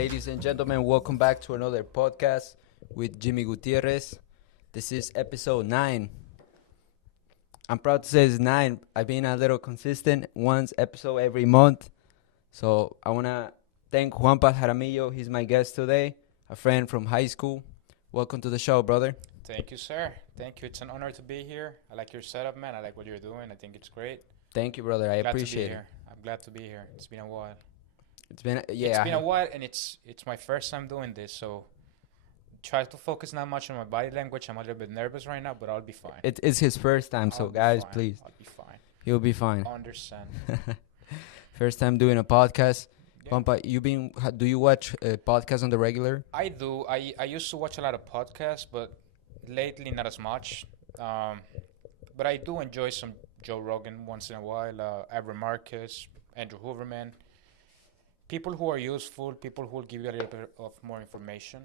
ladies and gentlemen, welcome back to another podcast with Jimmy Gutierrez. This is episode 9. I'm proud to say it's 9. I've been a little consistent, once episode every month. So I want to thank Juan Pablo Jaramillo. He's my guest today, a friend from high school. Welcome to the show, brother. Thank you, sir. Thank you. It's an honor to be here. I like your setup, man. I like what you're doing. I think it's great. Thank you, brother. I appreciate it. I'm glad to be here. It's been a while. It's been a while, and it's my first time doing this, so try to focus not much on my body language. I'm a little bit nervous right now, but I'll be fine. It's his first time, so guys, please. I'll be fine. He'll be fine. Understand. First time doing a podcast. Yeah. Juanpa, do you watch podcasts on the regular? I do. I used to watch a lot of podcasts, but lately not as much. But I do enjoy some Joe Rogan once in a while. Abra Marcus, Andrew Hooverman. People who are useful, people who will give you a little bit of more information.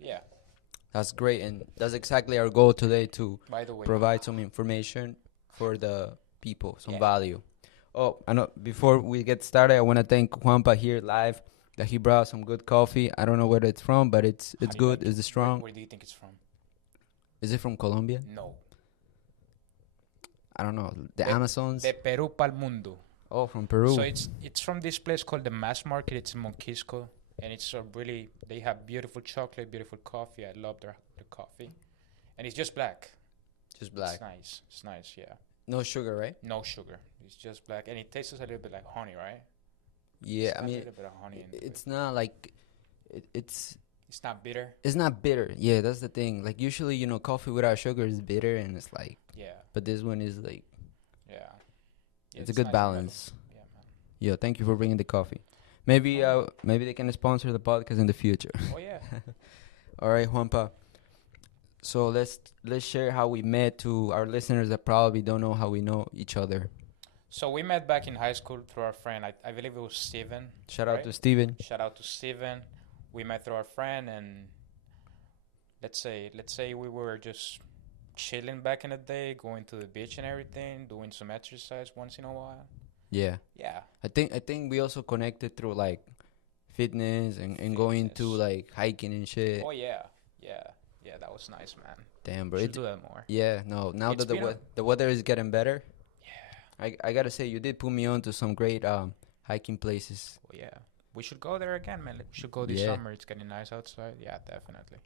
Yeah. That's great, and that's exactly our goal today, to By the way, provide some information for the people, some Yeah. value. Oh, I know, before we get started, I want to thank Juanpa here live that he brought some good coffee. I don't know where it's from, but it's how do you good. like it? It's strong. Where do you think it's from? Is it from Colombia? No. I don't know. The De- Amazons? De Peru pa'l mundo. Oh, from Peru. So it's from this place called the Mass Market. It's in Monquisco, and it's they have beautiful chocolate, beautiful coffee. I love their coffee, and it's just black. Just black. It's nice. It's nice. Yeah. No sugar, right? No sugar. It's just black, and it tastes a little bit like honey, right? Yeah, It's I got mean, a little bit of honey. it's not like it's not bitter. it's not bitter. Yeah, that's the thing. Like usually, coffee without sugar is bitter, and it's like, Yeah. but this one is like, Yeah. it's a good nice balance. Yeah, man. Yeah, thank you for bringing the coffee. Maybe they can sponsor the podcast in the future. Oh yeah. All right, Juanpa. So let's share how we met to our listeners that probably don't know how we know each other. So we met back in high school through our friend. I believe it was Steven. Shout out Right. to Steven. Shout out to Steven. We met through our friend, and let's say we were just chilling back in the day, going to the beach and everything, doing some exercise once in a while. Yeah. Yeah. I think we also connected through like fitness and going to Fitness. like hiking and shit. Oh yeah. Yeah. Yeah, that was nice, man. Damn, bro. Should do that more. Yeah, no. Now It's that been the weather is getting better, Yeah. I gotta say you did put me on to some great hiking places. Oh yeah. We should go there again, man. We should go this Yeah. summer. It's getting nice outside. Yeah, definitely.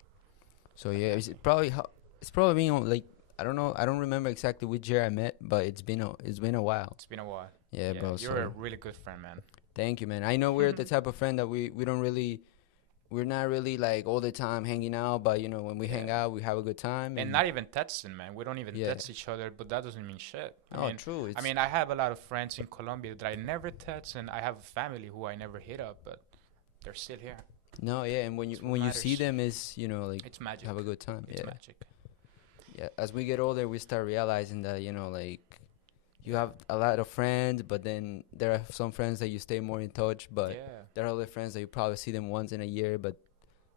So yeah, it's probably been like, I don't know. I don't remember exactly which year I met, but it's been a while. It's been a while. Yeah, bro. You're a So really good friend, man. thank you, man. I know we're the type of friend that we're not really like all the time hanging out, but when we hang out, we have a good time. And not even texting, man. We don't even Yeah. text each other, but that doesn't mean shit. Oh, true. I mean, I have a lot of friends in Colombia that I never text, and I have a family who I never hit up, but they're still here. No, yeah, and when It's you what see matters. them, is like It's magic. have a good time. It's Yeah, magic. yeah. As we get older, we start realizing that like you have a lot of friends, but then there are some friends that you stay more in touch. But Yeah. there are other friends that you probably see them once in a year, but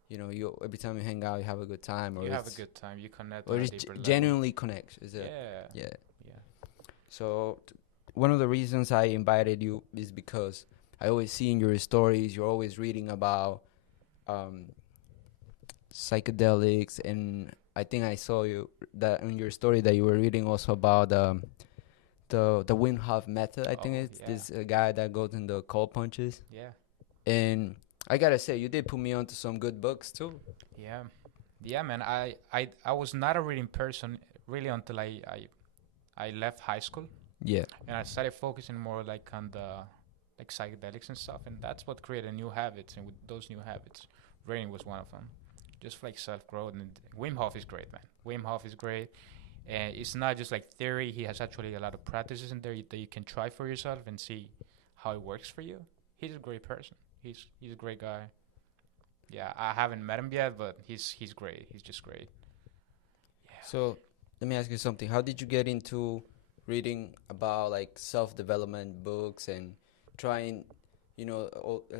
you every time you hang out, you have a good time, or You have a it's- good time. You connect or on a it's deeper level. genuinely connects. Is it? Yeah. Yeah. Yeah. So one of the reasons I invited you is because I always see in your stories you're always reading about psychedelics, and I think I saw you that in your story that you were reading also about the Wim Hof method. I think Oh, it's yeah. this guy that goes in the cold punches, Yeah. and I gotta say you did put me onto some good books too. Yeah. Yeah, man. I was not a reading person really until I left high school, Yeah, and I started focusing more like on the like psychedelics and stuff, and that's what created new habits. And with those new habits, reading was one of them. Just for, like self growth. And Wim Hof is great, man. Wim Hof is great, and it's not just like theory. He has actually a lot of practices in there that you can try for yourself and see how it works for you. He's a great person. He's a great guy. Yeah, I haven't met him yet, but he's great. He's just great. Yeah. So let me ask you something. How did you get into reading about like self-development books and trying,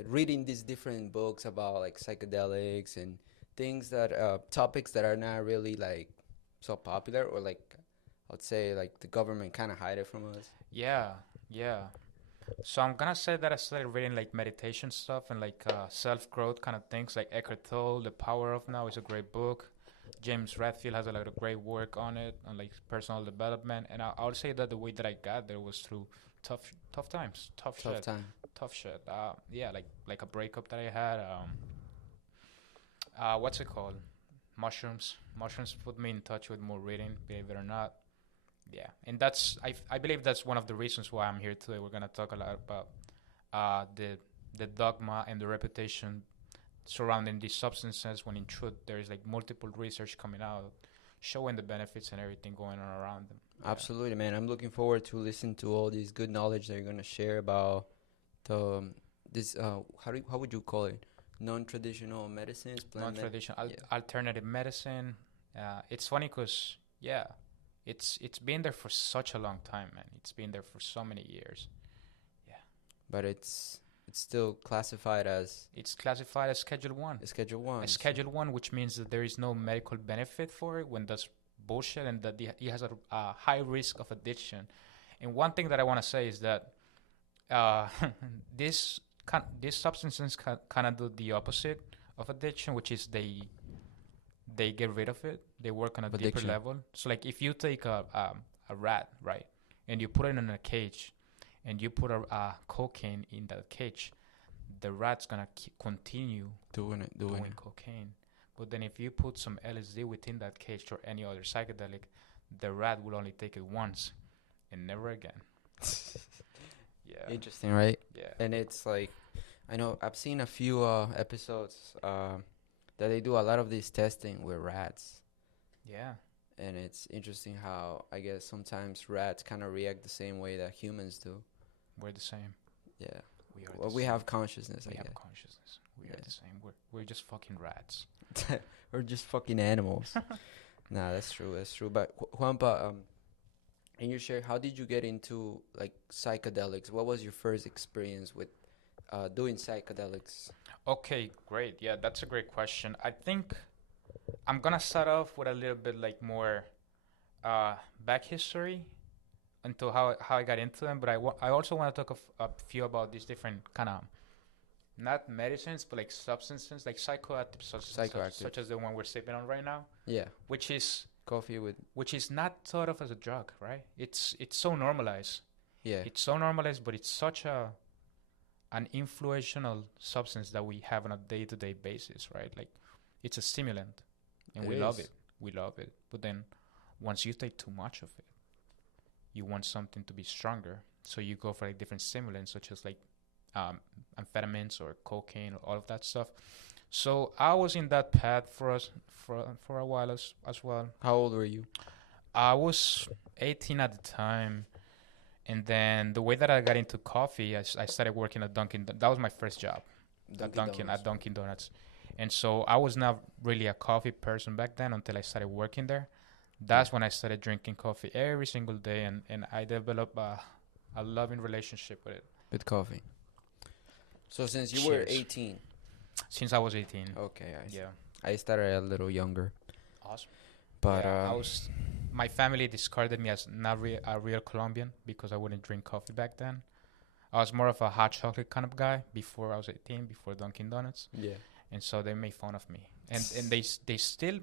reading these different books about like psychedelics and things that topics that are not really like so popular, or like I'd say like the government kind of hide it from us? Yeah, yeah. So I'm gonna say that I started reading like meditation stuff and like self-growth kind of things, like Eckhart Tolle, The Power of Now is a great book. James Redfield has a lot of great work on it, on like personal development. And I would say that the way that I got there was through tough times, Tough time. tough shit. Yeah, like a breakup that I had. What's it called? Mushrooms. Mushrooms put me in touch with more reading, believe it or not. Yeah, and I believe that's one of the reasons why I'm here today. We're gonna talk a lot about the dogma and the reputation surrounding these substances, when in truth there is like multiple research coming out showing the benefits and everything going on around them. Yeah. Absolutely, man. I'm looking forward to listen to all these good knowledge that you're gonna share about the this how would you call it? Non-traditional medicines, Non-traditional yeah. alternative medicine. It's funny because yeah, it's been there for such a long time, man. It's been there for so many years. Yeah, But it's still classified as it's classified as Schedule One. a Schedule One. A Schedule One, which means that there is no medical benefit for it, when that's bullshit, and that it has a high risk of addiction. And one thing that I want to say is that uh, this these substances kind of do the opposite of addiction, which is they get rid of it. They work on a deeper Addiction. level. So like if you take a rat, right, and you put it in a cage, and you put a cocaine in that cage, the rat's gonna continue Doing it. doing cocaine. But then if you put some LSD within that cage or any other psychedelic, the rat will only take it once and never again. Yeah, Interesting, right? yeah, And it's like, I know I've seen a few episodes that they do a lot of this testing with rats, yeah. and it's interesting how I guess sometimes rats kind of react the same way that humans do. We're the same. Yeah. We are. Well, the we same. have consciousness, We I have consciousness. We are Yeah. the same. We're just fucking rats. guess. We're just fucking animals. Nah, that's true. That's true. But Juanpa, can you share how did you get into like psychedelics? What was your first experience with doing psychedelics? Okay, great. Yeah, that's a great question. I think I'm gonna start off with a little bit like more back history into how I got into them, but I also want to talk a few about these different kind of not medicines, but like substances, like psychoactive substances, Psychoactive. such as the one we're sipping on right now, Yeah, which is coffee with not thought of as a drug, right? It's so normalized. yeah. It's so normalized, but it's such an influential substance that we have on a day-to-day basis, right? Like it's a stimulant, and It we love is. it. We love it. But then once you take too much of it, you want something to be stronger, so you go for like different stimulants, such as like um, amphetamines or cocaine or all of that stuff. So I was in that path for a while as well. How old were you? I was 18 at the time, and then the way that I got into coffee, I started working at Dunkin'. That was my first job at Dunkin' Donuts, and so I was not really a coffee person back then until I started working there. That's when I started drinking coffee every single day, and I developed a loving relationship with it With coffee. So since you were Cheers. 18, since I was 18. okay, Yeah, I started a little younger, awesome. but Yeah, my family discarded me as not a real Colombian because I wouldn't drink coffee back then. I was more of a hot chocolate kind of guy before I was 18, before Dunkin' Donuts, yeah, and so they made fun of me, and they still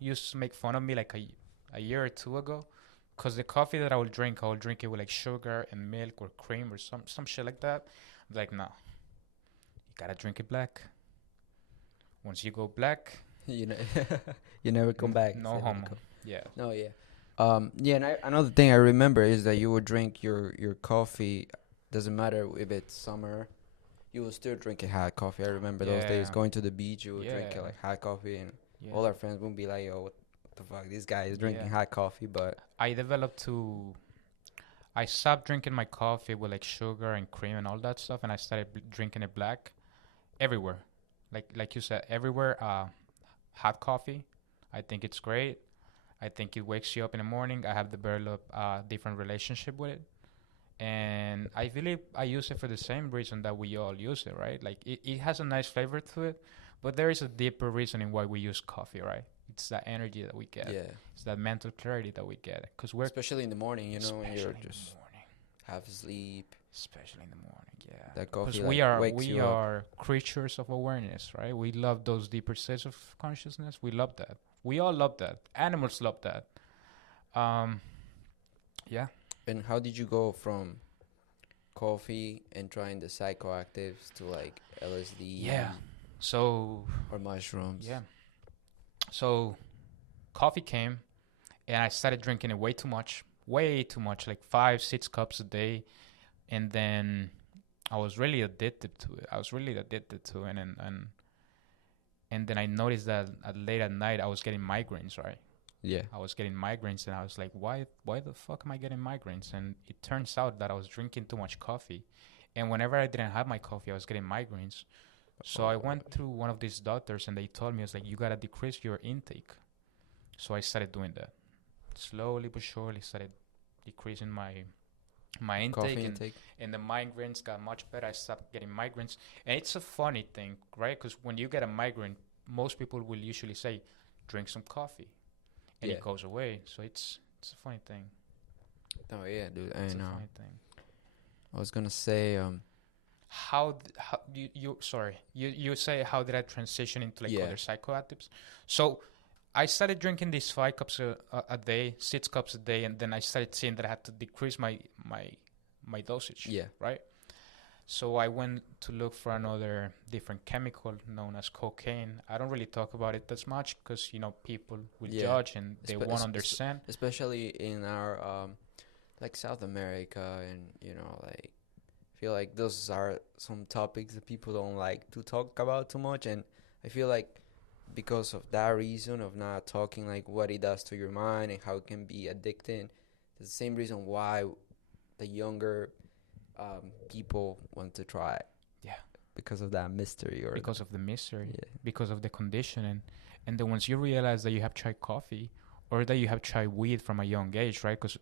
used to make fun of me like a year or two ago, because the coffee that I will drink it with like sugar and milk or cream or some shit like that. Like, no, you gotta drink it black. Once you go black, you know, you never come back. no Say homo. never come- Yeah. No, yeah, yeah. And another thing I remember is that you would drink your coffee. Doesn't matter if it's summer, you will still drink a hot coffee. I remember those days Yeah. going to the beach. You would drink Yeah. like hot coffee, and Yeah. all our friends would be like, "Yo, what the fuck? This guy is drinking Yeah. hot coffee." But I stopped drinking my coffee with like sugar and cream and all that stuff, and I started drinking it black everywhere. Like you said, everywhere. Hot coffee, I think it's great. I think it wakes you up in the morning. I have developed a different relationship with it, and I believe I use it for the same reason that we all use it, right? Like it has a nice flavor to it, but there is a deeper reasoning why we use coffee, right? It's that energy that we get. yeah, It's that mental clarity that we get, because we're especially in the morning, you know, when you're especially in just the morning. half asleep. Especially in the morning, yeah. That Because coffee we like are wakes we you up. are creatures of awareness, right? We love those deeper states of consciousness. We love that. We all love that. Animals love that. Um, yeah, And how did you go from coffee and trying the psychoactives to like yeah. LSD So or mushrooms? yeah, so coffee came, and I started drinking it way too much, like 5, 6 cups a day, and then I was really addicted to it. I was really addicted to it, and then I noticed that late at night I was getting migraines, right? Yeah. I was getting migraines, and I was like, why the fuck am I getting migraines? And it turns out that I was drinking too much coffee, and whenever I didn't have my coffee, I was getting migraines. So I went through one of these doctors, and they told me, it's like, you gotta decrease your intake. So I started doing that, slowly but surely. Started decreasing my intake, Coffee and intake. the migraines got much better. I stopped getting migraines, and it's a funny thing, right? Because when you get a migraine, most people will usually say, drink some coffee, and Yeah. it goes away. So it's a funny thing. Oh yeah, dude. I It's a know. funny thing. I was gonna say How you sorry, you say, how did I transition into like Yeah. other psychoactives? So I started drinking these 5 cups a day, 6 cups a day, and then I started seeing that I had to decrease my dosage. yeah. Right. So I went to look for another different chemical known as cocaine. I don't really talk about it as much because, people will Yeah. judge and they Espe- won't es- es- understand. Especially in our like South America, and like I feel like those are some topics that people don't like to talk about too much, and I feel like because of that reason of not talking like what it does to your mind and how it can be addicting, it's the same reason why the younger people want to try it. Yeah. Because of that mystery or Because of the mystery, yeah. because of the conditioning. And then once you realize that you have tried coffee or that you have tried weed from a young age, right? Because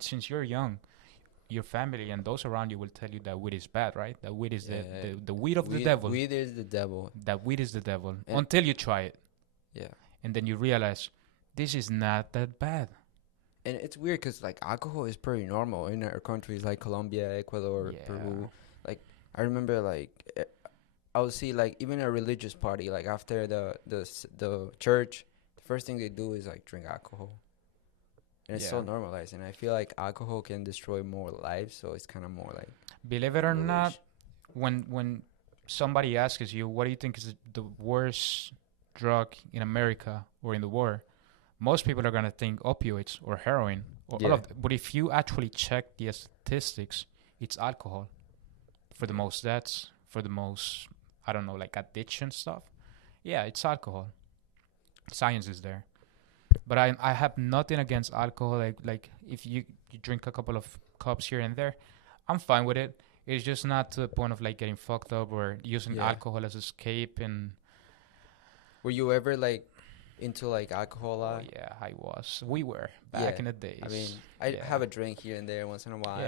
since you're young, your family and those around you will tell you that weed is bad, right? That weed is the weed of the devil. Weed is the devil. That weed is the devil. And until you try it. Yeah. And then you realize this is not that bad. And it's weird because like alcohol is pretty normal in our countries like Colombia, Ecuador, Yeah. Peru. Like I remember like I would see like even a religious party like after the church, the first thing they do is like drink alcohol. And it's so Yeah. normalized, and I feel like alcohol can destroy more lives, so it's kind of more like Believe it or not, relation. when somebody asks you, what do you think is the worst drug in America or in the world, most people are going to think opioids or heroin or all Yeah. of that. But if you actually check the statistics, it's alcohol for the most deaths, for the most, I don't know, like addiction stuff. Yeah, it's alcohol. Science is there. But I have nothing against alcohol. Like if you drink a couple of cups here and there, I'm fine with it. It's just not to the point of like getting fucked up or using Yeah. alcohol as escape. And Were you ever like into like alcohol a lot? yeah, I was. We were back Yeah. in the days. I mean, I Yeah. have a drink here and there once in a while.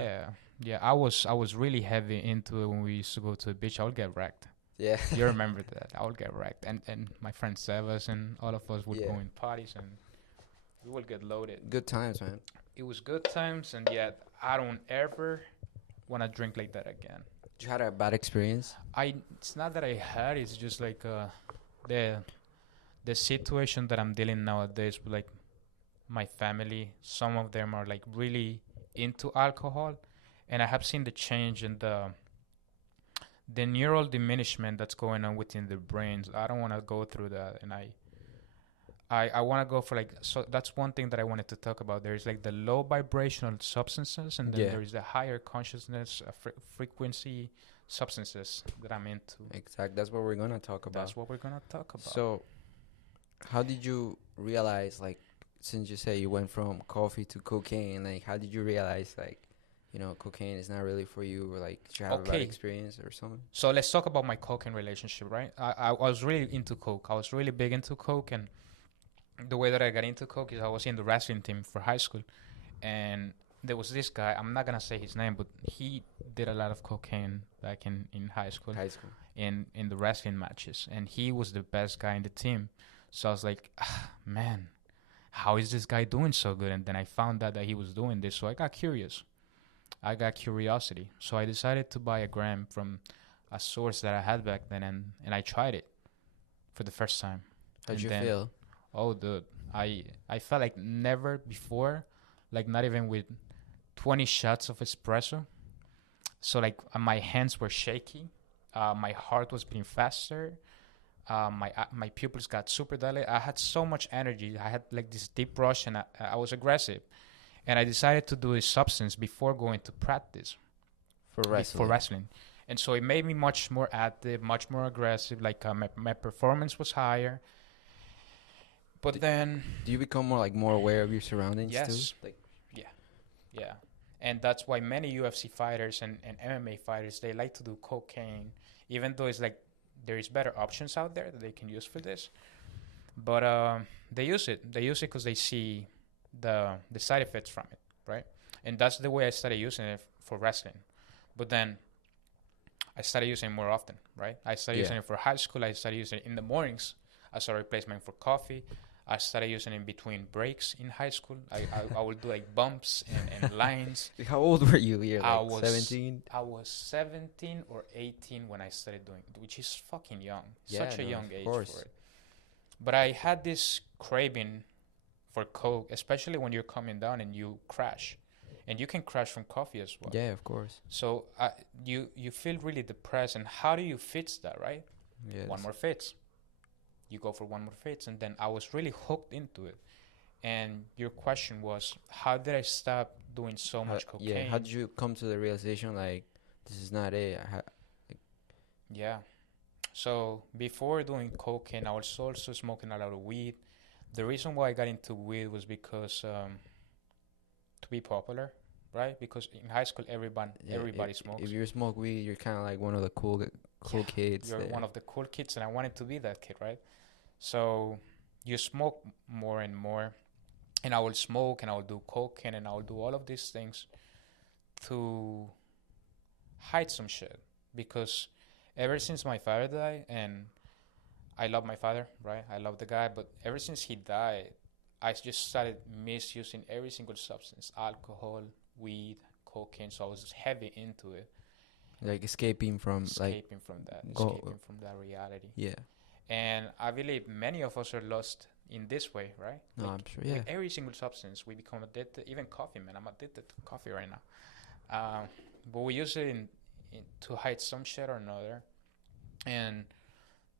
Yeah. I was really heavy into it when we used to go to the beach. I would get wrecked. Yeah. You remember that? I would get wrecked, and my friend Sebas and all of us would Yeah. go in parties and we would get loaded. Good times, man. It was good times, and yet I don't ever want to drink like that again. You had a bad experience? It's not that I had. It's just like the situation that I'm dealing nowadays with like my family. Some of them are like really into alcohol, and I have seen the change in the neural diminishment that's going on within their brains. I don't want to go through that, and I want to go for like, so that's one thing that I wanted to talk about. There's like the low vibrational substances, and then Yeah. there's the higher consciousness frequency substances that I'm into. Exactly. That's what we're gonna talk about. That's what we're gonna talk about. So, how did you realize, like, since you say you went from coffee to cocaine, like, how did you realize, like, cocaine is not really for you, or like, did you have a bad Okay. experience or something? So let's talk about my cocaine relationship, right? I was really into coke. I was really big into coke, and the way that I got into coke is I was in the wrestling team for high school, and there was this guy. I'm not gonna say his name, but he did a lot of cocaine back in high school, High school. in the wrestling matches, and he was the best guy in the team. So I was like, man, how is this guy doing so good? And then I found out that he was doing this, so I got curious. I got curiosity. So I decided to buy a gram from a source that I had back then, and I tried it for the first time. How'd And you then, feel? oh, dude, I felt like never before, like not even with 20 shots of espresso. So like my hands were shaky, my heart was beating faster, my pupils got super dilated. I had so much energy. I had like this deep rush, and I was aggressive. And I decided to do this substance before going to practice For for wrestling. wrestling. And so it made me much more active, much more aggressive. Like my performance was higher. But then, Do you become more aware of your surroundings too? yes, yeah, yeah. And that's why many UFC fighters and MMA fighters, they like to do cocaine, even though it's like there is better options out there that they can use for this. But they use it. They use it because they see the side effects from it, right? And that's the way I started using it for wrestling. But then I started using it more often, right? I started using it for high school. I started using it in the mornings as a replacement for coffee. I started using it in between breaks in high school. I would do like bumps and lines. How old were you? You're I like was 17? I was 17 or 18 when I started doing it, which is fucking young. Yeah, Such a no, young of age course. for it. But I had this craving for coke, especially when you're coming down and you crash. And you can crash from coffee as well. Yeah, of course. So you feel really depressed, and how do you fix that, right? Yes. One more fix. You go for one more fix, and then I was really hooked into it. And your question was, how did I stop doing so much cocaine? Yeah, how did you come to the realization, like, this is not it? Yeah. So before doing cocaine, I was also smoking a lot of weed. The reason why I got into weed was because to be popular, right? Because in high school, everybody smokes. If you smoke weed, you're kind of like one of the cool kids. You're one of the cool kids, and I wanted to be that kid, right? So you smoke more and more, and I will smoke, and I will do cocaine, and I will do all of these things to hide some shit. Because ever since my father died, and I love my father, right? I love the guy, but ever since he died, I just started misusing every single substance: alcohol, weed, cocaine. So I was heavy into it, like escaping from escaping from that reality. Yeah. And I believe many of us are lost in this way, right? No, like, I'm sure. Yeah. Like every single substance, we become addicted. Even coffee, man. I'm addicted to coffee right now. But we use it to hide some shit or another. And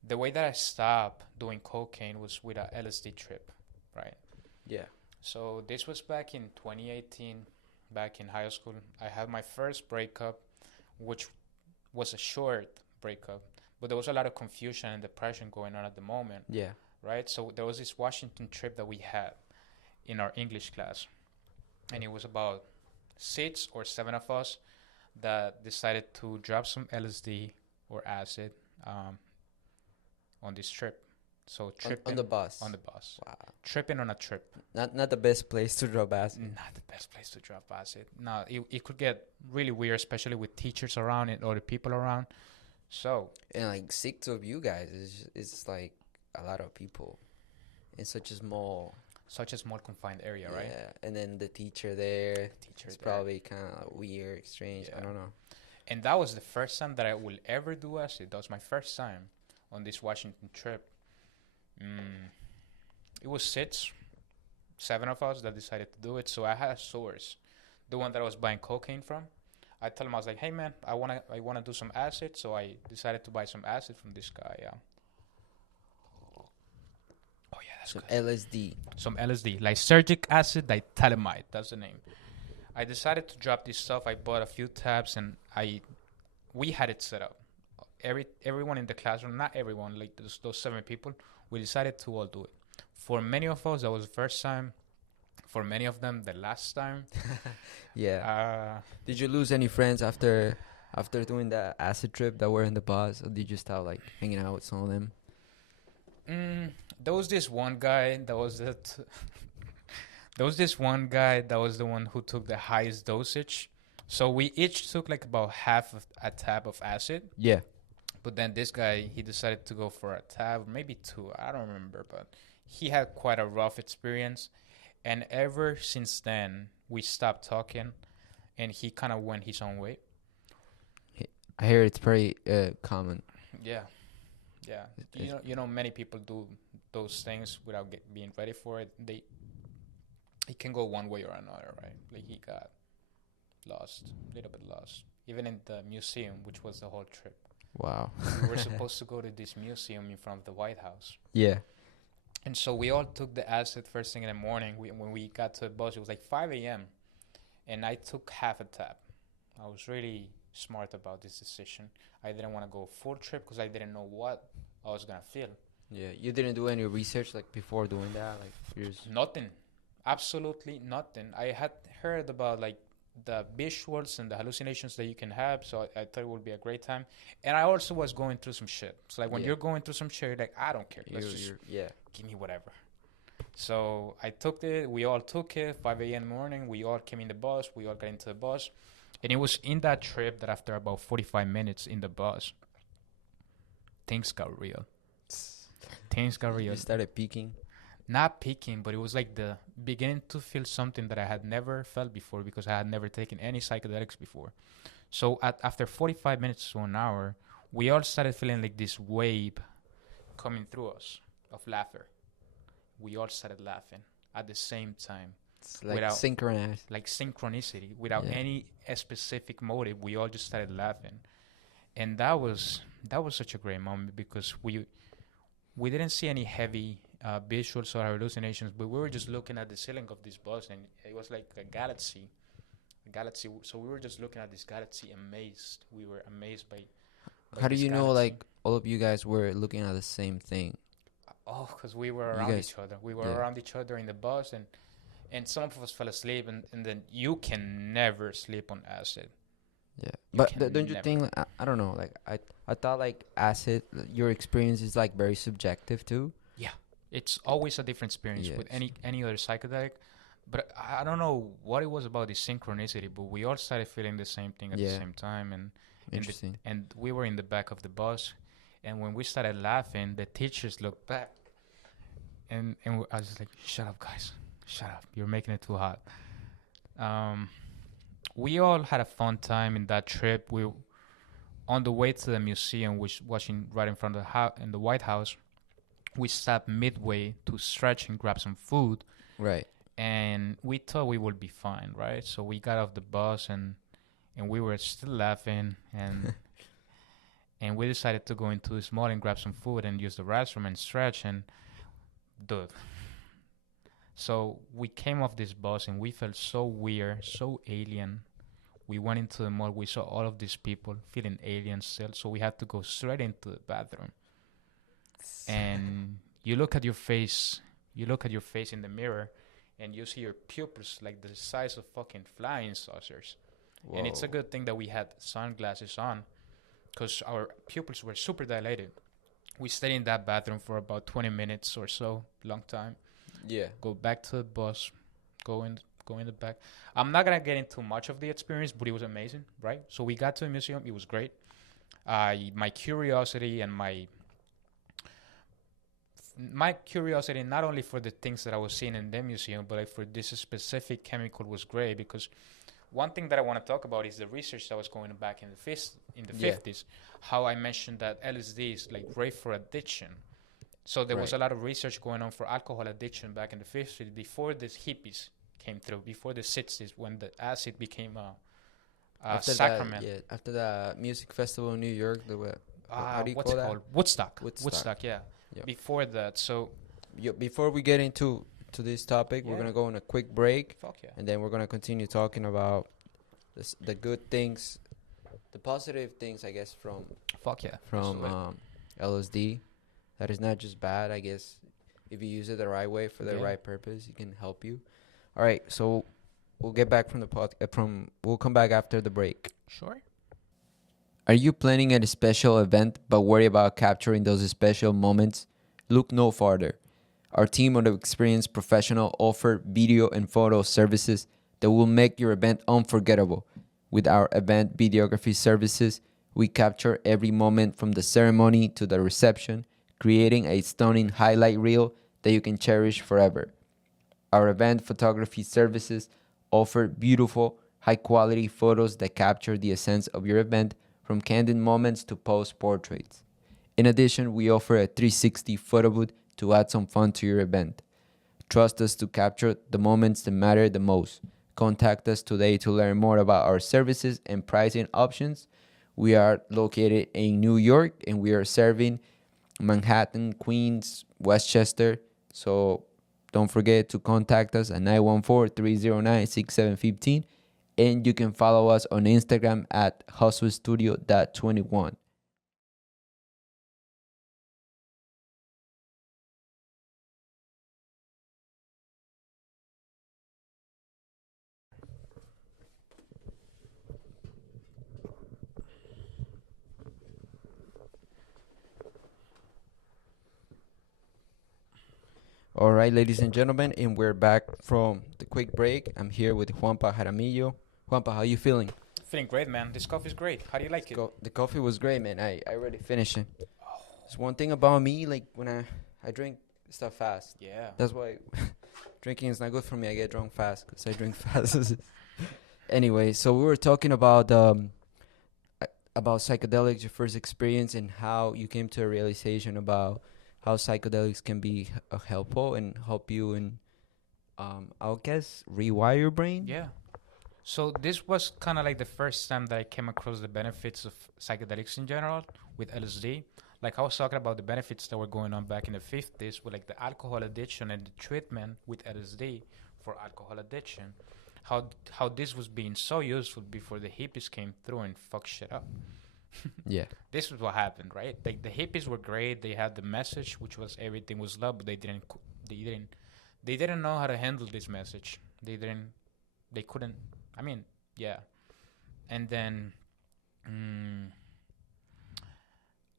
the way that I stopped doing cocaine was with a LSD trip, right? Yeah. So this was back in 2018, back in high school. I had my first breakup, which was a short breakup, but there was a lot of confusion and depression going on at the moment, Yeah. right? So there was this Washington trip that we had in our English class, and it was about 6 or 7 of us that decided to drop some LSD or acid on this trip. So tripping on the bus. On the bus. Wow. Tripping on a trip. Not the best place to drop acid. Not the best place to drop acid. No, it could get really weird, especially with teachers around and other people around. So And like 6 of you guys is like a lot of people in such a small confined area, right? Yeah. And then the teacher there. It's there. probably kind of weird, strange. Yeah. I don't know. And that was the first time that I will ever do acid. That was my first time on this Washington trip. It was 7 of us that decided to do it. So I had a source, the one that I was buying cocaine from. I told him, I was like, hey man, I wanna do some acid. So I decided to buy some acid from this guy. Yeah. Oh yeah, that's Some good. LSD. Some LSD, lysergic acid diethylamide. That's the name. I decided to drop this stuff. I bought a few tabs, and we had it set up. Everyone in the classroom, not everyone, like those 7 people, we decided to all do it. For many of us, that was the first time. For many of them, the last time. Yeah. Did you lose any friends after doing that acid trip that were in the bus, or did you stop like hanging out with some of them? There was this one guy that was there was this one guy that was the one who took the highest dosage. So we each took like about half of a tab of acid. Yeah. But then this guy, he decided to go for a tab, maybe 2. I don't remember, but he had quite a rough experience. And ever since then, we stopped talking. and he kind of went his own way. I hear it's pretty common. Yeah, yeah. Many people do those things without being ready for it. It can go one way or another, right? Like he got lost, a little bit lost. Even in the museum, which was the whole trip. Wow. We were supposed to go to this museum in front of the White House. Yeah. And so we all took the acid first thing in the morning. When we got to the bus, it was like 5 a.m. And I took half a tab. I was really smart about this decision. I didn't want to go full trip because I didn't know what I was going to feel. Yeah. You didn't do any research like before doing that? Like Nothing. Absolutely nothing. I had heard about like the visuals and the hallucinations that you can have, so I thought it would be a great time. And I also was going through some shit. So like when you're going through some shit, you're like, I don't care. Let's just give me whatever. So I took it. We all took it. 5 a.m. in the morning. We all came in the bus. We all got into the bus. And it was in that trip that after about 45 minutes in the bus, things got real. Things got real. You started peaking? Not peaking, but it was like the beginning to feel something that I had never felt before because I had never taken any psychedelics before. So after 45 minutes to an hour, we all started feeling like this wave coming through us of laughter. We all started laughing at the same time. It's like synchronized. Like synchronicity. Without any specific motive, we all just started laughing. And that was such a great moment because we didn't see any heavy visuals or hallucinations, but we were just looking at the ceiling of this bus, and it was like a galaxy. So we were just looking at this galaxy, amazed. We were amazed by How do you know, like, all of you guys were looking at the same thing? Oh, because we were around each other. We were around each other in the bus, and some of us fell asleep, and then you can never sleep on acid. Yeah, but don't you think? Like, I don't know. Like I thought like acid, your experience is like very subjective too. Yeah, it's always a different experience with any other psychedelic. But I don't know what it was about the synchronicity, but we all started feeling the same thing at the same time, and interesting. And we were in the back of the bus, and when we started laughing, the teachers looked back, and I was just like, "Shut up, guys! Shut up! You're making it too hot." We all had a fun time in that trip. We, on the way to the museum, which watching right in front of in the White House, we stopped midway to stretch and grab some food. Right. And we thought we would be fine, right? So we got off the bus and we were still laughing and and we decided to go into the mall and grab some food and use the restroom and stretch and dude. So we came off this bus and we felt so weird, so alien. We went into the mall. We saw all of these people feeling alien still. So we had to go straight into the bathroom. And you look at your face. You look at your face in the mirror, and you see your pupils like the size of fucking flying saucers. Whoa. And it's a good thing that we had sunglasses on, because our pupils were super dilated. We stayed in that bathroom for about 20 minutes or so, long time. Yeah. Go back to the bus, go in the back. I'm not gonna get into much of the experience, but it was amazing, right? So we got to the museum. It was great. My curiosity and my curiosity, not only for the things that I was seeing in the museum, but like for this specific chemical was great, because one thing that I want to talk about is the research that was going back in the 50s, how I mentioned that LSD is like great for addiction. So there was a lot of research going on for alcohol addiction back in the 50s before the hippies came through, before the 60s, when the acid became a sacrament. After the music festival in New York, how do you what's call it that? called? Woodstock, yeah. Yep. Before that, so... before we get into this topic, we're going to go on a quick break. Fuck yeah. And then we're going to continue talking about the good things, the positive things, I guess, from LSD. That is not just bad, I guess. If you use it the right way for the right purpose, it can help you. All right, so we'll get back from the we'll come back after the break. Sure. Are you planning a special event but worry about capturing those special moments? Look no farther. Our team of experienced professionals offer video and photo services that will make your event unforgettable. With our event videography services, we capture every moment from the ceremony to the reception, creating a stunning highlight reel that you can cherish forever. Our event photography services offer beautiful, high-quality photos that capture the essence of your event, from candid moments to post portraits. In addition, we offer a 360 photo booth to add some fun to your event. Trust us to capture the moments that matter the most. Contact us today to learn more about our services and pricing options. We are located in New York and we are serving Manhattan, Queens, Westchester. So don't forget to contact us at 914-309-6715. And you can follow us on Instagram at hustlestudio.21. All right, ladies and gentlemen, and we're back from the quick break. I'm here with Juan Pablo Jaramillo. Juanpa, how you feeling? Feeling great, man. This coffee's great. How do you like it? The coffee was great, man. I already finished it. There's one thing about me, like when I drink stuff fast. Yeah. That's why drinking is not good for me. I get drunk fast because I drink fast. Anyway, so we were talking about psychedelics, your first experience, and how you came to a realization about how psychedelics can be helpful and help you in, I guess, rewire your brain. Yeah. So this was kind of like the first time that I came across the benefits of psychedelics in general with LSD. Like I was talking about the benefits that were going on back in the 50s with like the alcohol addiction and the treatment with LSD for alcohol addiction. How this was being so useful before the hippies came through and fucked shit up. Yeah. This is what happened, right? Like the hippies were great. They had the message, which was everything was love, but they didn't know how to handle this message. They couldn't. I mean, yeah. And then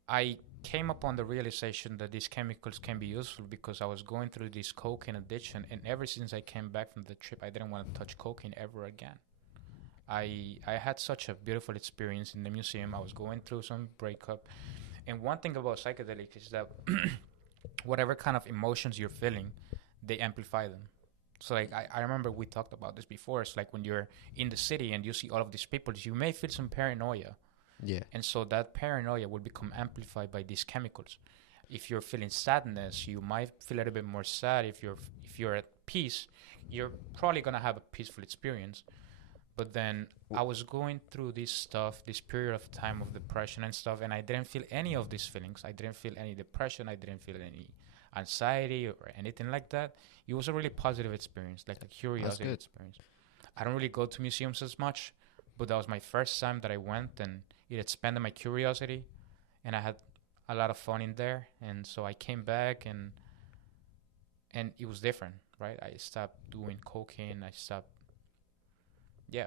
I came upon the realization that these chemicals can be useful because I was going through this cocaine addiction, and ever since I came back from the trip, I didn't want to touch cocaine ever again. I had such a beautiful experience in the museum. I was going through some breakup, and one thing about psychedelics is that whatever kind of emotions you're feeling, they amplify them. So like I remember we talked about this before. It's like when you're in the city and you see all of these people, you may feel some paranoia. Yeah. And so that paranoia will become amplified by these chemicals. If you're feeling sadness, you might feel a little bit more sad. If you're at peace, you're probably gonna have a peaceful experience. But then I was going through this stuff, this period of time of depression and stuff, and I didn't feel any of these feelings. I didn't feel any depression. I didn't feel any anxiety or anything like that. It was a really positive experience, like a curiosity experience. I don't really go to museums as much, but that was my first time that I went, and it expanded my curiosity, and I had a lot of fun in there. And so I came back, and it was different, right? I stopped doing cocaine. I stopped. Yeah.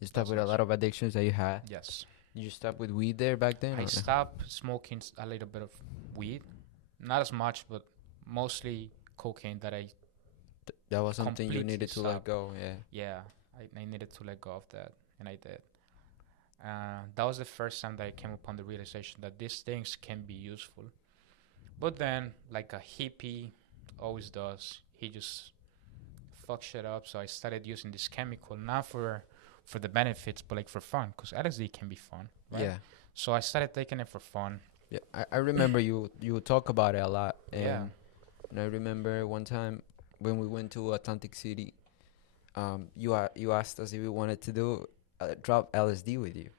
You stopped with a lot of addictions that you had. Yes. You stopped with weed there back then? I stopped smoking a little bit of weed, not as much, but mostly cocaine that I. That was something you needed to let go. Yeah. Yeah, I needed to let go of that, and I did. That was the first time that I came upon the realization that these things can be useful. But then, like a hippie always does, he just fuck shit up. So I started using this chemical not for the benefits, but like for fun, because LSD can be fun, right? Yeah. So I started taking it for fun. Yeah. I remember you talk about it a lot. Yeah. And I remember one time when we went to Atlantic City, you asked us if we wanted to do drop LSD with you,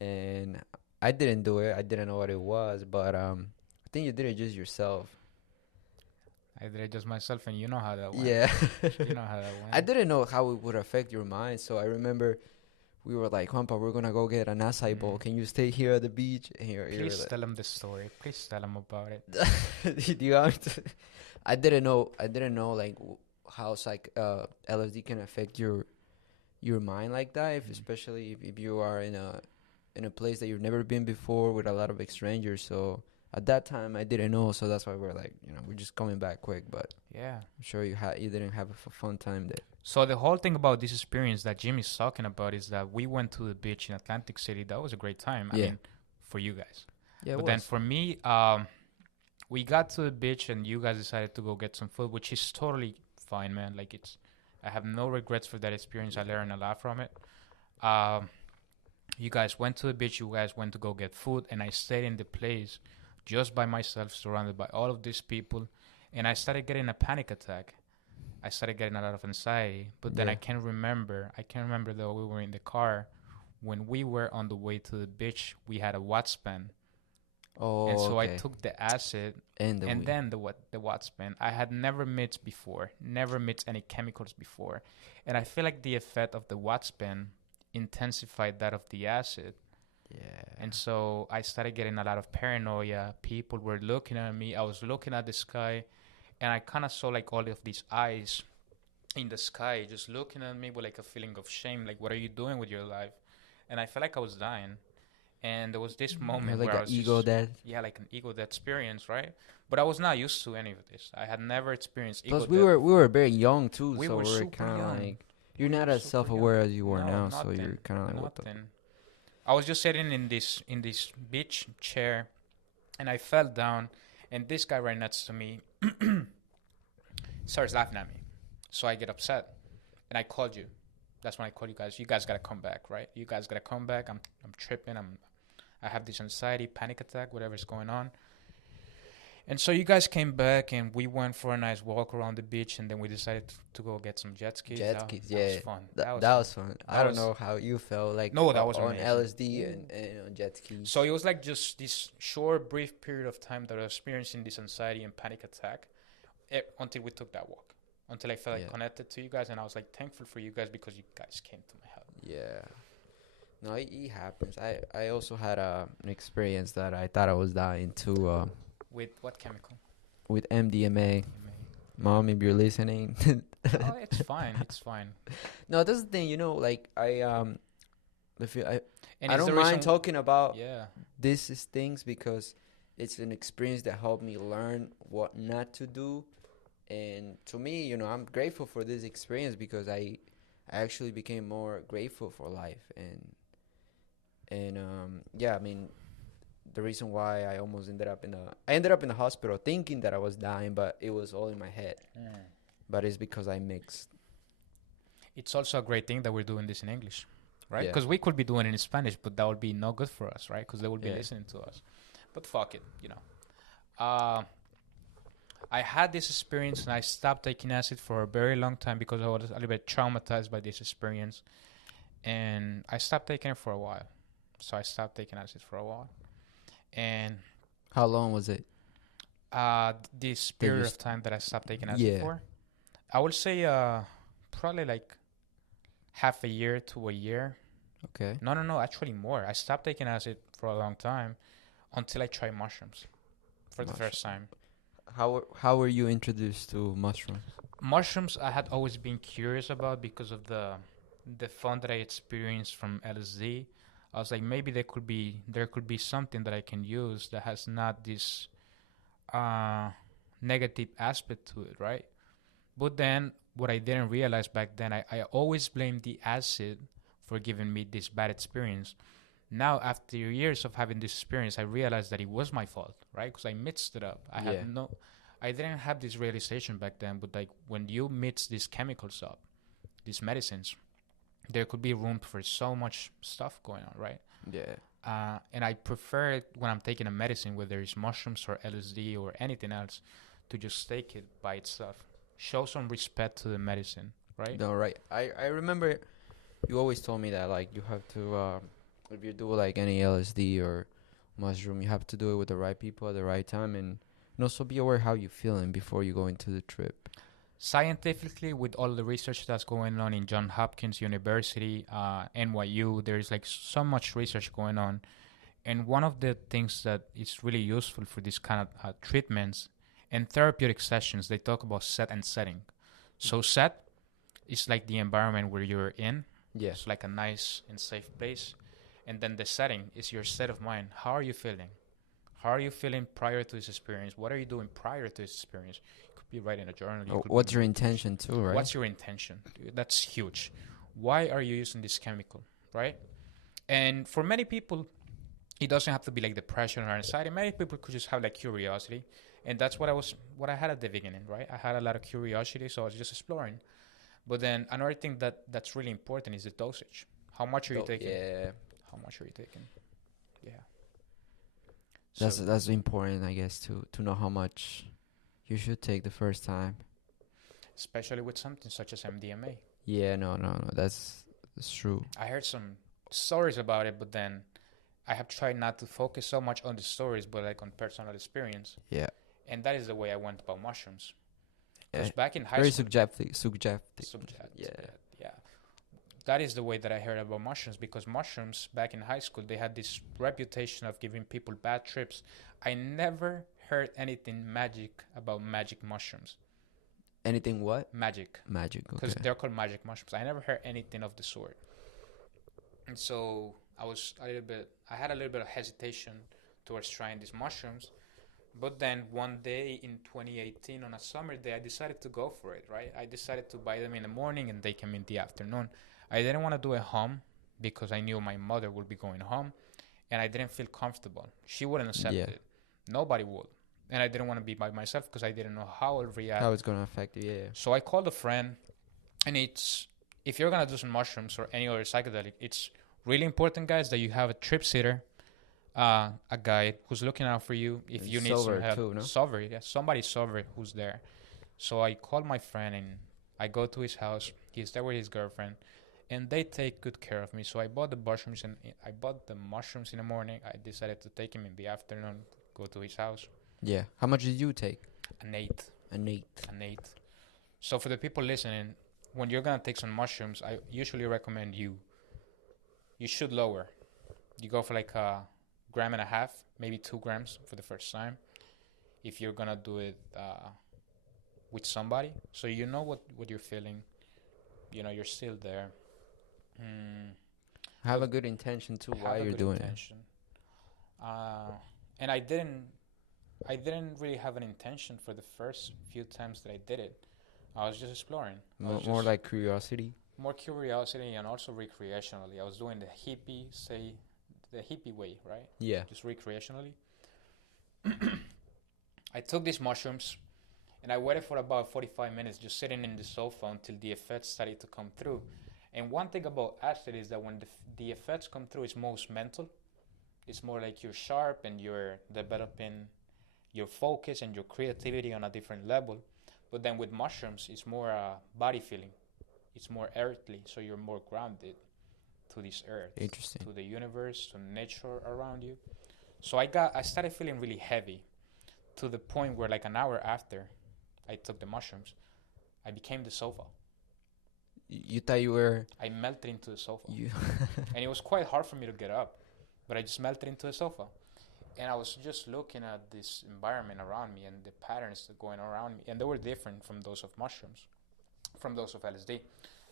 and I didn't do it. I didn't know what it was, but I think you did it just yourself. I did it just myself, and you know how that went. Yeah. You know how that went. I didn't know how it would affect your mind, so I remember we were like, Juanpa, we're gonna go get an acai bowl. Can you stay here at the beach? And Please tell him the story. Please tell him about it. Do you want to? I didn't know like how LSD can affect your mind like that, especially if you are in a place that you've never been before with a lot of strangers. So at that time I didn't know, so that's why we're like, we're just coming back quick. But yeah, I'm sure you didn't have a fun time there. So the whole thing about this experience that Jimmy's talking about is that we went to the beach in Atlantic City. That was a great time. I mean, for you guys. Yeah. But then for me, we got to the beach and you guys decided to go get some food, which is totally fine, man. Like I have no regrets for that experience. I learned a lot from it. Um, you guys went to the beach. You guys went to go get food, and I stayed in the place just by myself, surrounded by all of these people, and I started getting a panic attack. I started getting a lot of anxiety, but then Yeah. I can't remember. I can't remember though we were in the car. When we were on the way to the beach, we had a Wattspan, and Oh, so I okay. took the acid, And the and weed. then the Wattspan. I had never mixed before, never mixed any chemicals before, and I feel like the effect of the Wattspan intensified that of the acid, Yeah. and so I started getting a lot of paranoia. People were looking at me. I was looking at the sky, and I kind of saw like all of these eyes in the sky just looking at me with like a feeling of shame, like what are you doing with your life? And I felt like I was dying. And there was this You had moment like where I an was ego just, death. yeah, like an ego death experience, right? But I was not used to any of this. I had never experienced ego Plus, we death were before. very young too, We so were we're super kind of young. like you're We not were as super young. self-aware as you are No, now, so nothing, you're kind of like what the. nothing. I was just sitting in this beach chair, and I fell down, and this guy right next to me starts laughing at me. So I get upset, and I called you. That's when I called you guys. You guys gotta come back, right? You guys gotta come back. I'm tripping. I have this anxiety, panic attack, whatever's going on. And so you guys came back, and we went for a nice walk around the beach, and then we decided to go get some jet skis. Jet That, skis, that was yeah. fun. That That was that fun. was fun. I That don't was know how you felt like no, that was on amazing. LSD and on jet skis. So it was like just this short, brief period of time that I was experiencing this anxiety and panic attack until we took that walk. Until I felt like Yeah. connected to you guys, and I was like thankful for you guys because you guys came to my help. Yeah. No, it happens. I also had an experience that I thought I was dying too. With what chemical? With MDMA. Mom, if you're listening. Oh, it's fine. It's fine. No, that's the thing. Like if you, And I it's the don't mind reason. talking about Yeah. these things because it's an experience that helped me learn what not to do. And to me, I'm grateful for this experience because I actually became more grateful for life. And yeah, I mean, the reason why I almost I ended up in the hospital thinking that I was dying, but it was all in my head. But it's because I mixed. It's also a great thing that we're doing this in English, right? Yeah. Because we could be doing it in Spanish, but that would be no good for us, right? Because they would be Yeah. listening to us. But fuck it. I had this experience and I stopped taking acid for a very long time because I was a little bit traumatized by this experience. And I stopped taking it for a while. So I stopped taking acid for a while. And How long was it? this period of time that I stopped taking acid Yeah. for, I would say probably like half a year to a year. Okay. No, actually more. I stopped taking acid for a long time until I tried mushrooms for the first time. How were you introduced to mushrooms? Mushrooms I had always been curious about because of the fun that I experienced from LSD. I was like, maybe there could be something that I can use that has not this negative aspect to it, right? But then what I didn't realize back then, I always blamed the acid for giving me this bad experience. Now, after years of having this experience, I realized that it was my fault, right? Because I mixed it up. Yeah. I didn't have this realization back then, but like when you mix these chemicals up, these medicines, there could be room for so much stuff going on, right? Yeah. And I prefer it when I'm taking a medicine, whether it's mushrooms or LSD or anything else, to just take it by itself. Show some respect to the medicine, right? No, right. I remember you always told me that like you have to if you do like any LSD or mushroom, you have to do it with the right people at the right time and also be aware how you feeling before you go into the trip. Scientifically, with all the research that's going on in Johns Hopkins University, NYU, there's like so much research going on. And one of the things that is really useful for this kind of treatments and therapeutic sessions, they talk about set and setting. So set is like the environment where you're in. Yeah. It's like a nice and safe place. And then the setting is your state of mind. How are you feeling? How are you feeling prior to this experience? What are you doing prior to this experience? You could be writing a journal. What's your intention too, right? What's your intention? That's huge. Why are you using this chemical, right? And for many people, it doesn't have to be like depression or anxiety. Many people could just have like curiosity. And that's what I had at the beginning, right? I had a lot of curiosity, so I was just exploring. But then another thing that's really important is the dosage. How much are you taking? Yeah. How much are you taking? Yeah. That's important, I guess, to know how much you should take the first time. Especially with something such as MDMA. Yeah, no. That's true. I heard some stories about it, but then I have tried not to focus so much on the stories, but like on personal experience. Yeah. And that is the way I went about mushrooms. Because Yeah. back in high Very school, subjective. Yeah. yeah, that is the way that I heard about mushrooms. Because mushrooms back in high school, they had this reputation of giving people bad trips. I never heard anything magic about magic mushrooms. Anything what? Magic. Magic. Because Okay. they're called magic mushrooms. I never heard anything of the sort. And so I had a little bit of hesitation towards trying these mushrooms. But then one day in 2018, on a summer day, I decided to go for it, right? I decided to buy them in the morning and take them in the afternoon. I didn't want to do it home because I knew my mother would be going home and I didn't feel comfortable. She wouldn't accept Yeah. it. Nobody would. And I didn't want to be by myself because I didn't know how I'll react. How it's gonna affect you? Yeah. So I called a friend, and if you're gonna do some mushrooms or any other psychedelic, it's really important, guys, that you have a trip sitter, a guide who's looking out for you if And you need sober some help. too, no? Sober, yeah, somebody sober who's there. So I called my friend and I go to his house. He's there with his girlfriend, and they take good care of me. So I bought the mushrooms in the morning. I decided to take him in the afternoon. Go to his house. Yeah. How much did you take? An eighth. An 8. An eighth. So for the people listening, when you're gonna take some mushrooms, I usually recommend you should lower. You go for like a gram and a half, maybe 2 grams for the first time. If you're gonna do it with somebody, so you know what you're feeling. You know you're still there. Have a good intention too while you're doing it. And I didn't really have an intention for the first few times that I did it. I was just exploring. More like curiosity. More curiosity and also recreationally. I was doing the hippie way, right? Yeah. Just recreationally. I took these mushrooms and I waited for about 45 minutes just sitting in the sofa until the effects started to come through. And one thing about acid is that when the effects come through, it's most mental. It's more like you're sharp and you're developing your focus and your creativity on a different level. But then with mushrooms, it's more body feeling. It's more earthly, so you're more grounded to this earth, Interesting. to the universe, to nature around you. So I started feeling really heavy to the point where like an hour after I took the mushrooms, I became the sofa. You thought you were. I melted into the sofa. You. And it was quite hard for me to get up, but I just melted into the sofa. And I was just looking at this environment around me and the patterns that going around me. And they were different from those of mushrooms, from those of LSD.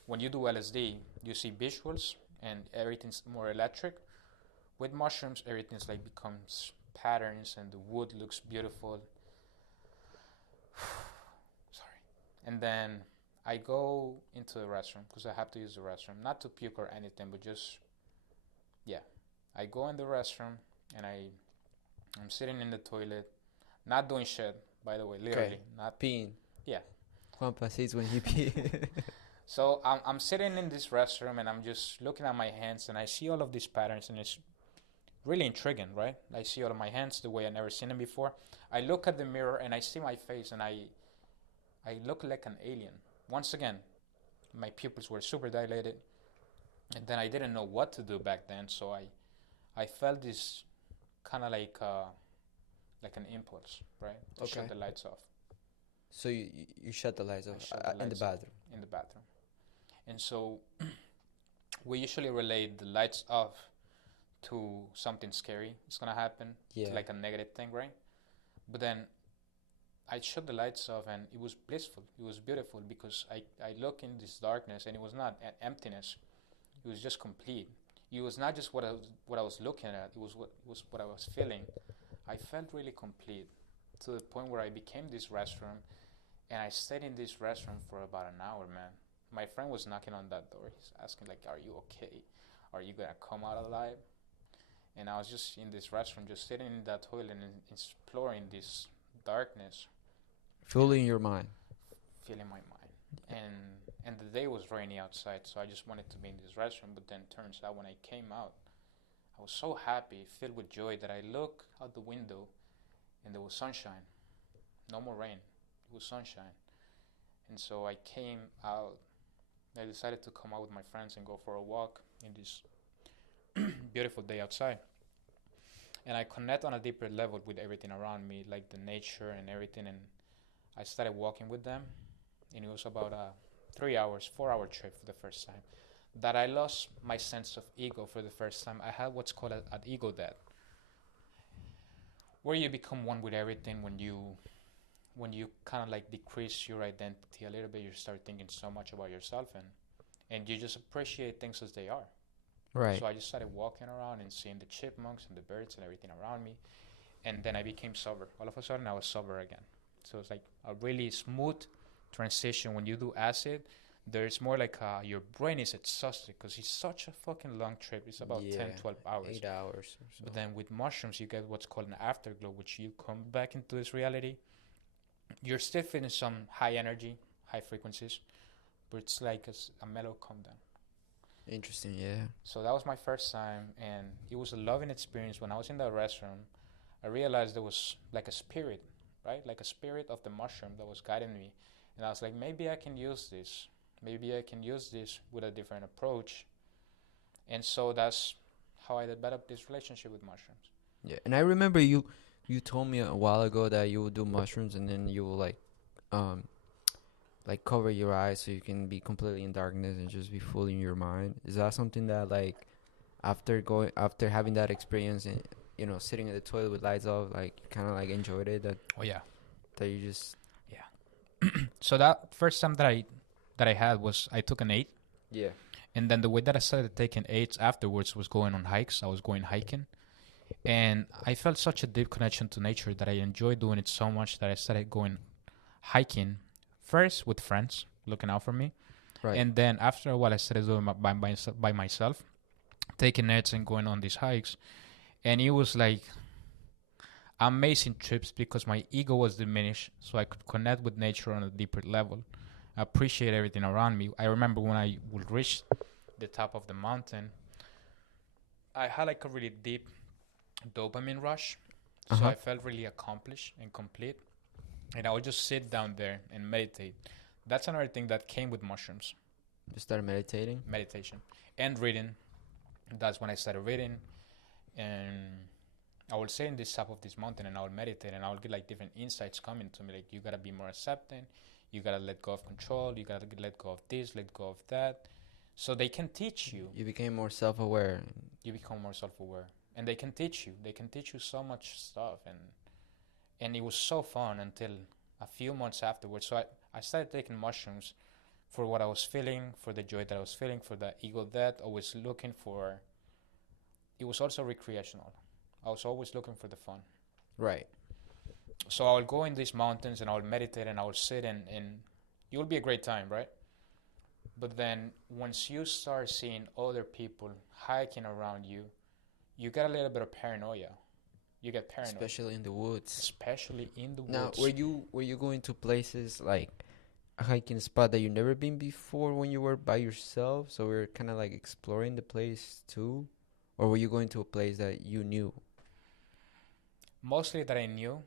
When you do LSD, you see visuals and everything's more electric. With mushrooms, everything's like becomes patterns and the wood looks beautiful. Sorry. And then I go into the restroom because I have to use the restroom. Not to puke or anything, but just, yeah. I go in the restroom and I'm sitting in the toilet, not doing shit, by the way, literally. Okay. Not Peeing. Yeah. Juan says when he pee. So I'm sitting in this restroom and I'm just looking at my hands and I see all of these patterns and it's really intriguing, right? I see all of my hands the way I've never seen them before. I look at the mirror and I see my face and I look like an alien. Once again, my pupils were super dilated and then I didn't know what to do back then, so I felt this kind of like an impulse, right? To shut the lights off. So you shut the lights off in the bathroom. In the bathroom. And so we usually relate the lights off to something scary. It's going to happen. Yeah. To like a negative thing, right? But then I shut the lights off and it was blissful. It was beautiful because I look in this darkness and it was not emptiness. It was just complete. It was not just what I was looking at. It was what I was feeling. I felt really complete to the point where I became this restroom. And I stayed in this restroom for about an hour, man. My friend was knocking on that door. He's asking, like, are you okay? Are you going to come out alive? And I was just in this restroom, just sitting in that toilet and exploring this darkness. Fully in your mind. Feeling my mind. and the day was rainy outside, so I just wanted to be in this restaurant. But then turns out when I came out, I was so happy, filled with joy, that I looked out the window and there was sunshine. No more rain. It was sunshine. And so I came out. I decided to come out with my friends and go for a walk in this beautiful day outside. And I connect on a deeper level with everything around me, like the nature and everything. And I started walking with them, and it was about a 3 hours, 4 hour trip for the first time. That I lost my sense of ego for the first time. I had what's called an ego death, where you become one with everything. When you kind of like decrease your identity a little bit, you start thinking so much about yourself, and you just appreciate things as they are. Right. So I just started walking around and seeing the chipmunks and the birds and everything around me, and then I became sober. All of a sudden, I was sober again. So it's like a really smooth transition. When you do acid, there's more like your brain is exhausted because it's such a fucking long trip. It's about 10, 12 hours. 8 hours or so. But then with mushrooms, you get what's called an afterglow, which you come back into this reality. You're still feeling some high energy, high frequencies, but it's like a mellow calm down. Interesting, yeah. So that was my first time, and it was a loving experience. When I was in that restaurant, I realized there was like a spirit, right? Like a spirit of the mushroom that was guiding me. And I was like, maybe I can use this. Maybe I can use this with a different approach. And so that's how I developed this relationship with mushrooms. Yeah, and I remember you told me a while ago that you would do mushrooms and then you will like cover your eyes so you can be completely in darkness and just be fully in your mind. Is that something that like after having that experience and sitting in the toilet with lights off, like you kind of like enjoyed it? That you just So that first time that I had was I took an 8. Yeah. And then the way that I started taking 8s afterwards was going on hikes. I was going hiking. And I felt such a deep connection to nature that I enjoyed doing it so much that I started going hiking first with friends looking out for me. Right. And then after a while, I started doing it by myself, taking nets and going on these hikes. And it was like amazing trips because my ego was diminished, so I could connect with nature on a deeper level, appreciate everything around me. I remember when I would reach the top of the mountain, I had like a really deep dopamine rush. So I felt really accomplished and complete. And I would just sit down there and meditate. That's another thing that came with mushrooms. You started meditating? Meditation. And reading. That's when I started reading. And I would sit in this top of this mountain and I would meditate and I would get like different insights coming to me. Like, you gotta be more accepting. You gotta let go of control. You gotta let go of this, let go of that. So they can teach you. You became more self-aware. You become more self-aware. And they can teach you. They can teach you so much stuff. And it was so fun until a few months afterwards. So I started taking mushrooms for what I was feeling, for the joy that I was feeling, for the ego death. I was looking for... It was also recreational. I was always looking for the fun. Right. So I would go in these mountains and I would meditate and I would sit and it would be a great time, right? But then once you start seeing other people hiking around you, you get a little bit of paranoia. You get paranoid. Especially in the woods. Especially in the now, woods. were you going to places like a hiking spot that you never been before when you were by yourself? So we were kind of like exploring the place too? Or were you going to a place that you knew? Mostly that I knew.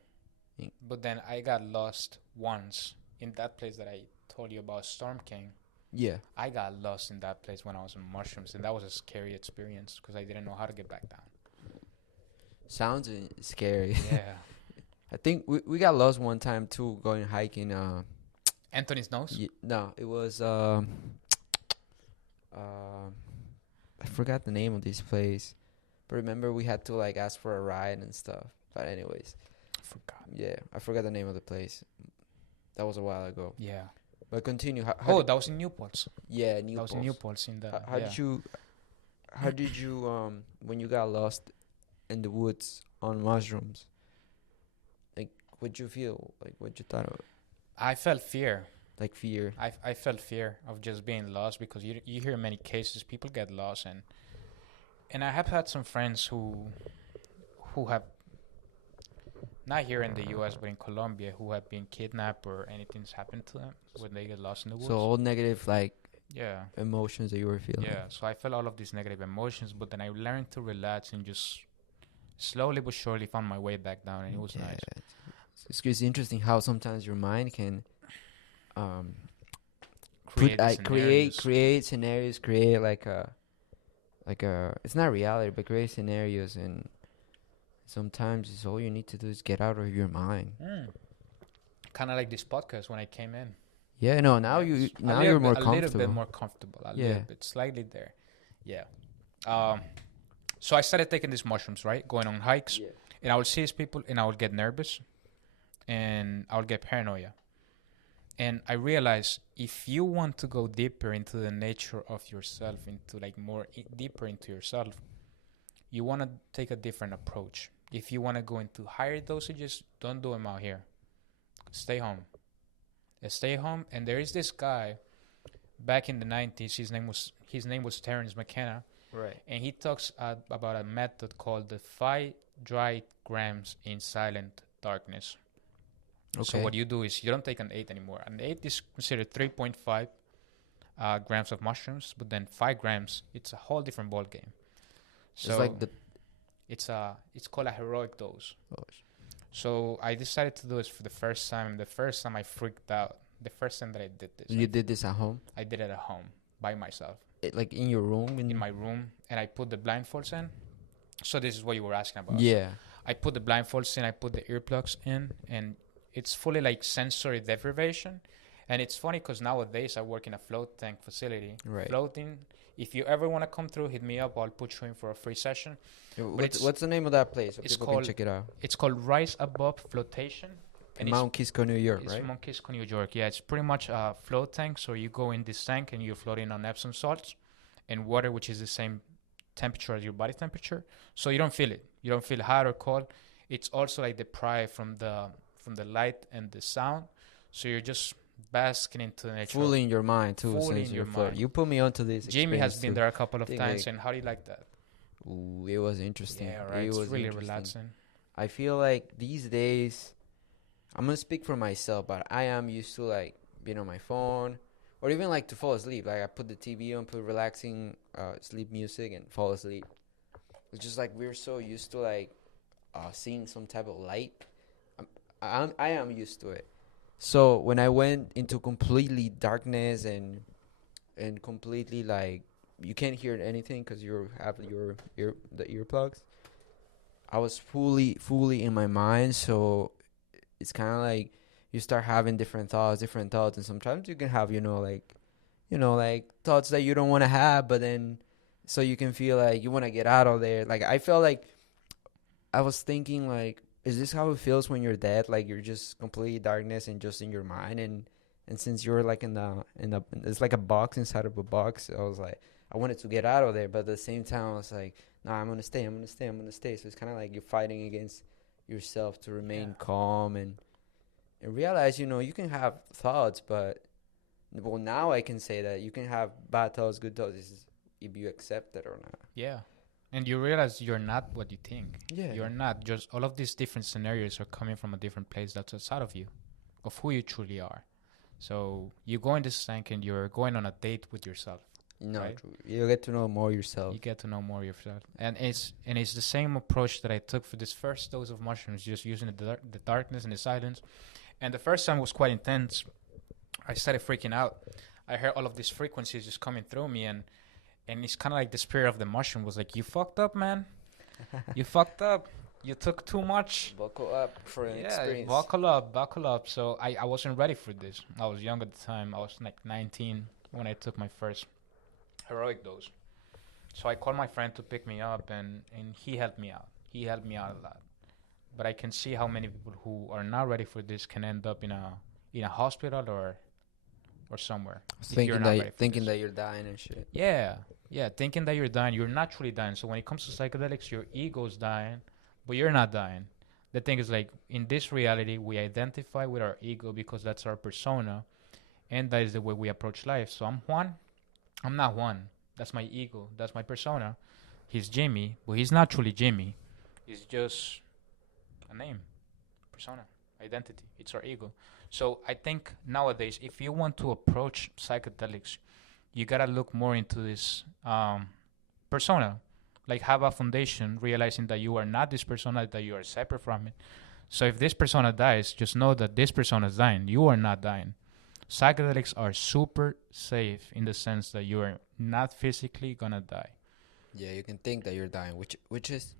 But then I got lost once in that place that I told you about, Storm King. Yeah. I got lost in that place when I was on mushrooms, and that was a scary experience because I didn't know how to get back down. Sounds scary. Yeah. I think we got lost one time too, going hiking. Anthony's Nose? No, it was I forgot the name of this place, but remember we had to like ask for a ride and stuff. But anyways, I forgot. Yeah, I forgot the name of the place. That was a while ago. Yeah. But continue. That was in Newports. Yeah, Newports. That was in Newports. How did you when you got lost in the woods on mushrooms? Like, what'd you feel? Like, what you thought of? I felt fear. Like fear. I felt fear of just being lost because you hear many cases people get lost and I have had some friends who have not here in the U.S. but in Colombia, who have been kidnapped or anything's happened to them when they get lost in the woods. So all negative like Yeah, emotions that you were feeling. yeah. So I felt all of these negative emotions, but then I learned to relax and just slowly but surely found my way back down, and it was Yeah. nice. It's interesting how sometimes your mind can um Create the scenarios. create scenarios, create like a it's not reality, but create scenarios, and sometimes it's all you need to do is get out of your mind. Kind of like this podcast when I came in. Yeah, no, now Yes. now you're more A little bit comfortable. more comfortable. A Yeah. little bit, slightly there. Yeah. So I started taking these mushrooms, right? Going on hikes, Yeah. and I would see these people, and I would get nervous, and I would get paranoia. And I realized if you want to go deeper into the nature of yourself, into like deeper into yourself, you want to take a different approach. If you want to go into higher dosages, don't do them out here. Stay home. Stay home. And there is this guy back in the 90s. His name was Terrence McKenna, Right. and he talks about a method called the 5 dry grams in silent darkness. So Okay. what you do is you don't take an 8 anymore. An 8 is considered 3.5 grams of mushrooms, but then 5 grams, it's a whole different ball game. So It's like the it's called a heroic dose. oh, So I decided to do this for the first time. The first time I freaked out. The first time that I did this, you did this at home, I did it at home by myself like in your room, in my room, and I put the blindfolds in. So this is what you were asking about. Yeah. I put the blindfolds in, I put the earplugs in, and it's fully like sensory deprivation. And it's funny because nowadays I work in a float tank facility. Right. Floating. If you ever want to come through, hit me up. I'll put you in for a free session. What's the name of that place? So it's people can called- check it out. It's called Rise Above Flotation. In Mount Kisco, New York, It's right? Mount Kisco, New York. Yeah, it's pretty much a float tank. So you go in this tank and you're floating on Epsom salts and water, which is the same temperature as your body temperature. So you don't feel it. You don't feel hot or cold. It's also like deprived from the light and the sound. So you're just basking into the nature. Fully in your mind too. Fully Since in you're your floating. mind. You put me onto this. Jimmy has experience, been too. there a couple of Think times, like- and how do you like that? Ooh, it was interesting. Yeah, right. It It's was really interesting. relaxing. I feel like these days, I'm gonna speak for myself, but I am used to like being on my phone, or even like to fall asleep. Like I put the TV on, put relaxing sleep music, and fall asleep. It's just like we're so used to like seeing some type of light. I am used to it. So when I went into completely darkness and completely like you can't hear anything because you have the earplugs. I was fully in my mind, so it's kind of like you start having different thoughts, and sometimes you can have like thoughts that you don't want to have, but then so you can feel like you want to get out of there. Like I felt like I was thinking like, is this how it feels when you're dead? Like you're just completely darkness and just in your mind, and since you're like in the it's like a box inside of a box. I was like, I wanted to get out of there, but at the same time I was like, no, I'm gonna stay. So it's kind of like you're fighting against yourself to remain calm and realize, you can have thoughts, but well, now I can say that you can have bad thoughts, good thoughts, if you accept it or not. Yeah. And you realize you're not what you think. Yeah. You're not. Just all of these different scenarios are coming from a different place that's outside of you, of who you truly are. So you go in this tank and you're going on a date with yourself. No, Right. true. You get to know more yourself. You get to know more yourself, and it's the same approach that I took for this first dose of mushrooms, just using the darkness and the silence. And the first time was quite intense. I started freaking out. I heard all of these frequencies just coming through me, and it's kind of like the spirit of the mushroom was like, "You fucked up, man. You fucked up. You took too much. Buckle up for an experience. buckle up." So I wasn't ready for this. I was young at the time. I was like 19 when I took my first heroic dose. So I called my friend to pick me up, and he helped me out. He helped me out a lot. But I can see how many people who are not ready for this can end up in a hospital or somewhere. if you're not ready for thinking this. that you're dying and shit. Yeah, thinking that you're dying. You're naturally dying. So when it comes to psychedelics, your ego's dying, but you're not dying. The thing is, like, in this reality, we identify with our ego because that's our persona, and that is the way we approach life. So I'm Juan. I'm not Juan. That's my ego. That's my persona. He's Jimmy, but he's not truly Jimmy. He's just a name. persona, identity. It's our ego. So I think nowadays, if you want to approach psychedelics, you gotta look more into this persona, like have a foundation, realizing that you are not this persona, that you are separate from it. So if this persona dies, just know that this persona is dying. You are not dying. Psychedelics are super safe in the sense that you are not physically gonna die. Yeah, you can think that you're dying, which is,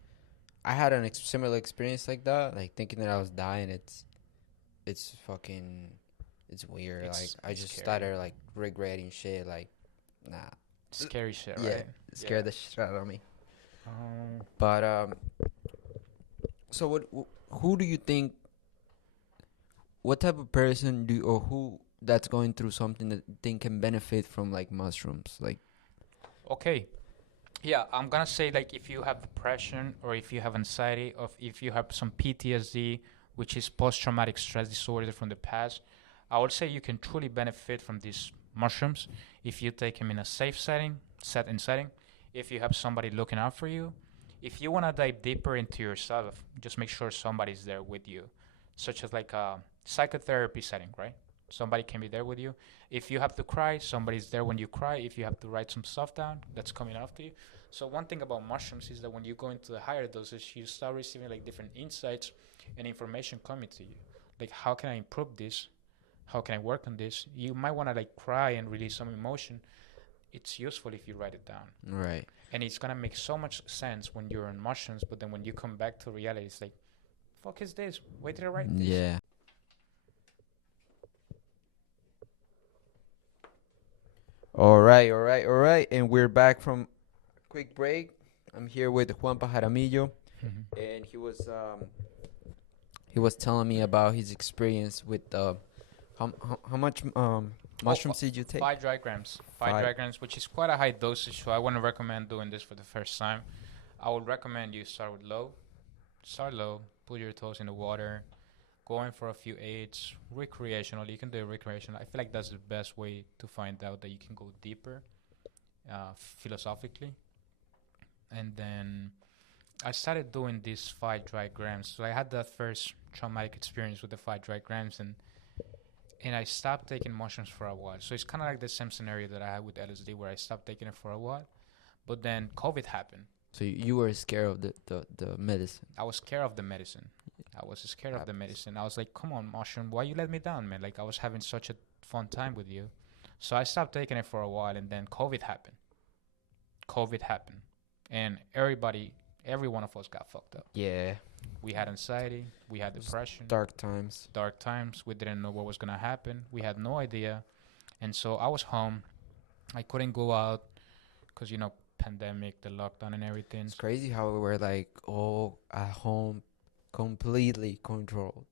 I had an similar experience like that, like thinking that I was dying. It's fucking, it's weird. Like I It's just scary. started like regretting shit. Like, nah, Scary shit, yeah, right? it scared the shit out of me. Um, But so who do you think? What type of person do or who that's going through something that think can benefit from like mushrooms? Like, okay. Yeah, I'm gonna say like if you have depression or if you have anxiety or if you have some PTSD, which is post-traumatic stress disorder from the past, I would say you can truly benefit from these mushrooms if you take them in a safe setting. If you have somebody looking out for you, if you wanna dive deeper into yourself, just make sure somebody's there with you, such as like a psychotherapy setting, right? Somebody can be there with you. If you have to cry, somebody's there when you cry. If you have to write some stuff down, that's coming after you. So one thing about mushrooms is that when you go into the higher dosage, you start receiving like different insights and information coming to you. Like how can I improve this? How can I work on this? You might want to like cry and release some emotion. It's useful if you write it down. right? And it's gonna make so much sense when you're on mushrooms, but then when you come back to reality, it's like, fuck is this? Why did I write this? Yeah. All right, all right, all right. And we're back from a quick break. I'm here with Juan Pablo Jaramillo, and he was telling me about his experience with how much mushrooms did you take? 5 dry grams. 5 dry grams, which is quite a high dosage. So I wouldn't recommend doing this for the first time. I would recommend you start with low. Start low. Put your toes in the water. Going for a few aids. Recreational. You can do it recreational. I feel like that's the best way to find out that you can go deeper philosophically. And then I started doing these 5 dry grams. So I had that first traumatic experience with the 5 dry grams, and I stopped taking mushrooms for a while. So it's kind of like the same scenario that I had with LSD, where I stopped taking it for a while. But then COVID happened. So you were scared of the medicine. I was scared of the medicine. I was scared of the medicine. I was like, come on, mushroom, why you let me down, man? Like, I was having such a fun time with you. So I stopped taking it for a while, and then COVID happened. And every one of us got fucked up. Yeah. We had anxiety. We had depression. Dark times. We didn't know what was going to happen. We had no idea. And so I was home. I couldn't go out because, pandemic, the lockdown and everything. It's crazy how we were like all at home, completely controlled.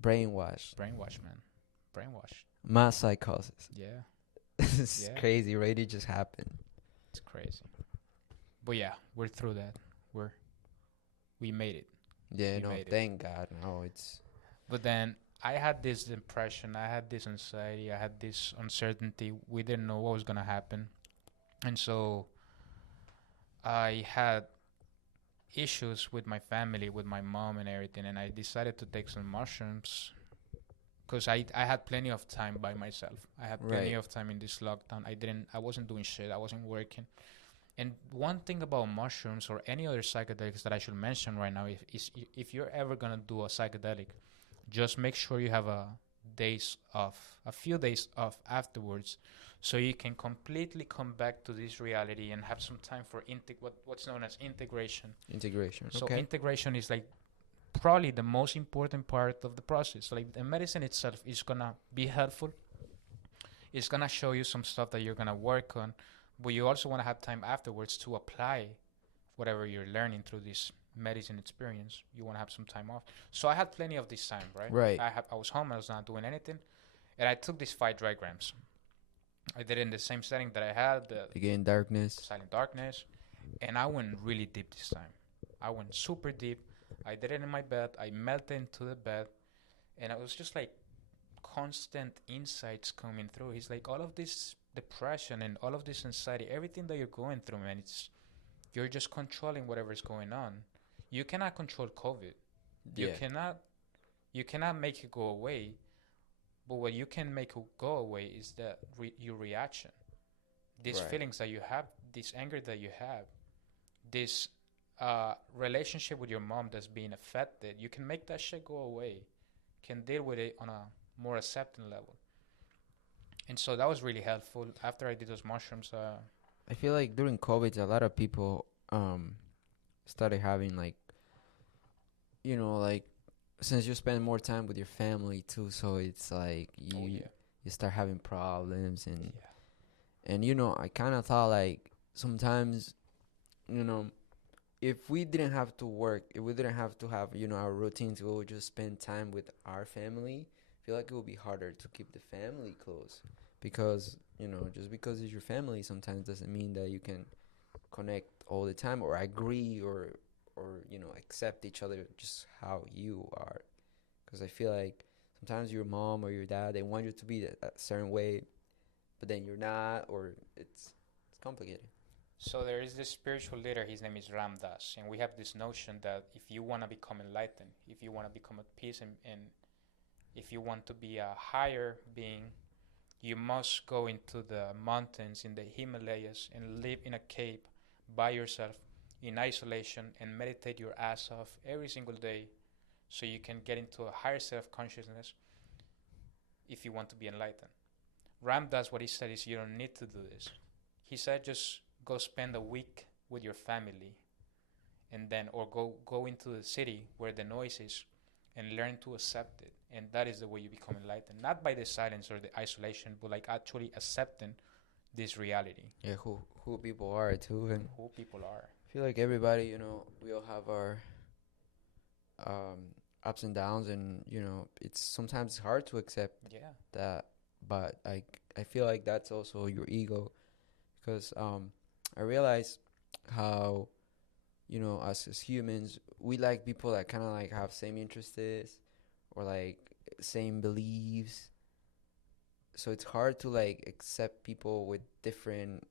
Brainwashed. Man. Mass psychosis. Yeah. It's Yeah. crazy. Already just happened. It's crazy. But yeah, we're through that. We made it. Yeah, We no, made it. thank God. No, it's But then I had this depression, I had this anxiety, I had this uncertainty. We didn't know what was going to happen. And so I had issues with my family, with my mom and everything. And I decided to take some mushrooms because I had plenty of time by myself. I had plenty Right. of time in this lockdown. I wasn't doing shit. I wasn't working. And one thing about mushrooms or any other psychedelics that I should mention right now is if you're ever gonna do a psychedelic, just make sure you have a few days off afterwards, so you can completely come back to this reality and have some time for what's known as integration. integration. So Okay. integration is like probably the most important part of the process. Like the medicine itself is gonna be helpful. It's gonna show you some stuff that you're gonna work on, but you also want to have time afterwards to apply whatever you're learning through this medicine experience. You want to have some time off. So I had plenty of this time, right? Right. I was home. I was not doing anything, and I took these 5 dry grams. I did it in the same setting that I had the Again, darkness. silent darkness, and I went really deep this time. I went super deep. I did it in my bed. I melted into the bed, and it was just like constant insights coming through. It's like all of this depression and all of this anxiety, everything that you're going through, man, you're just controlling whatever's going on. You cannot control COVID. You Yeah. cannot You cannot make it go away, but what you can make it go away is your reaction. These Right. feelings that you have, this anger that you have, this relationship with your mom that's being affected, you can make that shit go away. Can deal with it on a more accepting level. And so that was really helpful. After I did those mushrooms, I feel like during COVID, a lot of people started having like, like since you spend more time with your family too, so it's like oh you yeah, you start having problems yeah, and I kind of thought like sometimes you know if we didn't have to work, if we didn't have to have our routines, we would just spend time with our family. I feel like it would be harder to keep the family close because just because it's your family sometimes doesn't mean that you can connect all the time or agree or accept each other just how you are, because I feel like sometimes your mom or your dad, they want you to be a certain way, but then you're not, or it's complicated. so there is this spiritual leader, his name is Ram Dass, and we have this notion that if you want to become enlightened, if you want to become at peace, and if you want to be a higher being, you must go into the mountains in the Himalayas and live in a cave by yourself in isolation and meditate your ass off every single day so you can get into a higher self consciousness if you want to be enlightened. Ram Dass, what he said is you don't need to do this. He said just go spend a week with your family and then or go into the city where the noise is and learn to accept it. And that is the way you become enlightened. Not by the silence or the isolation, but like actually accepting this reality, Yeah, who people are too, and who people are. I feel like everybody, we all have our ups and downs, and it's sometimes hard to accept Yeah. that, but I feel like that's also your ego, because I realize how us as humans, we like people that kind of like have same interests or like same beliefs, so it's hard to like accept people with different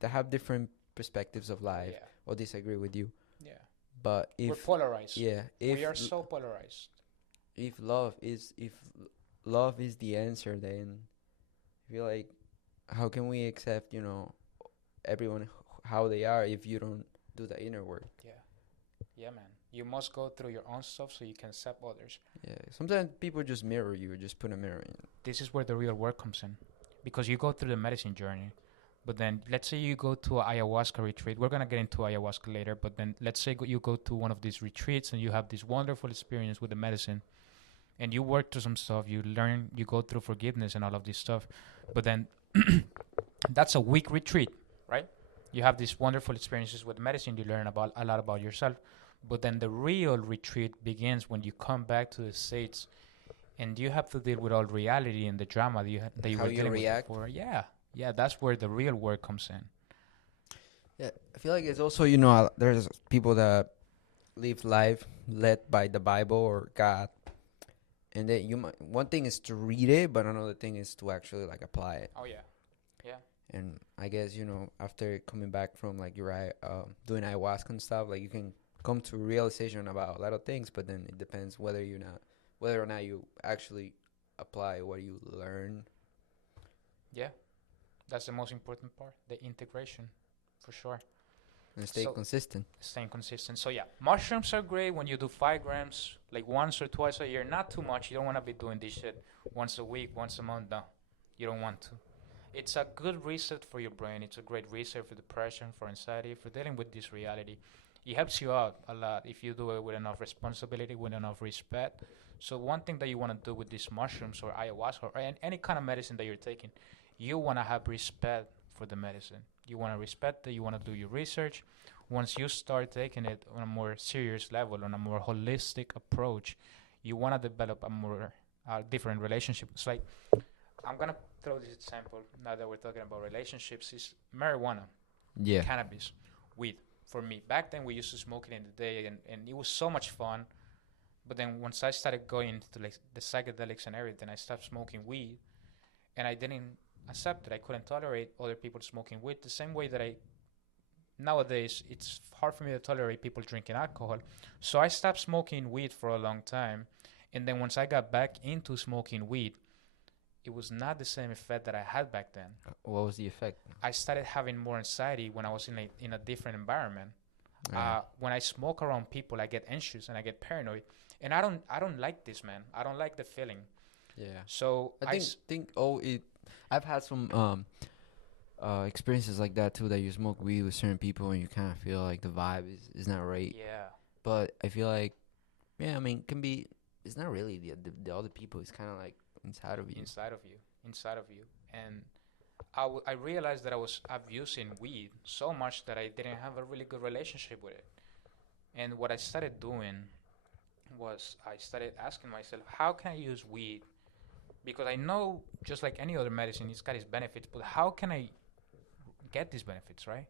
that have different perspectives of Oh life yeah. or disagree with you. Yeah. But We're if polarized. yeah, We are so polarized. if love is the answer, then I feel like how can we accept everyone how they are if you don't do the inner work? Yeah. Yeah, man. You must go through your own stuff so you can accept others. Yeah, sometimes people just mirror you, just put a mirror in. This is where the real work comes in. Because you go through the medicine journey, but then let's say you go to an ayahuasca retreat. We're going to get into ayahuasca later, but then let's say you go to one of these retreats and you have this wonderful experience with the medicine and you work through some stuff, you learn, you go through forgiveness and all of this stuff. But then that's a week retreat, right? You have these wonderful experiences with medicine, you learn about a lot about yourself. But then the real retreat begins when you come back to the States and you have to deal with all reality and the drama that you How were you dealing with react. before. Yeah, yeah, that's where the real work comes in. Yeah, I feel like it's also there's people that live life led by the Bible or God, and then one thing is to read it, but another thing is to actually like apply it. Oh yeah, yeah, And I guess after coming back from like doing ayahuasca and stuff, like you can come to a realization about a lot of things, but then it depends whether or not you actually apply what you learn. yeah. That's the most important part, the integration, for sure. And stay So consistent. staying consistent. So yeah, mushrooms are great when you do 5 grams, like once or twice a year. Not too much. You don't want to be doing this shit once a week, once a month. No, you don't want to. It's a good reset for your brain. It's a great reset for depression, for anxiety, for dealing with this reality. It helps you out a lot if you do it with enough responsibility, with enough respect. So one thing that you want to do with these mushrooms or ayahuasca or any kind of medicine that you're taking, you want to have respect for the medicine. You want to respect it. You want to do your research. Once you start taking it on a more serious level, on a more holistic approach, you want to develop a more different relationship. It's like I'm gonna throw this example now that we're talking about relationships. Is marijuana, Yeah. cannabis, weed. For me, back then we used to smoke it in the day, and it was so much fun. But then once I started going into like the psychedelics and everything, I stopped smoking weed, and I didn't accept it. I couldn't tolerate other people smoking weed the same way that I nowadays it's hard for me to tolerate people drinking alcohol. So I stopped smoking weed for a long time, And then once I got back into smoking weed, it was not the same effect that I had back then. What was the effect? I started having more anxiety when I was in a different environment. Yeah. When I smoke around people, I get anxious and I get paranoid, and I don't like this, man. I don't like the feeling. Yeah. So I think I've had some experiences like that too, that you smoke weed with certain people and you kind of feel like the vibe is not right. yeah, But I feel like, yeah, I mean, can be, it's not really the other people, it's kind of like inside of you. inside of you, and I realized that I was abusing weed so much that I didn't have a really good relationship with it. And what I started doing was I started asking myself, how can I use weed? Because I know, just like any other medicine, it's got its benefits, but how can I get these benefits, right?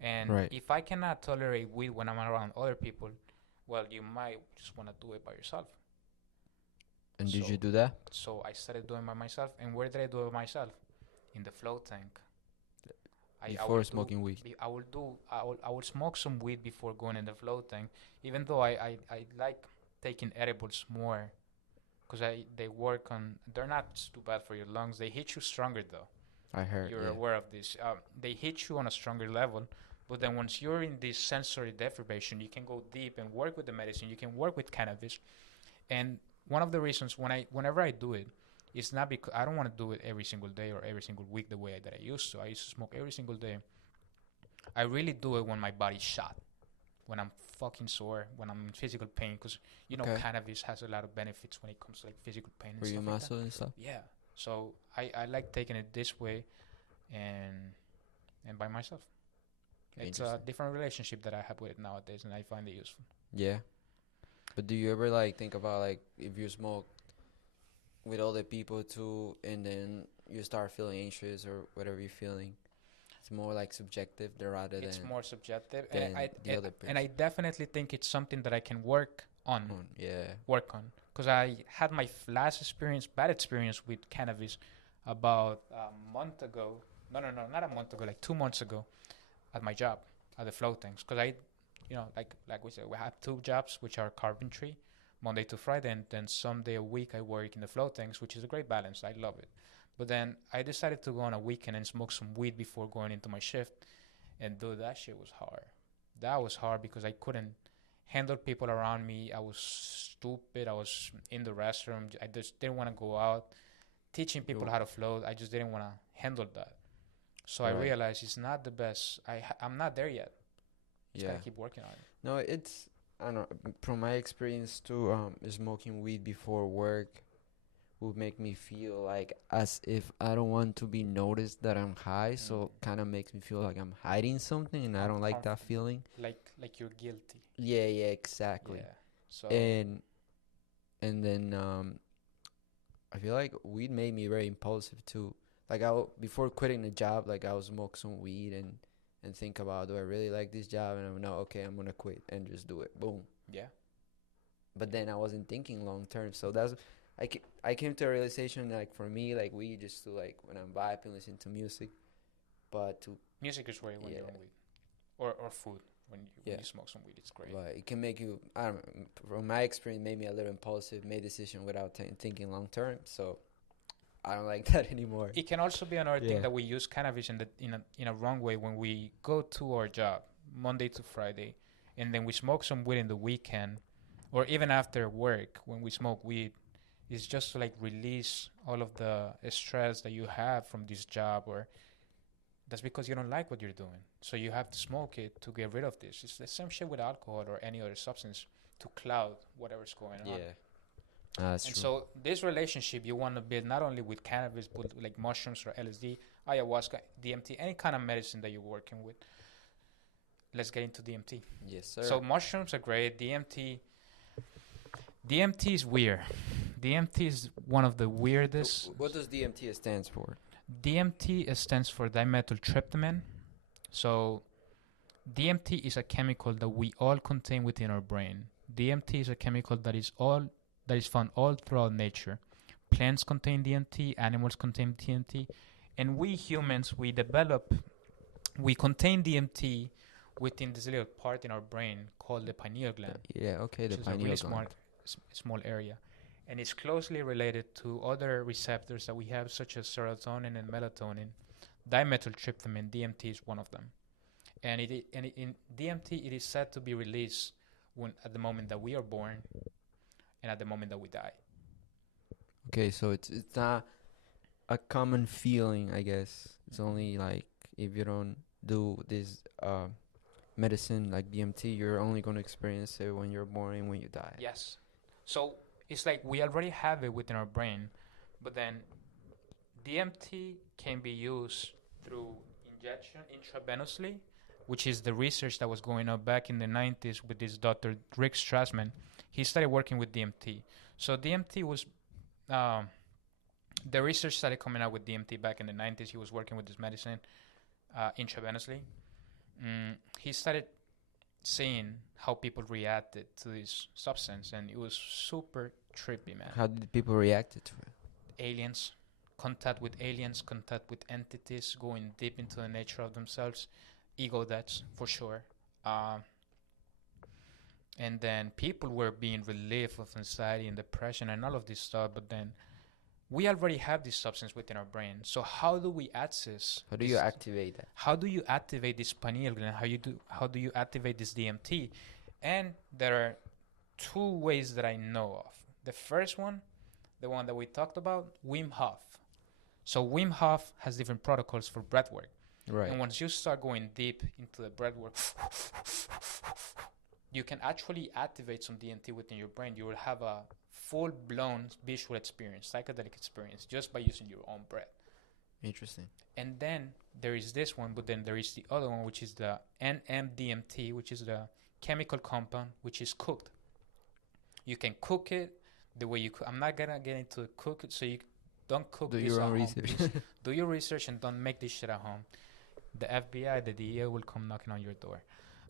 And Right. if I cannot tolerate weed when I'm around other people, well, you might just want to do it by yourself. And So, did you do that? so I started doing it by myself. And where did I do it by myself? In the float tank. I Before will smoking weed? I will smoke some weed before going in the float tank, even though I like taking edibles more, because they work on, they're not too bad for your lungs. They hit you stronger though. I heard, You're yeah. aware of this. They hit you on a stronger level, but then once you're in this sensory deprivation, you can go deep and work with the medicine. You can work with cannabis, and one of the reasons whenever I do it, it's not because I don't want to do it every single day or every single week the way that I used to. I used to smoke every single day. I really do it when my body's shot, when I'm fucking sore, when I'm in physical pain, because Okay. cannabis has a lot of benefits when it comes to like physical pain and For your stuff like that. muscle and stuff? Yeah. So I like taking it this way, and by myself. It's a Interesting. different relationship that I have with it nowadays, and I find it useful. Yeah. But do you ever like think about like if you smoke with other people too, and then you start feeling anxious or whatever you're feeling? It's more like subjective rather It's than more subjective, than and the other person. and I definitely think it's something that I can work on. Yeah. Because I had my last bad experience with cannabis about a month ago. No, not a month ago, like 2 months ago, at my job at the floatings. Because like we said, we have two jobs, which are carpentry, Monday to Friday, and then some day a week I work in the floatings, which is a great balance. I love it. But then I decided to go on a weekend and smoke some weed before going into my shift, and dude, that shit was hard. That was hard because I couldn't handle people around me. I was stupid. I was in the restroom. I just didn't want to go out teaching people how to float. I just didn't want to handle that. So I Right. realized it's not the best. I'm not there yet. Just gotta keep working on it. No, it's, I don't know, from my experience too, smoking weed before work would make me feel like as if I don't want to be noticed that I'm high, so kind of makes me feel like I'm hiding something, and I don't like that feeling. Like you're guilty. Yeah, exactly. Yeah. So And then I feel like weed made me very impulsive too. Like before quitting the job, like I would smoke some weed and think about, do I really like this job? And I'm no, okay, I'm gonna quit and just do it. Boom. yeah. But then I wasn't thinking long term, so I came to a realization, like for me, like weed just to like when I'm vibing, listen to music, but to Music is great when you're on weed, or food when you smoke some weed. It's great. but it can make you, I don't know, from my experience, made me a little impulsive, made decision without thinking long term. So I don't like that anymore. It can also be another thing that we use cannabis in a wrong way when we go to our job Monday to Friday, and then we smoke some weed in the weekend, or even after work when we smoke weed. It's just to like release all of the stress that you have from this job, or that's because you don't like what you're doing. So you have to smoke it to get rid of this. It's the same shit with alcohol or any other substance to cloud whatever's going on. That's And true. so this relationship you want to build not only with cannabis, but like mushrooms or LSD, ayahuasca, DMT, any kind of medicine that you're working with. Let's get into DMT. Yes, sir. So mushrooms are great. DMT is weird. DMT is one of the weirdest. What does DMT stands for? DMT stands for dimethyltryptamine. So DMT is a chemical that we all contain within our brain. DMT is a chemical that is found all throughout nature. Plants contain DMT, animals contain DMT, and we humans we contain DMT within this little part in our brain called the pineal gland. Yeah, okay, the which is a pineal really gland. small area. and it's closely related to other receptors that we have, such as serotonin and melatonin. Dimethyltryptamine, DMT, is one of them. And in DMT, it is said to be released when at the moment that we are born and at the moment that we die. Okay, so it's not a common feeling, I guess. It's only like if you don't do this medicine like DMT, you're only going to experience it when you're born and when you die. Yes. So it's like we already have it within our brain, but then DMT can be used through injection intravenously, which is the research that was going on back in the 90s with this Dr. Rick Strassman. He started working with DMT. So DMT was, the research started coming out with DMT back in the 90s. He was working with this medicine intravenously. He started seeing how people reacted to this substance, and it was super trippy, man. How did people react to it? Aliens, contact with aliens, contact with entities, going deep into the nature of themselves, ego deaths for sure. And then people were being relieved of anxiety and depression and all of this stuff, but then we already have this substance within our brain. So how do we access? How do you activate that? How do you activate this pineal gland? How do you activate this DMT? And there are two ways that I know of. The first one, the one that we talked about, Wim Hof. So Wim Hof has different protocols for breath work. Right. And once you start going deep into the breath work, you can actually activate some DMT within your brain. You will have a full-blown visual experience, psychedelic experience, just by using your own breath. Interesting. And then there is this one, but then there is the other one, which is the NMDMT, which is the chemical compound, which is cooked. You can cook it the way you cook. I'm not going to get into cook it, so you don't cook do this your at own home. research. Do your research and don't make this shit at home. The FBI, the DEA will come knocking on your door.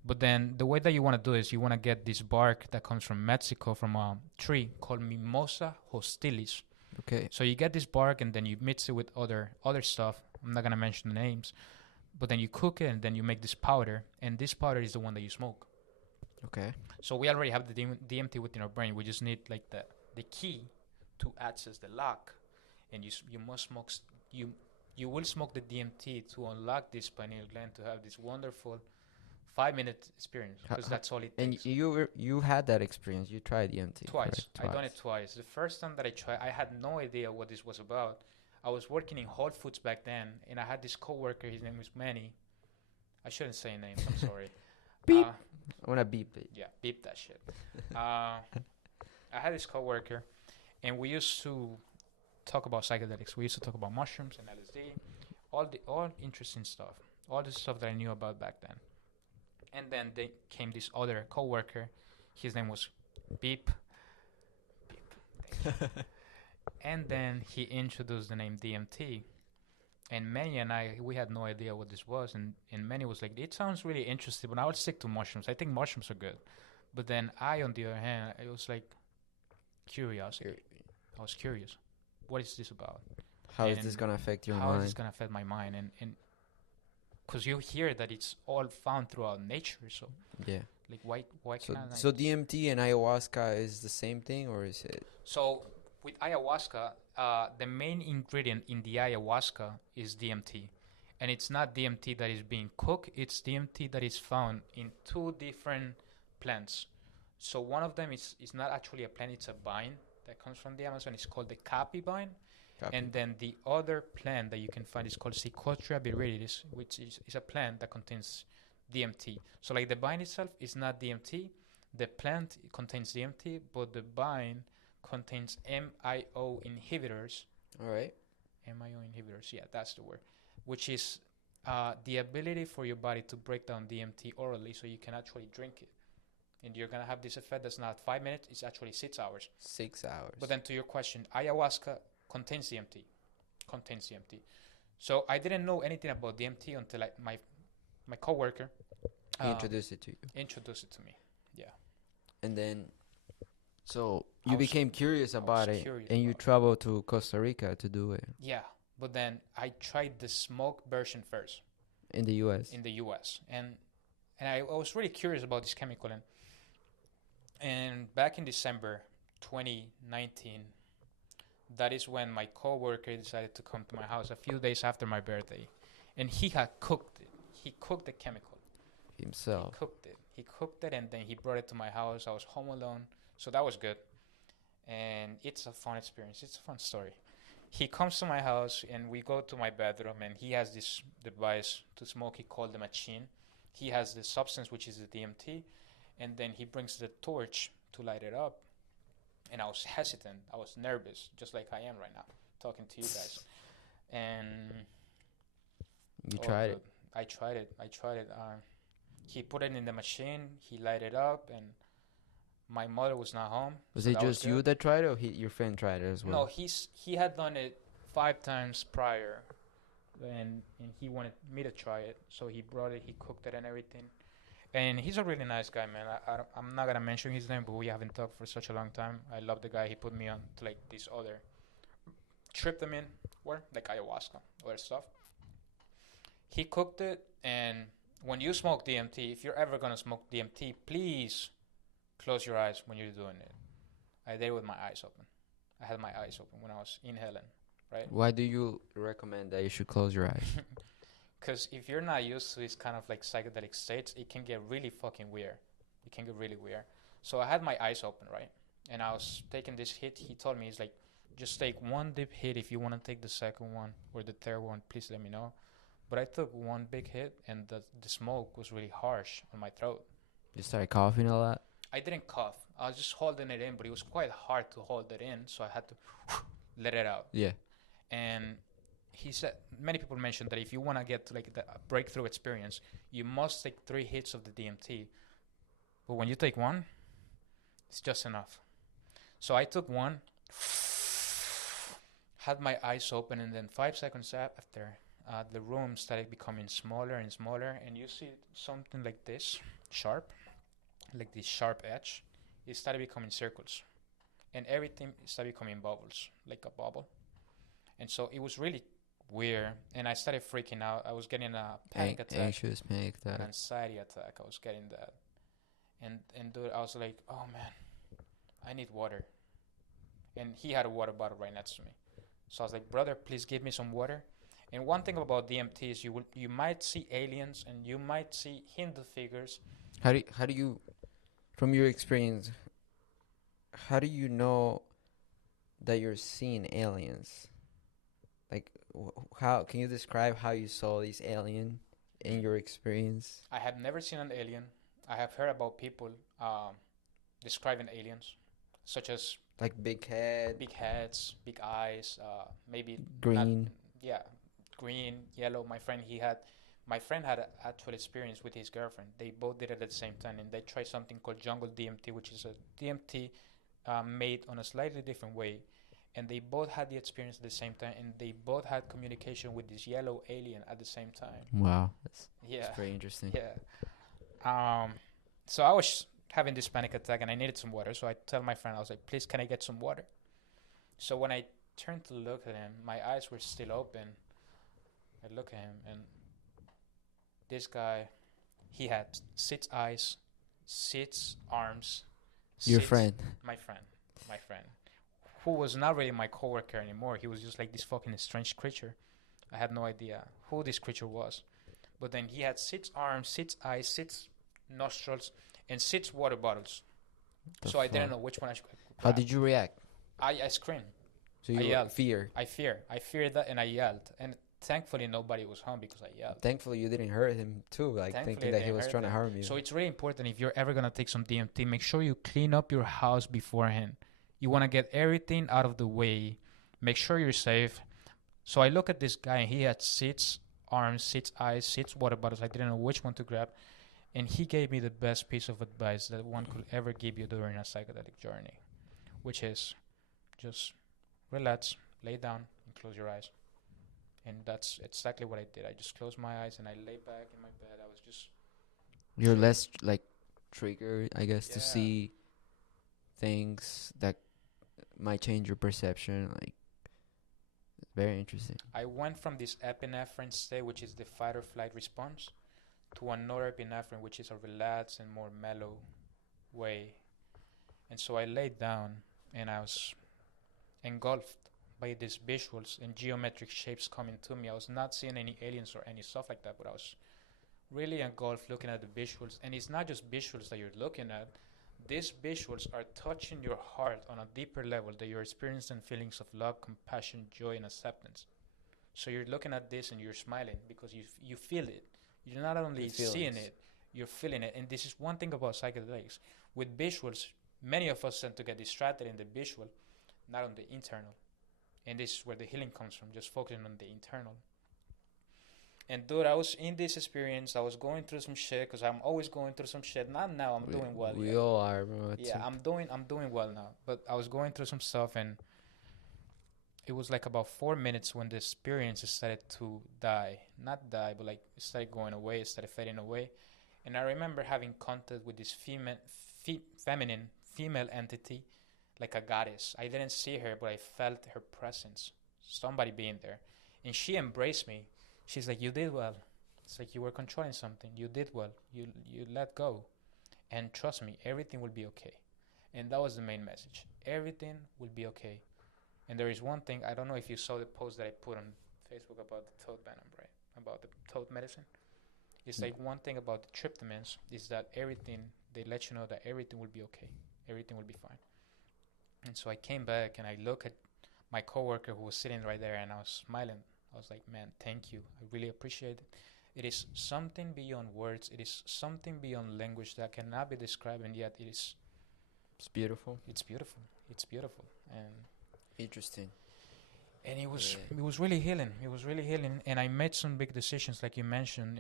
But then the way that you want to do is you want to get this bark that comes from Mexico, from a tree called Mimosa hostilis. Okay. So you get this bark and then you mix it with other stuff. I'm not going to mention the names. But then you cook it and then you make this powder. And this powder is the one that you smoke. Okay. So we already have the DMT within our brain. We just need like the key to access the lock. And you must smoke, you will smoke the DMT to unlock this pineal gland to have this wonderful 5-minute experience, because that's all it takes. And you had that experience. You tried DMT. Twice. I done it twice. The first time that I tried, I had no idea what this was about. I was working in Whole Foods back then, and I had this coworker. His name was Manny. I shouldn't say names. I'm sorry. Beep. I want to beep it. Yeah, beep that shit. I had this coworker, and we used to talk about psychedelics. We used to talk about mushrooms and LSD, all interesting stuff, all the stuff that I knew about back then. And then they came this other coworker. His name was Beep. And then he introduced the name DMT. And Manny and I, we had no idea what this was. And Manny was like, it sounds really interesting, but I would stick to mushrooms. I think mushrooms are good. But then I, on the other hand, it was like curiosity. I was curious. What is this about? How is this going to affect your mind? How is this going to affect my mind? And because you hear that it's all found throughout nature, so yeah, like why so, can't I? So DMT and ayahuasca is the same thing, or is it? So with ayahuasca, the main ingredient in the ayahuasca is DMT, and it's not DMT that is being cooked. It's DMT that is found in two different plants. So one of them is not actually a plant; it's a vine that comes from the Amazon. It's called the capi vine. And then the other plant that you can find is called Psychotria viridis, which is a plant that contains DMT. So like the vine itself is not DMT. The plant contains DMT, but the vine contains MIO inhibitors. All right. MIO inhibitors, yeah, that's the word. Which is the ability for your body to break down DMT orally so you can actually drink it. And you're going to have this effect that's not 5 minutes, it's actually 6 hours. 6 hours. But then to your question, ayahuasca contains DMT. So I didn't know anything about DMT until my coworker introduced it to you. Introduced it to me, yeah. And then, so you became curious about it, and you about traveled to Costa Rica to do it. Yeah, but then I tried the smoked version first. In the U.S. And I was really curious about this chemical, and back in December 2019. That is when my coworker decided to come to my house a few days after my birthday, and he had cooked it. He cooked the chemical. Himself. He cooked it, and then he brought it to my house. I was home alone, so that was good. And it's a fun experience. It's a fun story. He comes to my house, and we go to my bedroom, and he has this device to smoke. He called the machine. He has the substance, which is the DMT, and then he brings the torch to light it up. And I was hesitant. I was nervous, just like I am right now, talking to you guys. And you tried it. I tried it. He put it in the machine. He lighted it up, and my mother was not home. Was it just you that tried it, or your friend tried it as well? No, he had done it 5 times prior, and he wanted me to try it. So he brought it. He cooked it and everything. And he's a really nice guy, man. I'm not gonna mention his name, but we haven't talked for such a long time. I love the guy. He put me on to like this other tryptamine, or like ayahuasca, other stuff. He cooked it, and when you smoke DMT, if you're ever gonna smoke DMT, please close your eyes when you're doing it. I did it with my eyes open. I had my eyes open when I was inhaling, right? Why do you recommend that you should close your eyes? Because if you're not used to this kind of like psychedelic states, it can get really fucking weird. It can get really weird. So I had my eyes open, right? And I was taking this hit. He told me, he's like, just take one deep hit. If you want to take the second one or the third one, please let me know. But I took one big hit, and the smoke was really harsh on my throat. You started coughing a lot? I didn't cough. I was just holding it in, but it was quite hard to hold it in, so I had to let it out. Yeah. And he said, many people mentioned that if you want to get to like the breakthrough experience, you must take 3 hits of the DMT. But when you take one, it's just enough. So I took one, had my eyes open, and then 5 seconds after, the room started becoming smaller and smaller, and you see something like this, sharp, like this sharp edge. It started becoming circles, and everything started becoming bubbles, like a bubble. And so it was really weird, and I started freaking out. I was getting a panic attack, anxious panic attack, an anxiety attack. I was getting that, and dude, I was like, oh man, I need water. And he had a water bottle right next to me, so I was like, brother, please give me some water. And one thing about DMT is you might see aliens, and you might see Hindu figures. How do you, from your experience, how do you know that you're seeing aliens? Like, how can you describe how you saw these alien in your experience? I have never seen an alien. I have heard about people describing aliens, such as like big heads, big eyes, maybe green. Green, yellow. My friend had an actual experience with his girlfriend. They both did it at the same time, and they tried something called jungle DMT, which is a DMT made on a slightly different way. And they both had the experience at the same time, and they both had communication with this yellow alien at the same time. Wow, that's very interesting. Yeah. So I was having this panic attack, and I needed some water. So I tell my friend, I was like, please, can I get some water? So when I turned to look at him, my eyes were still open. I look at him, and this guy, he had 6 eyes, 6 arms. Your friend? My friend, who was not really my coworker anymore. He was just like this fucking strange creature. I had no idea who this creature was. But then he had 6 arms, 6 eyes, 6 nostrils, and 6 water bottles. So I didn't know which one I should grab. How did you react? I screamed. So you yelled. Fear. I feared that, and I yelled. And thankfully, nobody was home because I yelled. Thankfully, you didn't hurt him too, like thinking that he was trying to harm you. So it's really important, if you're ever going to take some DMT, make sure you clean up your house beforehand. You want to get everything out of the way. Make sure you're safe. So I look at this guy, and he had 6 arms, 6 eyes, 6 water bottles. I didn't know which one to grab. And he gave me the best piece of advice that one could ever give you during a psychedelic journey, which is just relax, lay down, and close your eyes. And that's exactly what I did. I just closed my eyes, and I lay back in my bed. I was just... You're less, like, triggered, I guess, to see things that might change your perception. Like, very interesting. I went from this epinephrine state, which is the fight or flight response, to another epinephrine, which is a relaxed and more mellow way. And so I laid down, and I was engulfed by these visuals and geometric shapes coming to me. I was not seeing any aliens or any stuff like that, but I was really engulfed looking at the visuals. And it's not just visuals that you're looking at. These visuals are touching your heart on a deeper level, that you're experiencing feelings of love, compassion, joy, and acceptance. So you're looking at this and you're smiling because you feel it. You're not only seeing it, you're feeling it. And this is one thing about psychedelics. With visuals, many of us tend to get distracted in the visual, not on the internal. And this is where the healing comes from, just focusing on the internal. And dude, I was in this experience. I was going through some shit because I'm always going through some shit. Not now. I'm doing well. We all are, bro. Yeah, I'm doing well now. But I was going through some stuff, and it was like about 4 minutes when the experience started to die. Not die, but like it started going away. It started fading away. And I remember having contact with this feminine female entity, like a goddess. I didn't see her, but I felt her presence. Somebody being there, and she embraced me. She's like, you did well. It's like you were controlling something. You did well. You let go. And trust me, everything will be okay. And that was the main message. Everything will be okay. And there is one thing, I don't know if you saw the post that I put on Facebook about the toad venom, right? About the toad medicine. It's like one thing about the tryptamines is that everything, they let you know that everything will be okay. Everything will be fine. And so I came back and I looked at my coworker who was sitting right there, and I was smiling. I was like, man, thank you. I really appreciate it. It is something beyond words. It is something beyond language that cannot be described, and yet it is. It's beautiful. It's beautiful. It's beautiful. And interesting. And it was really healing. It was really healing. And I made some big decisions, like you mentioned,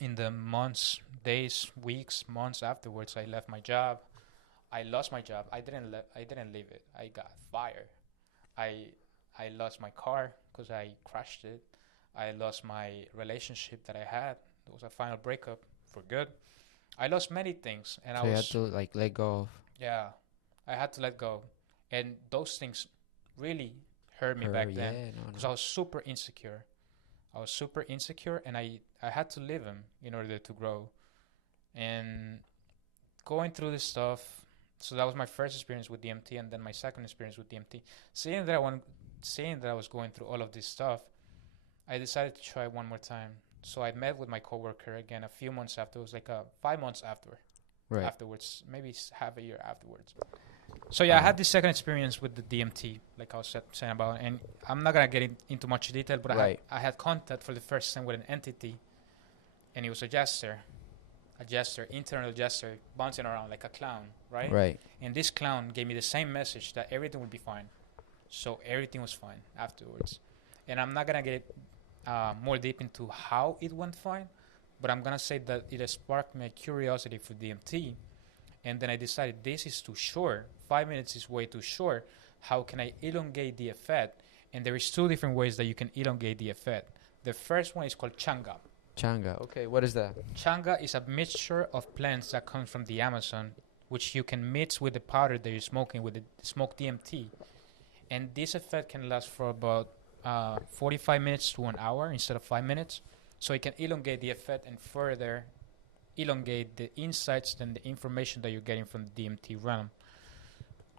in the months, days, weeks, months afterwards. I left my job. I lost my job. I didn't leave it. I got fired. I lost my car because I crashed it. I lost my relationship that I had. It was a final breakup for good. I lost many things, and so you had to like let go of. Yeah, I had to let go, and those things really hurt me back then because I was super insecure. And I had to leave him in order to grow. And going through this stuff, so that was my first experience with DMT, and then my second experience with DMT. Saying that I was going through all of this stuff, I decided to try one more time. So I met with my coworker again a few months after. It was like 5 months afterwards, maybe half a year afterwards. So yeah, I had this second experience with the DMT, like I was saying about, and I'm not gonna get into much detail, but I had contact for the first time with an entity, and it was a jester, internal jester, bouncing around like a clown, right? Right. And this clown gave me the same message that everything would be fine. So everything was fine afterwards. And I'm not going to get more deep into how it went fine, but I'm going to say that it has sparked my curiosity for DMT. And then I decided this is too short. 5 minutes is way too short. How can I elongate the effect? And there is 2 different ways that you can elongate the effect. The first one is called changa. Changa. Okay, what is that? Changa is a mixture of plants that comes from the Amazon, which you can mix with the powder that you're smoking with the smoked DMT. And this effect can last for about 45 minutes to an hour instead of 5 minutes. So it can elongate the effect and further elongate the insights and the information that you're getting from the DMT realm.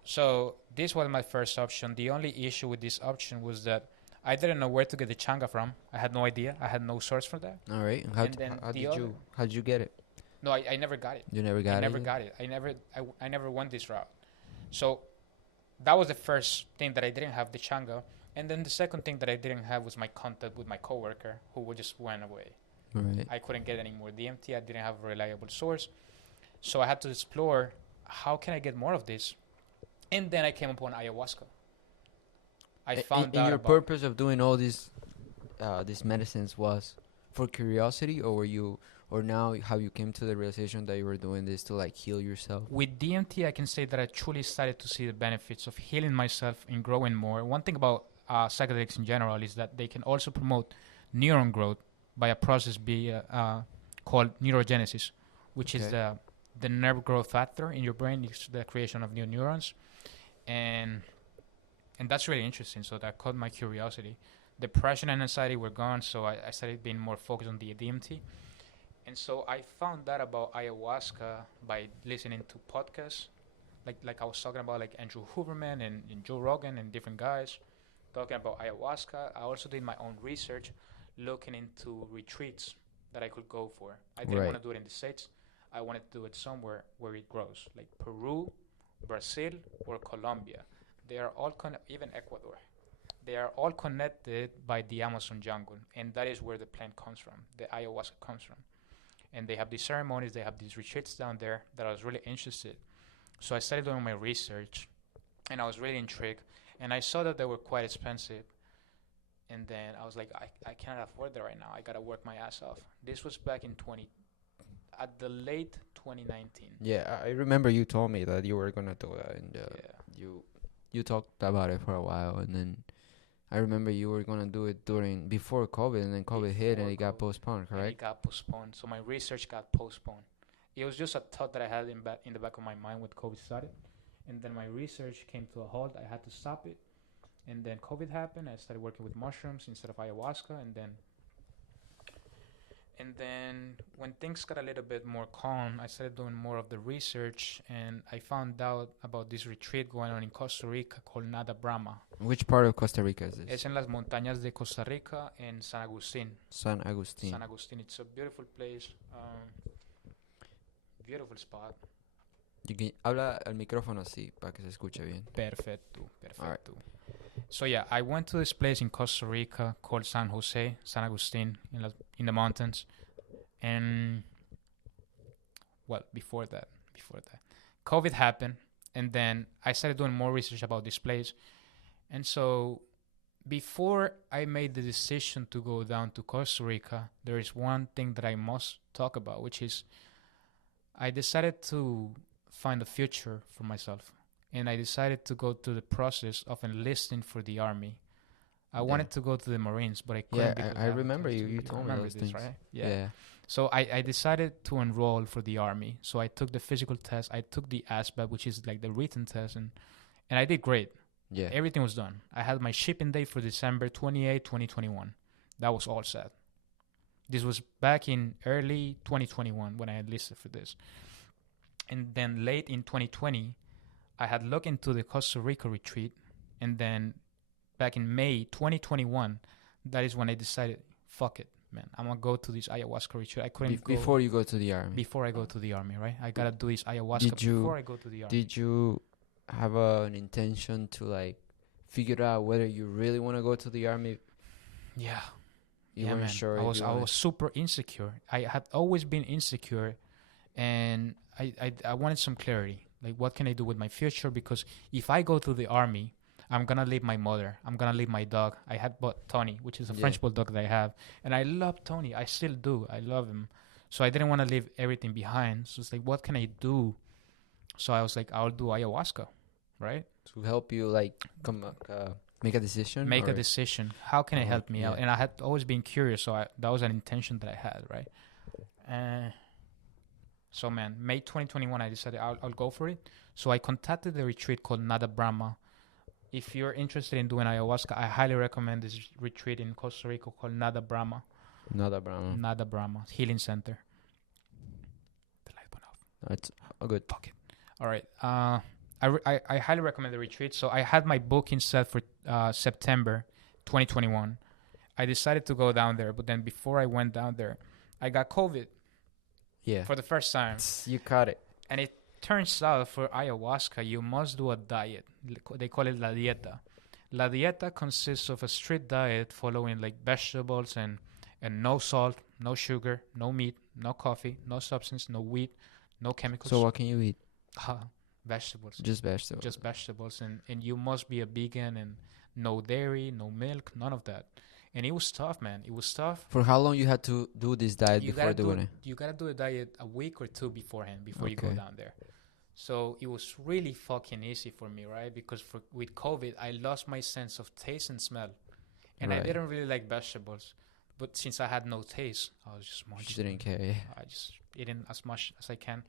So this was my first option. The only issue with this option was that I didn't know where to get the changa from. I had no idea. I had no source for that. All right. How did you get it? No, I never got it. You never got it? I never got it. I never went this route. So that was the first thing that I didn't have, the changa. And then the second thing that I didn't have was my contact with my coworker, who just went away. Right. I couldn't get any more DMT. I didn't have a reliable source. So I had to explore, how can I get more of this? And then I came upon ayahuasca. I found out. And your purpose of doing all these medicines was for curiosity, or now how you came to the realization that you were doing this to like heal yourself? With DMT, I can say that I truly started to see the benefits of healing myself and growing more. One thing about psychedelics in general is that they can also promote neuron growth by a process called neurogenesis, which is the nerve growth factor in your brain. It's the creation of new neurons. And that's really interesting. So that caught my curiosity. Depression and anxiety were gone, so I started being more focused on the DMT. And so I found that about ayahuasca by listening to podcasts like I was talking about like Andrew Huberman and Joe Rogan and different guys talking about ayahuasca. I also did my own research, looking into retreats that I could go for. I didn't want Right. to do it in the States. I wanted to do it somewhere where it grows, like Peru, Brazil, or Colombia. They are all even Ecuador. They are all connected by the Amazon jungle, and that is where the plant comes from. The ayahuasca comes from, and they have these ceremonies. They have these retreats down there that I was really interested. So I started doing my research, and I was really intrigued. And I saw that they were quite expensive. And then I was like, I can't afford that right now. I gotta work my ass off. This was back in at the late 2019. Yeah, I remember you told me that you were gonna do that, and Yeah. you talked about it for a while, and then I remember you were gonna do it before COVID, and then COVID hit, and Before it got COVID. postponed, And it correct? got postponed. So my research got postponed. It was just a thought that I had in the back of my mind when COVID started. And then my research came to a halt. I had to stop it. And then COVID happened. I started working with mushrooms instead of ayahuasca. And then when things got a little bit more calm, I started doing more of the research, and I found out about this retreat going on in Costa Rica called Nada Brahma. Which part of Costa Rica is Es this? en las montañas de Costa Rica en San Agustín. San Agustin. San Agustín. It's a beautiful place. Beautiful spot. Habla al micrófono así para que se escuche bien. Perfecto. Alright. So yeah, I went to this place in Costa Rica called San Jose, San Agustin, in the mountains, and well, before that, COVID happened, and then I started doing more research about this place, and so before I made the decision to go down to Costa Rica, there is one thing that I must talk about, which is I decided to find a future for myself. And I decided to go through the process of enlisting for the army. I wanted to go to the Marines, but I couldn't. Yeah, I remember you told me those things. Right? Yeah. So I decided to enroll for the army. So I took the physical test. I took the ASVAB, which is like the written test, and I did great. Yeah. Everything was done. I had my shipping date for December 28, 2021. That was all set. This was back in early 2021 when I enlisted for this. And then late in 2020, I had looked into the Costa Rica retreat, and then back in May 2021, that is when I decided, fuck it, man, I'm gonna go to this ayahuasca retreat. I couldn't go before you go to the army. before I go to the army, right? I gotta do this ayahuasca before I go to the army. Did you have an intention to like figure out whether you really want to go to the army? Yeah, You weren't man. sure. I was super insecure. I had always been insecure, and I wanted some clarity. Like, what can I do with my future? Because if I go to the army, I'm going to leave my mother. I'm going to leave my dog. I had bought Tony, which is a French bulldog that I have. And I love Tony. I still do. I love him. So I didn't want to leave everything behind. So it's like, what can I do? So I was like, I'll do ayahuasca, right? To help you, like, make a decision? Make a decision. How can it help me out? Yeah. And I had always been curious. So that was an intention that I had, right? So, man, May 2021, I decided I'll go for it. So I contacted the retreat called Nada Brahma. If you're interested in doing ayahuasca, I highly recommend this retreat in Costa Rica called Nada Brahma. Nada Brahma. Nada Brahma Healing Center. The light went off. That's good. Fuck it. All right. I highly recommend the retreat. So I had my booking set for September 2021. I decided to go down there, but then before I went down there, I got COVID. Yeah. For the first time. You caught it. And it turns out for ayahuasca, you must do a diet. They call it la dieta. La dieta consists of a strict diet following like vegetables and no salt, no sugar, no meat, no coffee, no substance, no wheat, no chemicals. So what can you eat? Vegetables. Just vegetables. Just vegetables. And you must be a vegan and no dairy, no milk, none of that. And it was tough, man. It was tough. For how long you had to do this diet before doing it? You gotta do a diet a week or two beforehand before you go Okay. down there. So it was really fucking easy for me, right? Because with COVID, I lost my sense of taste and smell, and I Right. didn't really like vegetables. But since I had no taste, I was just You munching. didn't care. Yeah. I just eating as much as I can.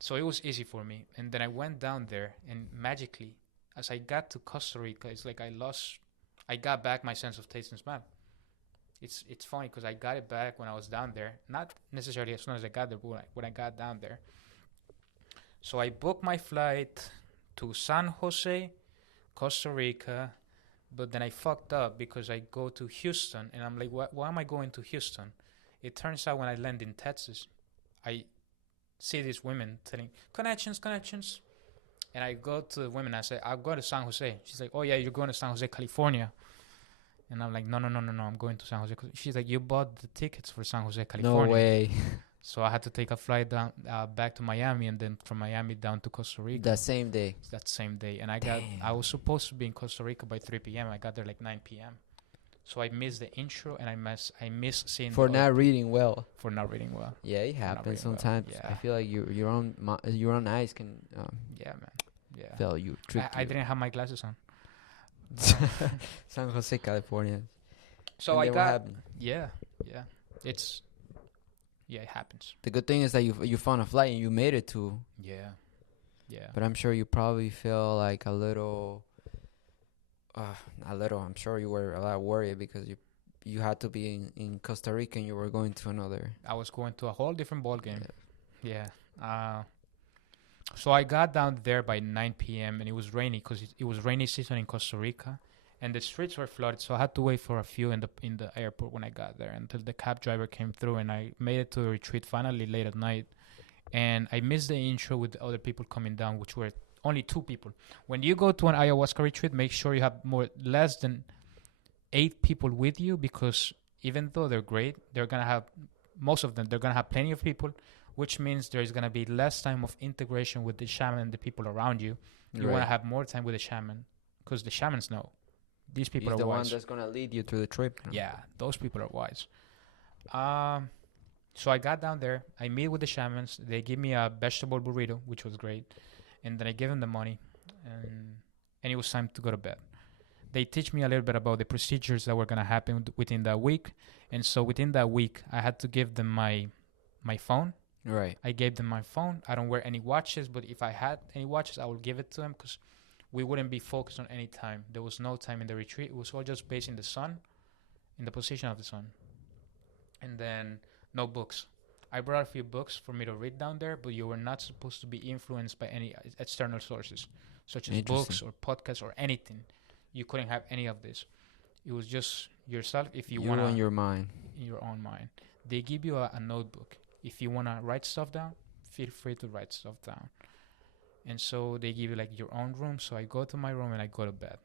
So it was easy for me. And then I went down there, and magically, as I got to Costa Rica, it's like I got back my sense of taste and smell. It's funny because I got it back when I was down there. Not necessarily as soon as I got there, but when I got down there. So I booked my flight to San Jose, Costa Rica, but then I fucked up because I go to Houston, and I'm like, why am I going to Houston? It turns out when I land in Texas, I see these women telling connections, and I go to the women. I say, I'll go to San Jose. She's like, oh yeah, you're going to San Jose, California. And I'm like, no, I'm going to San Jose. She's like, you bought the tickets for San Jose, California. No way. So I had to take a flight down back to Miami, and then from Miami down to Costa Rica. That same day. That same day. And Damn. I was supposed to be in Costa Rica by 3 p.m. I got there like 9 p.m. So I missed the intro, and I missed seeing For not reading well. For not reading well. Yeah, it happens well. sometimes. Yeah. I feel like your own eyes can yeah, man. Yeah. feel you. I didn't have my glasses on. San Jose, California. So and I then got. what happened? Yeah. It happens. The good thing is that you found a flight and you made it to. Yeah. But I'm sure you probably feel like a little. I'm sure you were a lot worried because you had to be in Costa Rica and you were going to another. I was going to a whole different ball game. Yeah. So I got down there by 9 p.m. and it was rainy because it was rainy season in Costa Rica, and the streets were flooded. So I had to wait for a few in the airport when I got there until the cab driver came through, and I made it to the retreat finally late at night. And I missed the intro with the other people coming down, which were only 2 people. When you go to an ayahuasca retreat, make sure you have less than 8 people with you, because even though they're great, they're gonna have plenty of people, which means there's gonna be less time of integration with the shaman and the people around you. You want to have more time with the shaman, because the shamans know these people He's are the wise. one that's gonna lead you through the trip. Yeah, those people are wise. So I got down there. I meet with the shamans. They give me a vegetable burrito, which was great. And then I gave them the money, and it was time to go to bed. They teach me a little bit about the procedures that were going to happen within that week. And so within that week, I had to give them my phone. Right. I gave them my phone. I don't wear any watches, but if I had any watches, I would give it to them, because we wouldn't be focused on any time. There was no time in the retreat. It was all just based in the sun, in the position of the sun. And then no books. I brought a few books for me to read down there, but you were not supposed to be influenced by any external sources, such as books or podcasts or anything. You couldn't have any of this. It was just yourself. If you want to, in your mind. In your own mind. They give you a notebook. If you want to write stuff down, feel free to write stuff down. And so they give you like your own room. So I go to my room and I go to bed.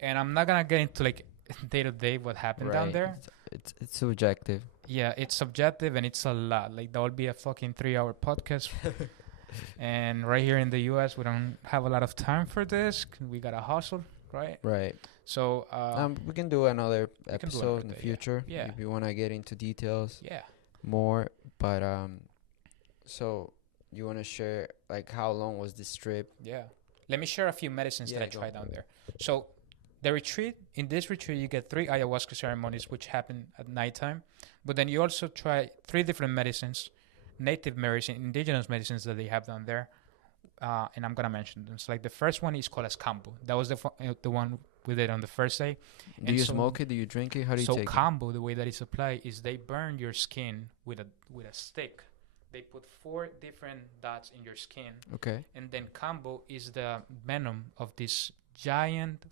And I'm not gonna get into like day to day what happened down there. It's subjective. Yeah, it's subjective and it's a lot. Like that would be a fucking 3-hour podcast. And right here in the US, we don't have a lot of time for this. We gotta hustle, right? Right. So we can do another episode in the future. Yeah. If you want to get into details. Yeah. More, but so you want to share like how long was this trip? Yeah. Let me share a few medicines that I tried down there. So in this retreat, you get 3 ayahuasca ceremonies, which happen at nighttime. But then you also try 3 different medicines, native medicine, indigenous medicines that they have down there. And I'm going to mention them. So like the first one is called as kambo. That was the one we did on the first day. Do you smoke it? Do you drink it? How do you take it? So kambo, the way that it's applied is they burn your skin with a stick. They put 4 different dots in your skin. Okay. And then kambo is the venom of this giant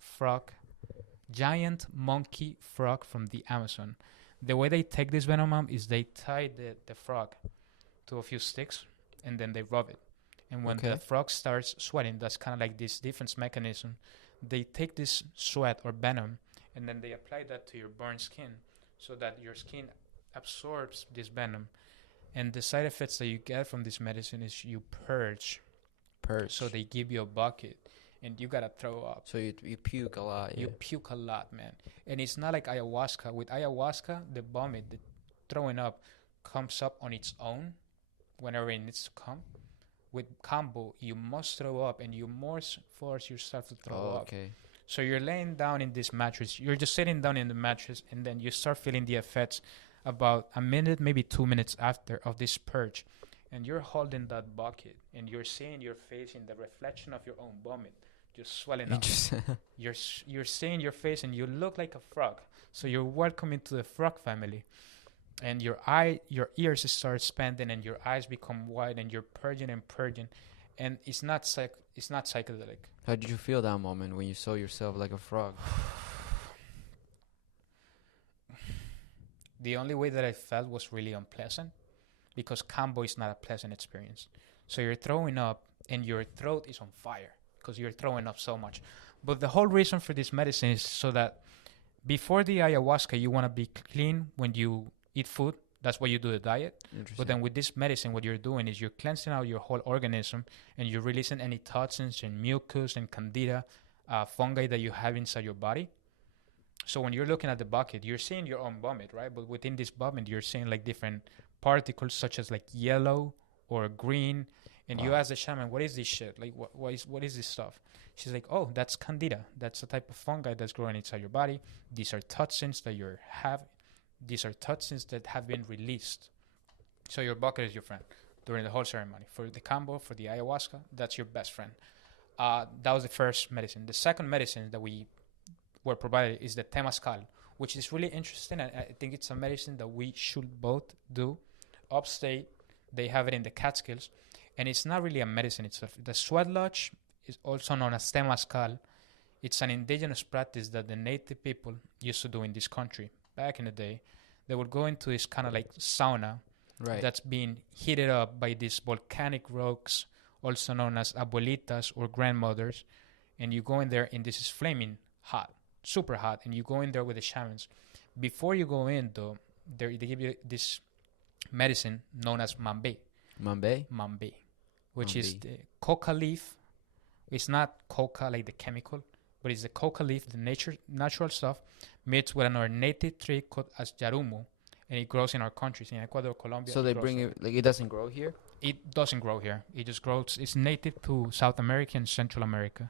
monkey frog from the Amazon. The way they take this venom is they tie the frog to a few sticks and then they rub it. And when the frog starts sweating, that's kind of like this defense mechanism. They take this sweat or venom and then they apply that to your burned skin so that your skin absorbs this venom. And the side effects that you get from this medicine is you purge. So they give you a bucket and you gotta throw up. So you puke a lot. You puke a lot, man. And it's not like ayahuasca. With ayahuasca, the vomit, the throwing up, comes up on its own whenever it needs to come. With kambo, you must throw up and you must force yourself to throw up. Okay. So you're laying down in this mattress. You're just sitting down in the mattress and then you start feeling the effects about a minute, maybe 2 minutes after of this purge. And you're holding that bucket and you're seeing your face in the reflection of your own vomit, just swelling up. You're seeing your face and you look like a frog. So you're welcome into the frog family. and your ears start expanding, and your eyes become wide, and you're purging and purging, and it's not psychedelic. How did you feel that moment when you saw yourself like a frog? The only way that I felt was really unpleasant, because Cambo is not a pleasant experience. So you're throwing up, and your throat is on fire because you're throwing up so much. But the whole reason for this medicine is so that before the ayahuasca, you want to be clean when you eat food. That's why you do the diet. But then with this medicine, what you're doing is you're cleansing out your whole organism, and you're releasing any toxins and mucus and candida, fungi that you have inside your body. So when you're looking at the bucket, you're seeing your own vomit, right? But within this vomit, you're seeing like different particles, such as like yellow or green. And you ask the shaman, what is this shit? Like, what is this stuff? She's like, oh, that's candida. That's a type of fungi that's growing inside your body. These are toxins that you have. These are toxins that have been released. So your bucket is your friend during the whole ceremony. For the Cambo, for the ayahuasca, that's your best friend. That was the first medicine. The second medicine that we were provided is the Temazcal, which is really interesting. I think it's a medicine that we should both do. Upstate, they have it in the Catskills, and it's not really a medicine itself. The sweat lodge is also known as Temazcal. It's an indigenous practice that the native people used to do in this country back in the day. They would go into this kind of like sauna that's being heated up by these volcanic rocks, also known as abuelitas or grandmothers, and you go in there, and this is flaming hot, super hot, and you go in there with the shamans. Before you go in, though, they give you this medicine known as mambe. Mambe, which is the coca leaf. It's not coca like the chemical, but it's the coca leaf, the natural stuff, mixed with another native tree called as jarumo, and it grows in our countries, in Ecuador, Colombia. So they bring it, like, it doesn't grow here? It doesn't grow here. It just grows. It's native to South America and Central America.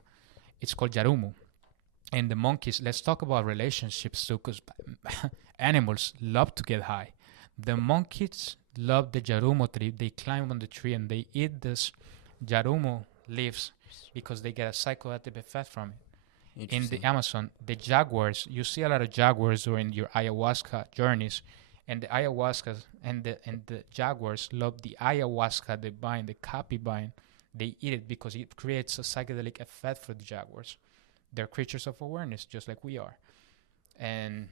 It's called jarumo. And the monkeys, let's talk about relationships too, because animals love to get high. The monkeys love the jarumo tree. They climb on the tree and they eat this jarumo leaves because they get a psychoactive effect from it. In the Amazon, the jaguars, you see a lot of jaguars during your ayahuasca journeys, and the ayahuasca and the jaguars love the ayahuasca, the vine, the capi vine. They eat it because it creates a psychedelic effect for the jaguars. They're creatures of awareness, just like we are. And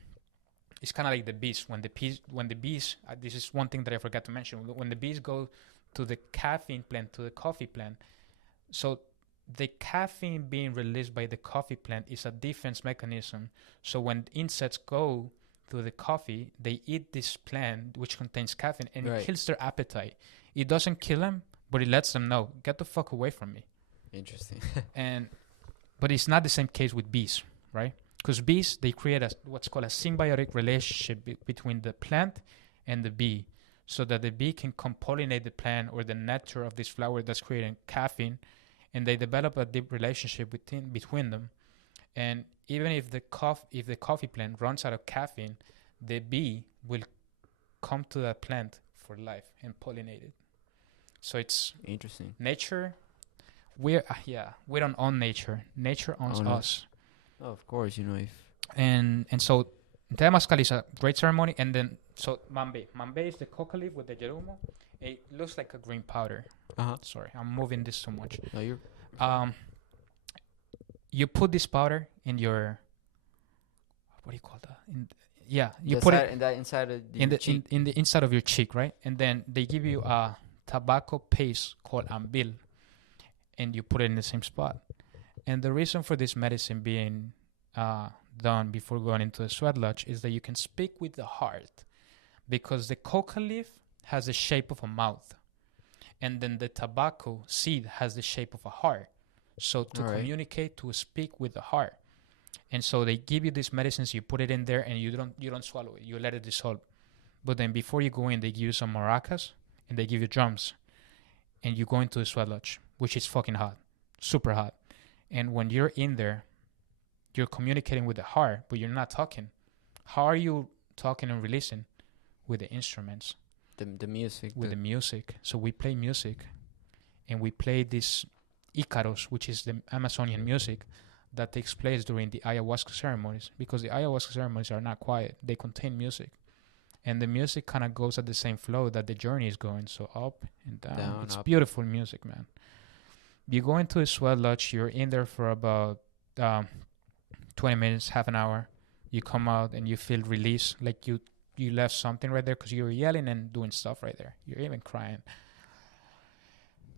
it's kind of like the bees. When the bees, this is one thing that I forgot to mention. When the bees go to the caffeine plant, to the coffee plant, so the caffeine being released by the coffee plant is a defense mechanism. So when insects go to the coffee, they eat this plant, which contains caffeine, and it kills their appetite. It doesn't kill them, but it lets them know, get the fuck away from me. Interesting. But it's not the same case with bees, right? Because bees, they create what's called a symbiotic relationship between the plant and the bee, so that the bee can pollinate the plant or the nectar of this flower that's creating caffeine, and they develop a deep relationship between them. And even if the coffee plant runs out of caffeine, the bee will come to that plant for life and pollinate it. So it's interesting. Nature. We don't own nature. Nature owns us. Oh, of course, if. And so Temazcal is a great ceremony, and then so mambe is the coca leaf with the jerumo. It looks like a green powder. Sorry, I'm moving this so much. No, you're. You put this powder in your. What do you call that? You the put side, it in the inside of in the inside of your cheek, right? And then they give you a tobacco paste called ambil, and you put it in the same spot. And the reason for this medicine being done before going into the sweat lodge is that you can speak with the heart, because the coca leaf has the shape of a mouth, and then the tobacco seed has the shape of a heart. So to communicate, to speak with the heart. And so they give you these medicines, you put it in there, and you don't swallow it, you let it dissolve. But then before you go in, they give you some maracas, and they give you drums, and you go into the sweat lodge, which is fucking hot, super hot. And when you're in there, you're communicating with the heart, but you're not talking. How are you talking and releasing? With the instruments. The music. With the music. So we play music, and we play this Icaros, which is the Amazonian music that takes place during the ayahuasca ceremonies, because the ayahuasca ceremonies are not quiet. They contain music. and the music kind of goes at the same flow that the journey is going. So up and down. Down, It's up. beautiful music, man. You go into a sweat lodge. You're in there for about 20 minutes, half an hour. You come out and you feel release, like you left something right there because you were yelling and doing stuff right there. You're even crying.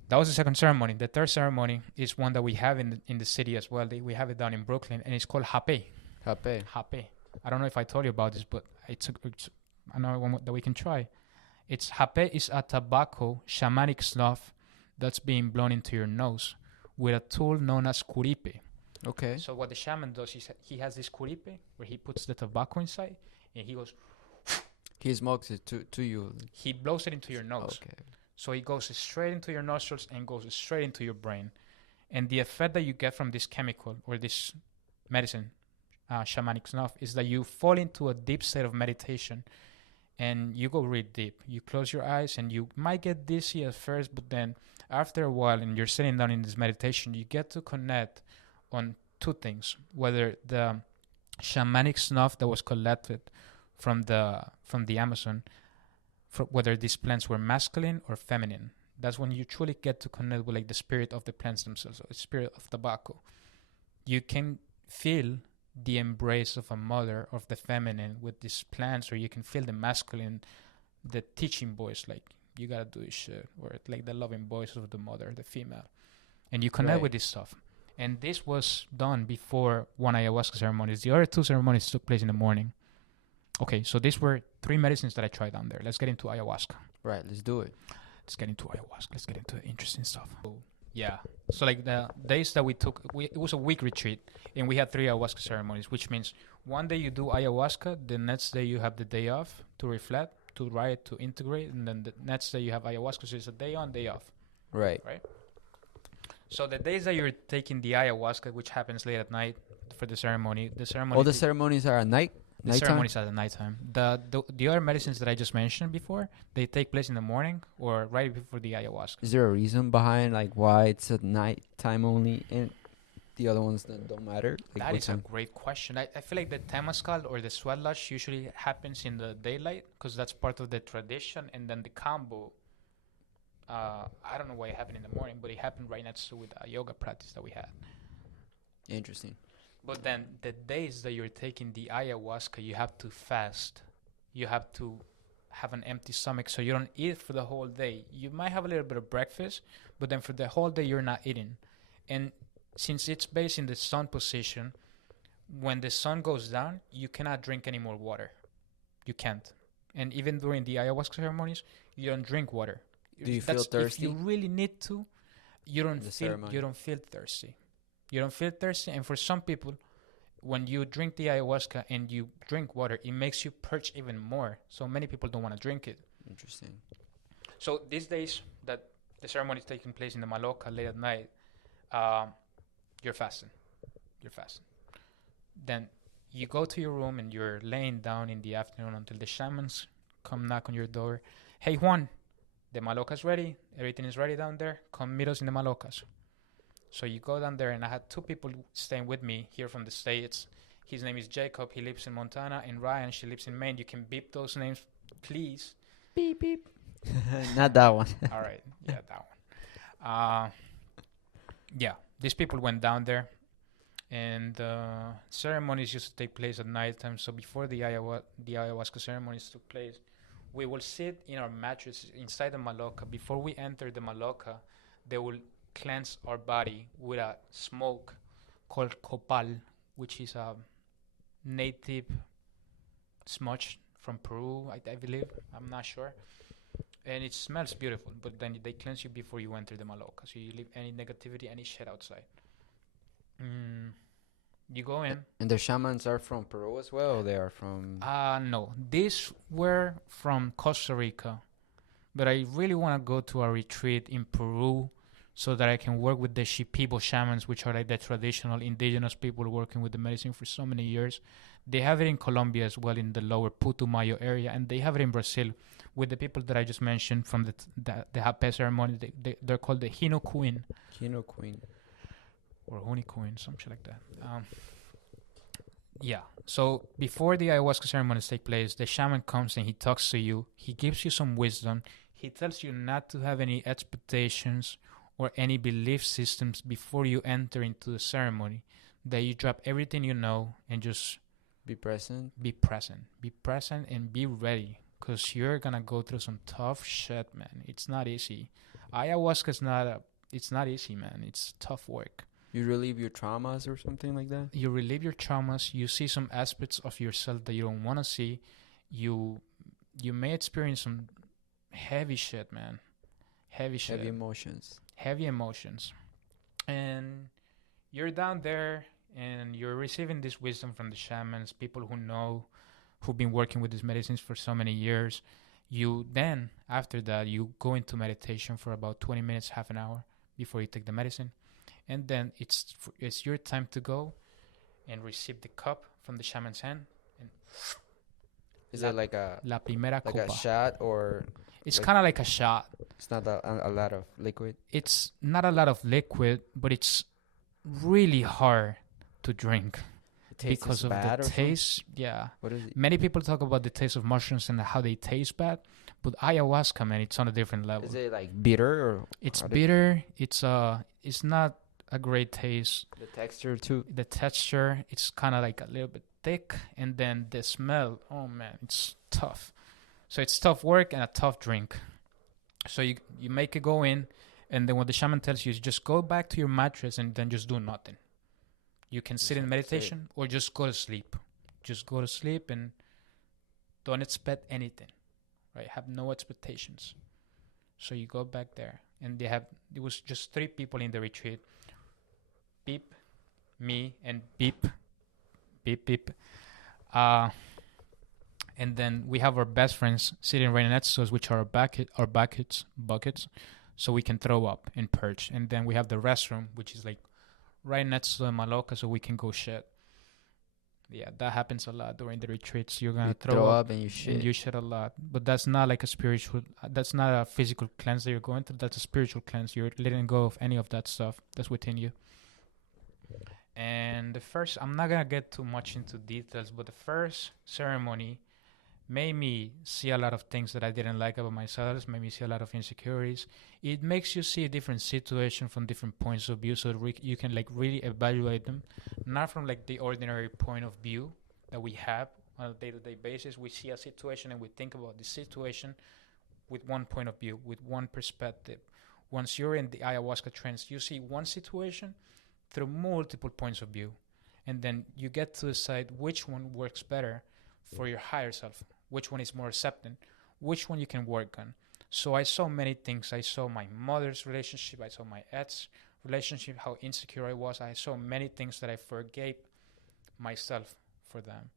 That was the second ceremony. The third ceremony is one that we have in the city as well. We have it down in Brooklyn, and it's called Hape. Hape. Hape. I don't know if I told you about this, but it's another one that we can try. It's Hape is a tobacco shamanic snuff that's being blown into your nose with a tool known as kuripe. Okay. So what the shaman does is he has this kuripe where he puts the tobacco inside and he goes. He smokes it to you. He blows it into your nose. Okay. So it goes straight into your nostrils and goes straight into your brain. And the effect that you get from this chemical or this medicine, shamanic snuff, is that you fall into a deep state of meditation and you go really deep. You close your eyes and you might get dizzy at first, but then after a while and you're sitting down in this meditation, you get to connect on two things, whether the shamanic snuff that was collected from the Amazon, whether these plants were masculine or feminine. That's when you truly get to connect with like the spirit of the plants themselves, or the spirit of tobacco. You can feel the embrace of a mother of the feminine with these plants, or you can feel the masculine, the teaching voice, like you gotta do this shit, or like the loving voice of the mother, the female, and you connect with this stuff. And this was done before one ayahuasca ceremonies. The other two ceremonies took place in the morning. Okay, so these were 3 medicines that I tried down there. Let's get into ayahuasca. Right, let's do it. Let's get into ayahuasca. Let's get into interesting stuff. Yeah. So like the days that we took, it was a week retreat, and we had 3 ayahuasca ceremonies, which means one day you do ayahuasca, the next day you have the day off to reflect, to write, to integrate, and then the next day you have ayahuasca. So it's a day on, day off. Right. So the days that you're taking the ayahuasca, which happens late at night for the ceremony, All the ceremonies are at night? The ceremonies are at nighttime. The other medicines that I just mentioned before, they take place in the morning or right before the ayahuasca. Is there a reason behind like why it's at nighttime only and the other ones that don't matter? Like that is a great question. I feel like the temazcal or the sweat lodge usually happens in the daylight because that's part of the tradition, and then the combo, I don't know why it happened in the morning, but it happened right next to with a yoga practice that we had. Interesting. But then the days that you're taking the ayahuasca, you have to fast. You have to have an empty stomach, so you don't eat for the whole day. You might have a little bit of breakfast, but then for the whole day you're not eating. And since it's based in the sun position, when the sun goes down, you cannot drink any more water. You can't. And even during the ayahuasca ceremonies, you don't drink water. Do you feel thirsty? If you really need to, you don't feel thirsty. You don't feel thirsty, and for some people, when you drink the ayahuasca and you drink water, it makes you purge even more. So many people don't want to drink it. Interesting. So these days that the ceremony is taking place in the Maloca late at night, you're fasting. Then you go to your room and you're laying down in the afternoon until the shamans come knock on your door. Hey, Juan, the Maloca's ready. Everything is ready down there. Come meet us in the Malocas. So you go down there, and I had 2 people staying with me here from the States. His name is Jacob. He lives in Montana. And Ryan, she lives in Maine. You can beep those names, please. Beep, beep. Not that one. All right. Yeah, that one. Yeah, these people went down there. And ceremonies used to take place at nighttime. So before the ayahuasca ceremonies took place, we will sit in our mattress inside the Maloca. Before we enter the Maloca, they will cleanse our body with a smoke called copal, which is a native smudge from Peru, I believe. I'm not sure. And it smells beautiful, but then they cleanse you before you enter the Maloca. So you leave any negativity, any shit outside. You go in. And the shamans are from Peru as well, or they are from... No. These were from Costa Rica. But I really want to go to a retreat in Peru so that I can work with the Shipibo shamans, which are like the traditional indigenous people working with the medicine for so many years. They have it in Colombia as well, in the lower Putumayo area, and they have it in Brazil with the people that I just mentioned from the Hape ceremony. They're called the Hino Queen. Hino Queen. Or Huni Queen, something like that. Yeah. So before the ayahuasca ceremonies take place, the shaman comes and he talks to you. He gives you some wisdom. He tells you not to have any expectations or any belief systems before you enter into the ceremony. That you drop everything you know and just Be present. be present. Be present and be ready. Because you're going to go through some tough shit, man. It's not easy. Ayahuasca's it's not easy, man. It's tough work. You relieve your traumas or something like that. You relieve your traumas. You see some aspects of yourself that you don't want to see. You may experience some heavy shit, man. Heavy shit. Heavy emotions. Heavy emotions. And you're down there and you're receiving this wisdom from the shamans, people who know, who've been working with these medicines for so many years. You then, after that, you go into meditation for about 20 minutes, half an hour before you take the medicine. And then it's your time to go and receive the cup from the shaman's hand. And Is it like a La primera like copa. a shot, or It's like- kind of like a shot. it's not a lot of liquid? It's not a lot of liquid, but it's really hard to drink It tastes because of bad the or something? taste. Yeah. What is it? Many people talk about the taste of mushrooms and how they taste bad, but ayahuasca, man, it's on a different level. Is it like bitter or It's how bitter. It's not a great taste. the texture too? The texture, it's kind of like a little bit thick, and then the smell, oh man, it's tough. So it's tough work and a tough drink. So you make it go in, and then what the shaman tells you is just go back to your mattress and then just do nothing. You can Just sit in have to meditation or just go to sleep. Just go to sleep and don't expect anything, right? Have no expectations. So you go back there, and it was just 3 people in the retreat. Beep, me, and beep, beep, beep. And then we have our best friends sitting right next to us, which are our buckets, so we can throw up and purge. And then we have the restroom, which is like right next to the maloca, so we can go shit. Yeah, that happens a lot during the retreats. You're gonna You throw up and you shit. and you shit a lot, but that's not like a spiritual. That's not a physical cleanse that you're going through. That's a spiritual cleanse. You're letting go of any of that stuff that's within you. And the first, I'm not gonna get too much into details, but the first ceremony made me see a lot of things that I didn't like about myself, made me see a lot of insecurities. It makes you see a different situation from different points of view, so you can like really evaluate them, not from like the ordinary point of view that we have on a day-to-day basis. We see a situation and we think about the situation with one point of view, with one perspective. Once you're in the ayahuasca trance, you see one situation through multiple points of view, and then you get to decide which one works better for your higher self, which one is more accepting, which one you can work on. So I saw many things. I saw my mother's relationship, I saw my ex relationship, how insecure I was. I saw many things that I forgave myself for them,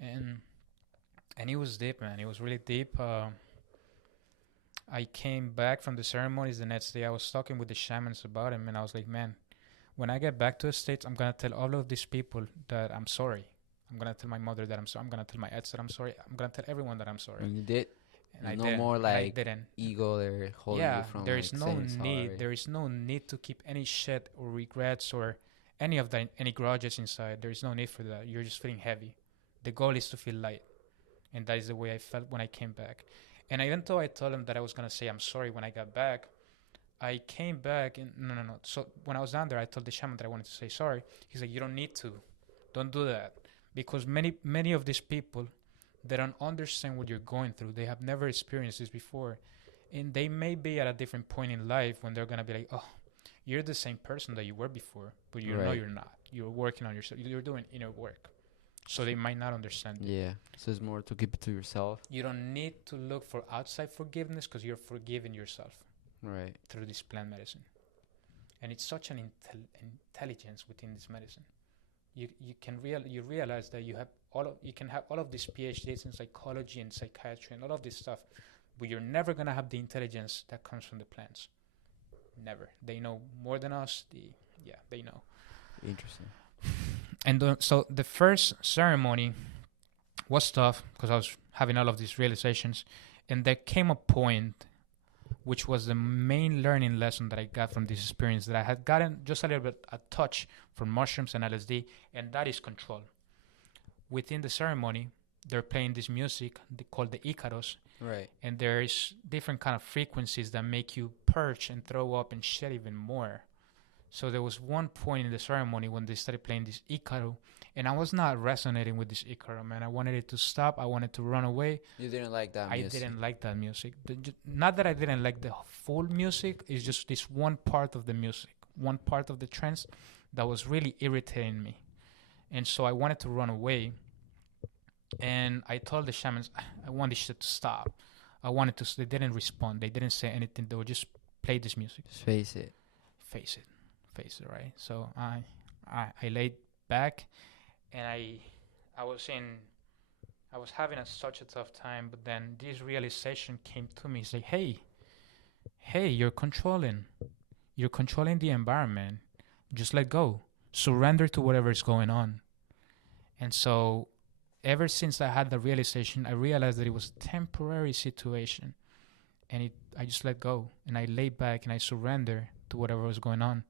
and it was deep, man. It was really deep. I came back from the ceremonies the next day. I was talking with the shamans about him, and I was like, man, when I get back to the States, I'm going to tell all of these people that I'm sorry. I'm going to tell my mother that I'm sorry. I'm going to tell my ex that I'm sorry. I'm going to tell everyone that I'm sorry. And you did. And I no didn't. more And I like didn't. ego there holding you from there is like, no saying need. sorry. There is no need to keep any shit or regrets or any of that, any grudges inside. There is no need for that. You're just feeling heavy. The goal is to feel light. And that is the way I felt when I came back. And even though I told him that I was going to say I'm sorry when I got back, I came back and no. So when I was down there, I told the shaman that I wanted to say sorry. He's like, you don't need to. Don't do that. Because many of these people, they don't understand what you're going through. They have never experienced this before. And they may be at a different point in life when they're going to be like, oh, you're the same person that you were before, but you know Right. you're not. You're working on yourself. You're doing inner work. So they might not understand. Yeah. So it's more to keep it to yourself. You don't need to look for outside forgiveness because you're forgiving yourself Right. through this plant medicine. And it's such an intelligence within this medicine. You can realize that you can have all of these PhDs in psychology and psychiatry and all of this stuff, but you're never gonna have the intelligence that comes from the plants. Never. They know more than us. They know. Interesting. And so the first ceremony was tough because I was having all of these realizations, and there came a point, which was the main learning lesson that I got from this experience, that I had gotten just a little bit a touch from mushrooms and LSD, and that is control. within the ceremony, they're playing this music called the Icaros, Right. and there's different kind of frequencies that make you perch and throw up and shit even more. So there was one point in the ceremony when they started playing this Icaro, and I was not resonating with this Icaro, man. I wanted it to stop. I wanted to run away. You didn't like that I music. didn't like that music. Not that I didn't like the full music. It's just this one part of the music, one part of the trance that was really irritating me. And so I wanted to run away. And I told the shamans, I want this shit to stop. I wanted to. They didn't respond. They didn't say anything. They would just play this music. Just face it. Face it, right? So I laid back, and I was having such a tough time. But then this realization came to me. It's like, hey, you're controlling the environment. Just let go. Surrender to whatever is going on. And so ever since I had the realization, I realized that it was a temporary situation, and I just let go, and I lay back, and I surrender to whatever was going on.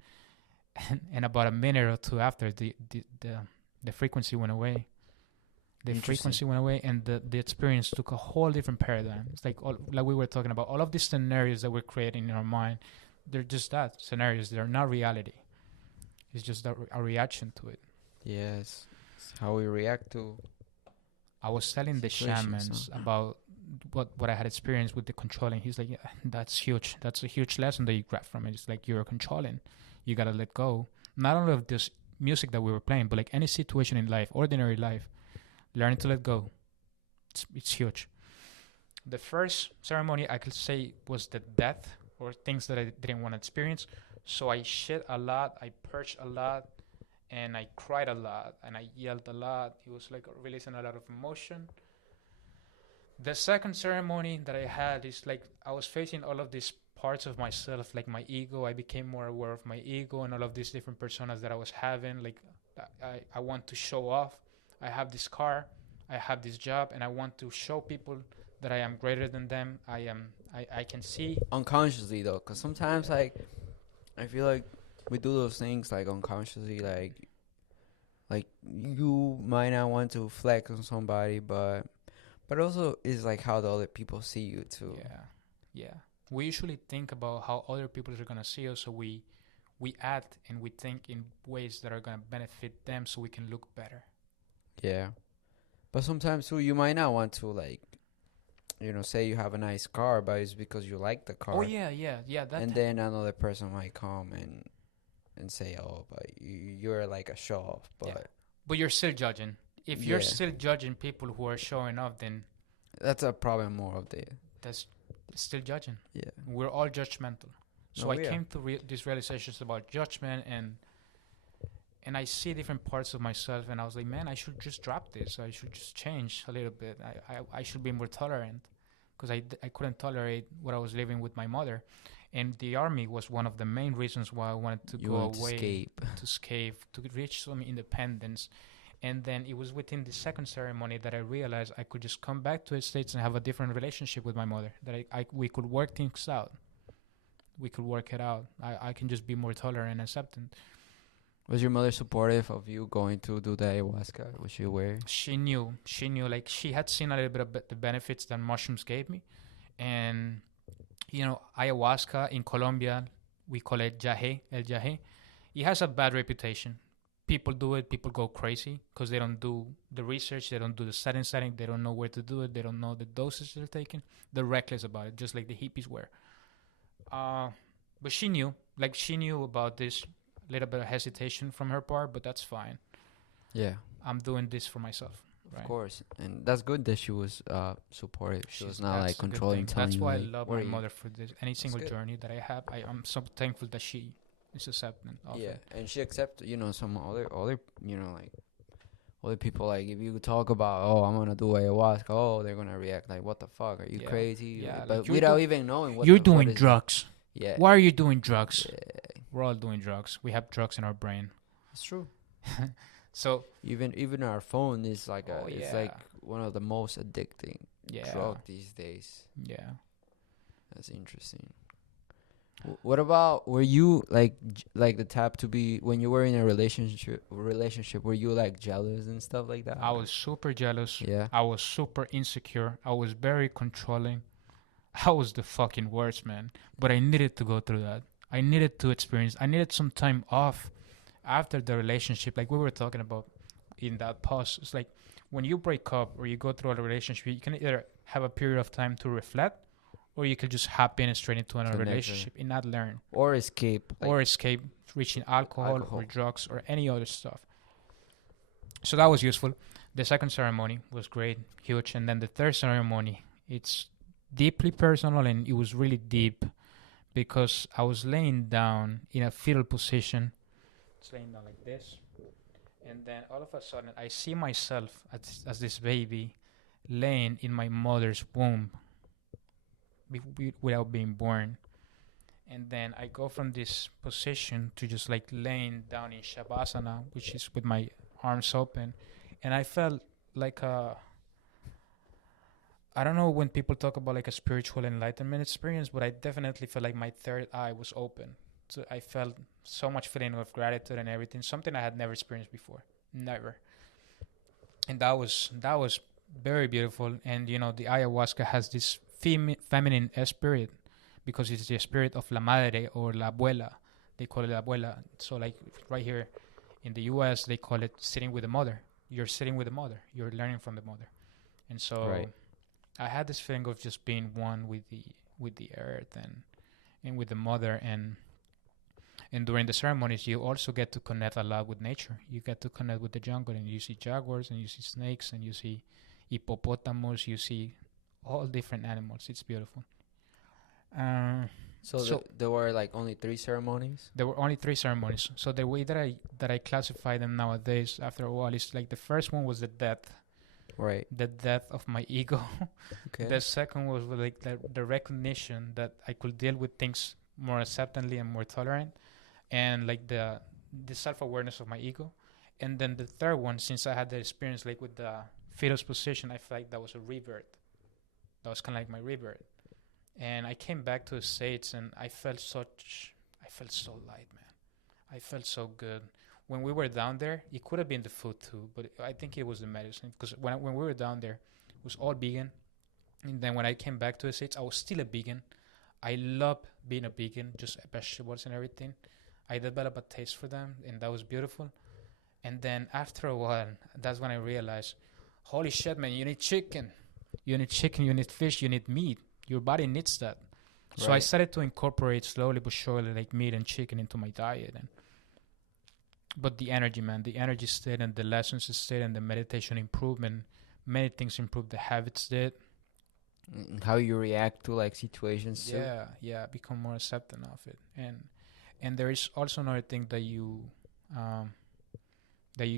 And about a minute or two after, the frequency went away. The frequency went away, and the experience took a whole different paradigm. It's like like we were talking about, all of these scenarios that we're creating in our mind, they're just that, scenarios. They're not reality. It's just a reaction to it. Yes. It's how we react to. I was telling the shamans about what I had experienced with the controlling. He's like, yeah, that's huge. That's a huge lesson that you grab from it. It's like, you're controlling. You got to let go. Not only of this music that we were playing, but like any situation in life, ordinary life, learning to let go. It's huge. The first ceremony I could say was the death, or things that I didn't want to experience. So I shit a lot. I purged a lot. And I cried a lot, and I yelled a lot. It was like releasing a lot of emotion. The second ceremony that I had is like I was facing all of these parts of myself, like my ego. I became more aware of my ego and all of these different personas that I was having. Like I want to show off. I have this car, I have this job, and I want to show people that I am greater than them. I can see. Unconsciously though, because sometimes like I feel like we do those things like unconsciously, like you might not want to flex on somebody, but also it's like how the other people see you too. Yeah. We usually think about how other people are gonna see us, so we act and we think in ways that are gonna benefit them, so we can look better. Yeah, but sometimes too you might not want to, like, say you have a nice car, but it's because you like the car. Oh yeah. And then another person might come and say, "Oh, but you're like a show off." But you're still judging. If you're still judging people who are showing off, then that's a problem more of that's still judging. Yeah, we're all judgmental. So I came to these realizations about judgment, and I see different parts of myself, and I was like, man, I should just drop this. I should just change a little bit. I should be more tolerant, because I couldn't tolerate what I was living with my mother. And the army was one of the main reasons why I wanted to go away, to escape, to reach some independence. And then it was within the second ceremony that I realized I could just come back to the States and have a different relationship with my mother, that we could work things out. We could work it out. I can just be more tolerant and accepting. Was your mother supportive of you going to do the ayahuasca? Was she aware? She knew. Like, she had seen a little bit of the benefits that mushrooms gave me. And ayahuasca in Colombia, we call it jahe, el jahe. It has a bad reputation. People do it, people go crazy because they don't do the research, they don't do the setting, they don't know where to do it, they don't know the dosage they're taking. They're reckless about it, just like the hippies were. But she knew about this, little bit of hesitation from her part, but that's fine. Yeah. I'm doing this for myself. Right? Of course, and that's good that she was supportive. She was not like controlling. That's why I love my mother for this. Any single journey that I have, I'm so thankful that she is accepting of it. And she accepted. Some other like other people, like if you talk about, oh, I'm gonna do ayahuasca, oh, they're gonna react like, what the fuck, are you crazy? Yeah, but without even knowing what you're doing drugs. Yeah. Why are you doing drugs? Yeah. We're all doing drugs. We have drugs in our brain. That's true. So even our phone is like it's like one of the most addicting drug these days. Yeah. That's interesting. What about, were you like like the type to be, when you were in a relationship, were you like jealous and stuff like that? I was super jealous. Yeah. I was super insecure. I was very controlling. I was the fucking worst, man. But I needed to go through that. I needed to experience. I needed some time off after the relationship, like we were talking about in that pause. It's like when you break up or you go through a relationship, you can either have a period of time to reflect, or you could just hop in straight into another relationship and not learn Or escape. Like or escape reaching alcohol or drugs or any other stuff. So that was useful. The second ceremony was great, huge, and then the third ceremony, it's deeply personal, and it was really deep because I was laying down in a fetal position. It's laying down like this, and then all of a sudden I see myself as this baby laying in my mother's womb without being born. And then I go from this position to just like laying down in Shavasana, which is with my arms open. And I felt like I don't know when people talk about like a spiritual enlightenment experience, but I definitely felt like my third eye was open. So I felt so much feeling of gratitude and everything, something I had never experienced before. Never. And that was very beautiful. And you know, the ayahuasca has this feminine spirit because it's the spirit of la madre or la abuela. They call it la abuela. So like right here in the US they call it sitting with the mother. You're sitting with the mother. You're learning from the mother. And so I had this feeling of just being one with the earth and with the mother. And during the ceremonies you also get to connect a lot with nature. You get to connect with the jungle, and you see jaguars and you see snakes and you see hippopotamus, you see all different animals. It's beautiful. So there were like only 3 ceremonies? There were only 3 ceremonies. So the way that I classify them nowadays after a while is like the first one was the death. Right. The death of my ego. Okay. The second was like the recognition that I could deal with things more acceptantly and more tolerant, and like the self-awareness of my ego. And then the third one, since I had the experience like with the fetus position, I felt like that was a rebirth. That was kind of like my rebirth. And I came back to the States, and I felt so light, man. I felt so good. When we were down there, it could have been the food too, but I think it was the medicine. Because when we were down there, it was all vegan. And then when I came back to the States, I was still a vegan. I love being a vegan, just vegetables and everything. I developed a taste for them, and that was beautiful. And then after a while, that's when I realized, holy shit, man, you need chicken. You need chicken, you need fish, you need meat. Your body needs that. So I started to incorporate slowly but surely like meat and chicken into my diet. But the energy, man, the energy stayed, and the lessons stayed, and the meditation improvement, many things improved. The habits did. How you react to like situations too. Yeah, become more accepting of it. And there is also another thing that you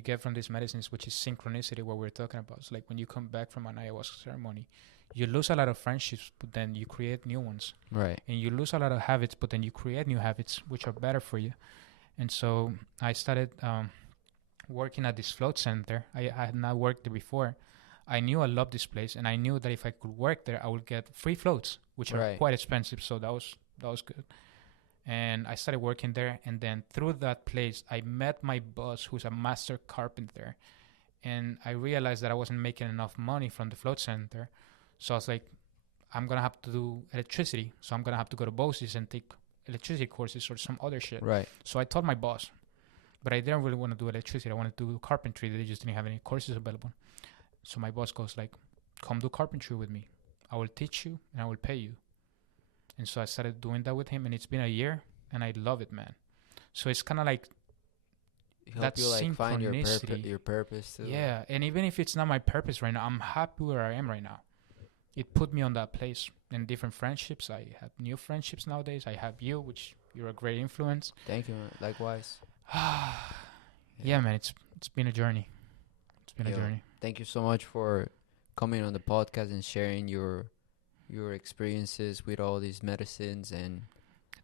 get from these medicines, which is synchronicity, what we're talking about. So like when you come back from an ayahuasca ceremony, you lose a lot of friendships, but then you create new ones. Right. And you lose a lot of habits, but then you create new habits, which are better for you. And so I started working at this float center. I had not worked there before. I knew I loved this place, and I knew that if I could work there, I would get free floats, which are quite expensive. So that was good. And I started working there, and then through that place, I met my boss, who's a master carpenter. And I realized that I wasn't making enough money from the float center. So I was like, I'm going to have to do electricity. So I'm going to have to go to BOCES and take electricity courses or some other shit. Right. So I told my boss, but I didn't really want to do electricity. I wanted to do carpentry. They just didn't have any courses available. So my boss goes like, come do carpentry with me. I will teach you and I will pay you. And so I started doing that with him, and it's been a year, and I love it, man. So it's kind of like help you like find your purpose too. Yeah, and even if it's not my purpose right now, I'm happy where I am right now. It put me on that place. In different friendships, I have new friendships nowadays. I have you, which you're a great influence. Thank you, man. Likewise. Yeah, man, it's been a journey. It's been a journey. Thank you so much for coming on the podcast and sharing your experiences with all these medicines and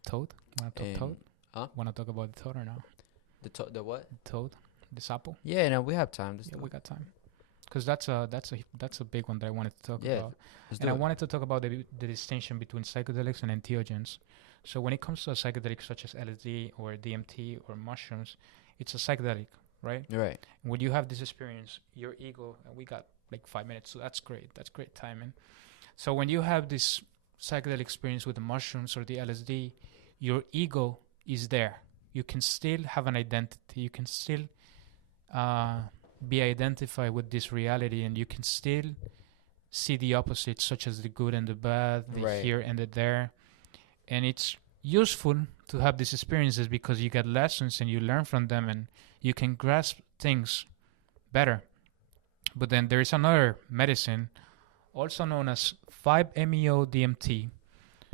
toad. Want to talk toad? Huh? Want to talk about the toad or no? The what? The toad, the sapo. Yeah, no, we have time. We got time. Because that's a big one that I wanted to talk about. I wanted to talk about the distinction between psychedelics and entheogens. So when it comes to a psychedelic such as LSD or DMT or mushrooms, it's a psychedelic, right? Right. When you have this experience, your ego, and we got like 5 minutes, so that's great. That's great timing. So when you have this psychedelic experience with the mushrooms or the LSD, your ego is there. You can still have an identity. You can still be identified with this reality, and you can still see the opposites, such as the good and the bad, the Right. here and the there. And it's useful to have these experiences because you get lessons and you learn from them and you can grasp things better. But then there is another medicine, also known as 5-MeO-DMT.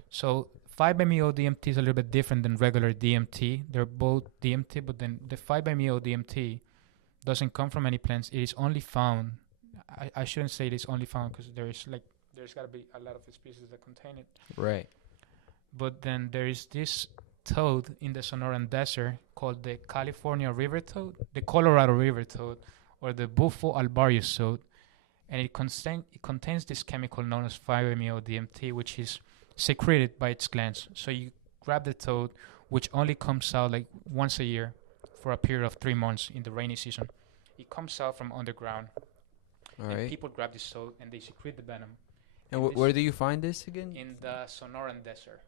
So 5-MeO-DMT is a little bit different than regular DMT. They're both DMT, but then the 5-MeO-DMT doesn't come from any plants. It is only found. I shouldn't say it is only found because there's got to be a lot of species that contain it. Right. But then there is this toad in the Sonoran Desert called the California river toad, the Colorado river toad, or the Bufo alvarius toad, and it contains this chemical known as 5-MeO-DMT, which is secreted by its glands. So you grab the toad, which only comes out like once a year for a period of 3 months in the rainy season. It comes out from underground, All and right. people grab this toad and they secrete the venom. And this- where do you find this again? In the Sonoran Desert.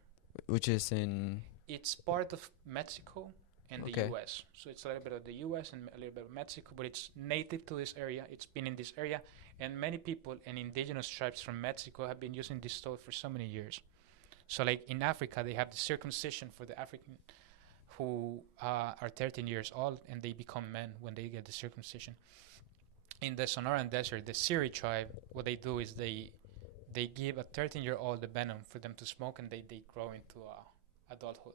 Which is in. It's part of Mexico and Okay. the U.S. So it's a little bit of the U.S. and a little bit of Mexico, but it's native to this area. It's been in this area, and many people and indigenous tribes from Mexico have been using this toad for so many years. So like in Africa, they have the circumcision for the African who are 13 years old, and they become men when they get the circumcision. In the Sonoran Desert, the Siri tribe, what they do is they give a 13-year-old the venom for them to smoke, and they grow into adulthood.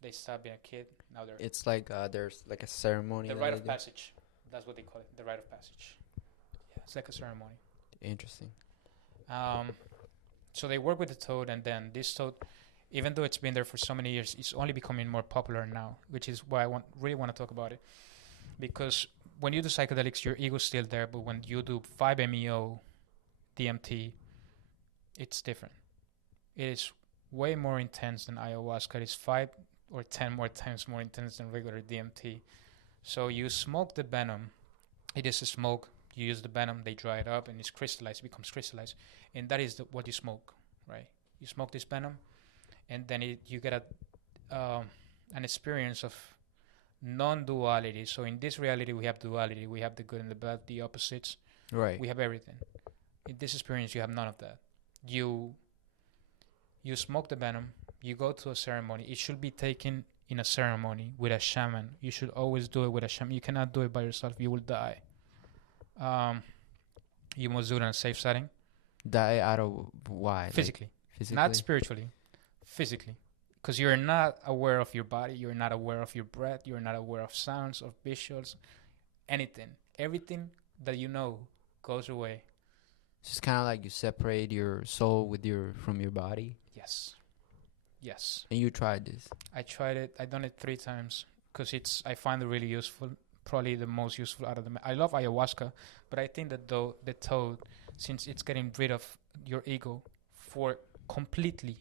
They stop being a kid. Now they're It's like there's like a ceremony. the that rite they of do. passage. That's what they call it, the rite of passage. Yeah, it's like a ceremony. Interesting. So they work with the toad, and then this toad, even though it's been there for so many years, it's only becoming more popular now, which is why I really want to talk about it. Because when you do psychedelics, your ego's still there, but when you do 5-MeO-DMT, it's different. It is way more intense than ayahuasca. It is 5 or 10 more times more intense than regular DMT. So you smoke the venom. It is a smoke. You use the venom, they dry it up, and it's crystallized, becomes crystallized. And that is what you smoke, right? You smoke this venom, and then you get an experience of non-duality. So in this reality, we have duality. We have the good and the bad, the opposites. Right. We have everything. In this experience, you have none of that. You smoke the venom. You go to a ceremony. It should be taken in a ceremony with a shaman. You should always do it with a shaman. You cannot do it by yourself. You will die. You must do it in a safe setting. Die out of why? Physically. Physically. Not spiritually. Physically. Because you're not aware of your body. You're not aware of your breath. You're not aware of sounds, of visuals, anything. Everything that you know goes away. It's just kind of like you separate your soul from your body. Yes. Yes. And you tried this. I tried it. I done it 3 times because I find it really useful. Probably the most useful out of them. I love ayahuasca, but I think that though the toad, since it's getting rid of your ego for completely,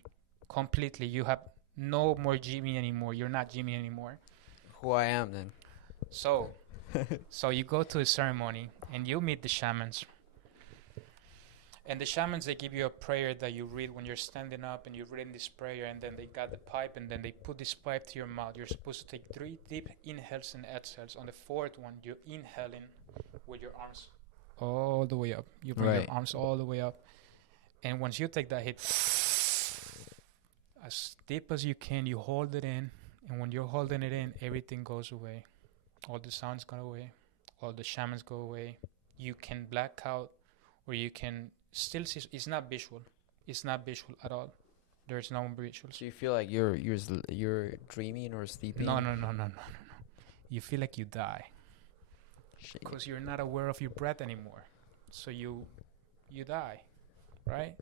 you have no more Jimmy anymore. You're not Jimmy anymore. Who I am then. So you go to a ceremony and you meet the shamans. And the shamans, they give you a prayer that you read when you're standing up, and you read this prayer, and then they got the pipe, and then they put this pipe to your mouth. You're supposed to take 3 deep inhales and exhales. On the 4th one, you're inhaling with your arms all the way up. You bring Right. your arms all the way up. And once you take that hit, as deep as you can, you hold it in. And when you're holding it in, everything goes away. All the sounds go away. All the shamans go away. You can black out, or you can still see. It's not visual. It's not visual at all. There's no visuals. So you feel like you're dreaming or sleeping? No. You feel like you die Shit. because you're not aware of your breath anymore. So you die, right?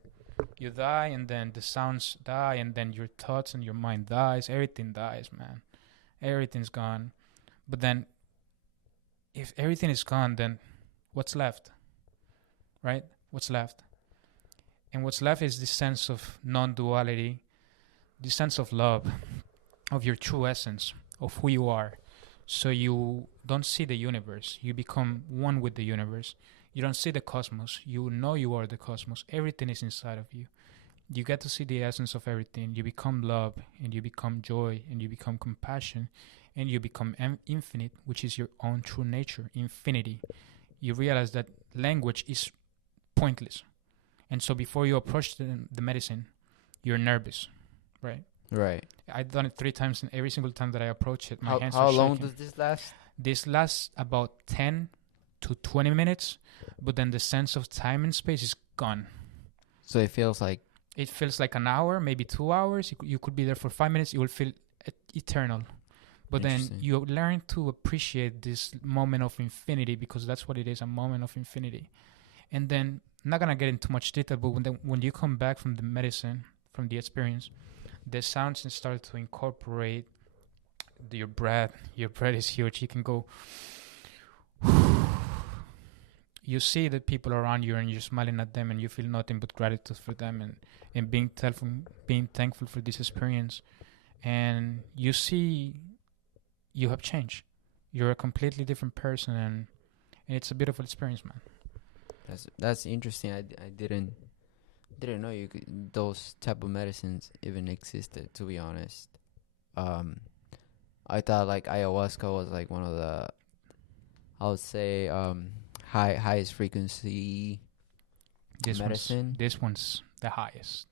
You die, and then the sounds die, and then your thoughts and your mind dies. Everything dies, man. Everything's gone. But then, if everything is gone, then what's left? Right? What's left? And what's left is this sense of non-duality, this sense of love, of your true essence, of who you are. So you don't see the universe. You become one with the universe. You don't see the cosmos. You know you are the cosmos. Everything is inside of you. You get to see the essence of everything. You become love, and you become joy, and you become compassion, and you become infinite, which is your own true nature, infinity. You realize that language is pointless. And so before you approach the medicine, you're nervous, right? Right. I've done it 3 times, and every single time that I approach it, my hands How are long shaking. does this last? This lasts about 10 to 20 minutes, but then the sense of time and space is gone. So it feels like It feels like an hour, maybe 2 hours. You could be there for 5 minutes. You will feel eternal. But then Interesting. you learn to appreciate this moment of infinity, because that's what it is, a moment of infinity. And then, I'm not going to get into much detail, but when you come back from the medicine, from the experience, the sounds start to incorporate your breath. Your breath is huge. You can go. You see the people around you, and you're smiling at them, and you feel nothing but gratitude for them, and being thankful for this experience. And you see you have changed. You're a completely different person, and it's a beautiful experience, man. That's interesting. I didn't know those type of medicines even existed, to be honest. I thought like ayahuasca was like one of the, I would say, highest frequency medicine. This one's the highest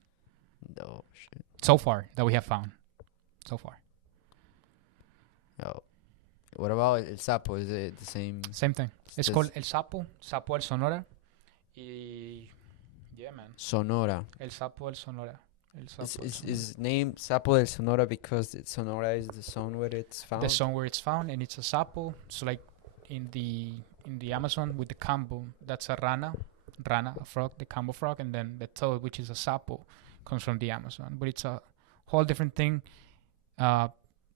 Oh shit. so far that we have found. So far. Oh. What about El Sapo? Is it the same? Same thing. It's called El Sapo. Sapo El Sonora. Yeah, man. Sonora. El Sapo El Sonora. El Sapo Is named Sapo del Sonora because Sonora is the zone where it's found? the zone where it's found, and it's a sapo. So like in the Amazon with the cambo, that's a rana, a frog, the cambo frog, and then the toad, which is a sapo, comes from the Amazon. But it's a whole different thing.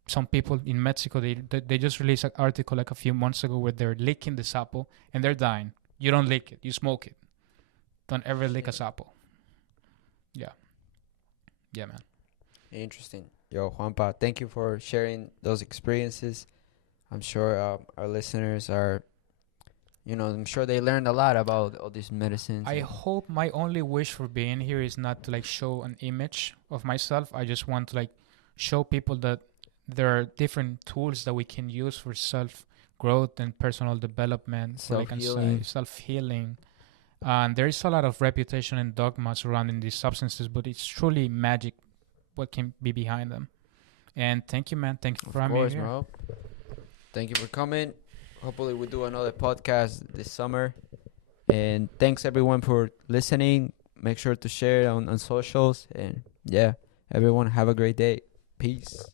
Some people in Mexico, they just released an article like a few months ago where they're licking the sapo and they're dying. You don't lick it, you smoke it. Don't ever lick a sapo. Yeah, man. Interesting. Yo, Juanpa, thank you for sharing those experiences. I'm sure our listeners are, I'm sure they learned a lot about all these medicines. I hope my only wish for being here is not to like show an image of myself. I just want to like show people that there are different tools that we can use for self-growth and personal development, self-healing. And there is a lot of reputation and dogma surrounding these substances, but it's truly magic what can be behind them. And thank you, man. Thank you for having me here. Bro. Thank you for coming. Hopefully we do another podcast this summer. And thanks everyone for listening. Make sure to share it on socials. And yeah, everyone have a great day. Peace.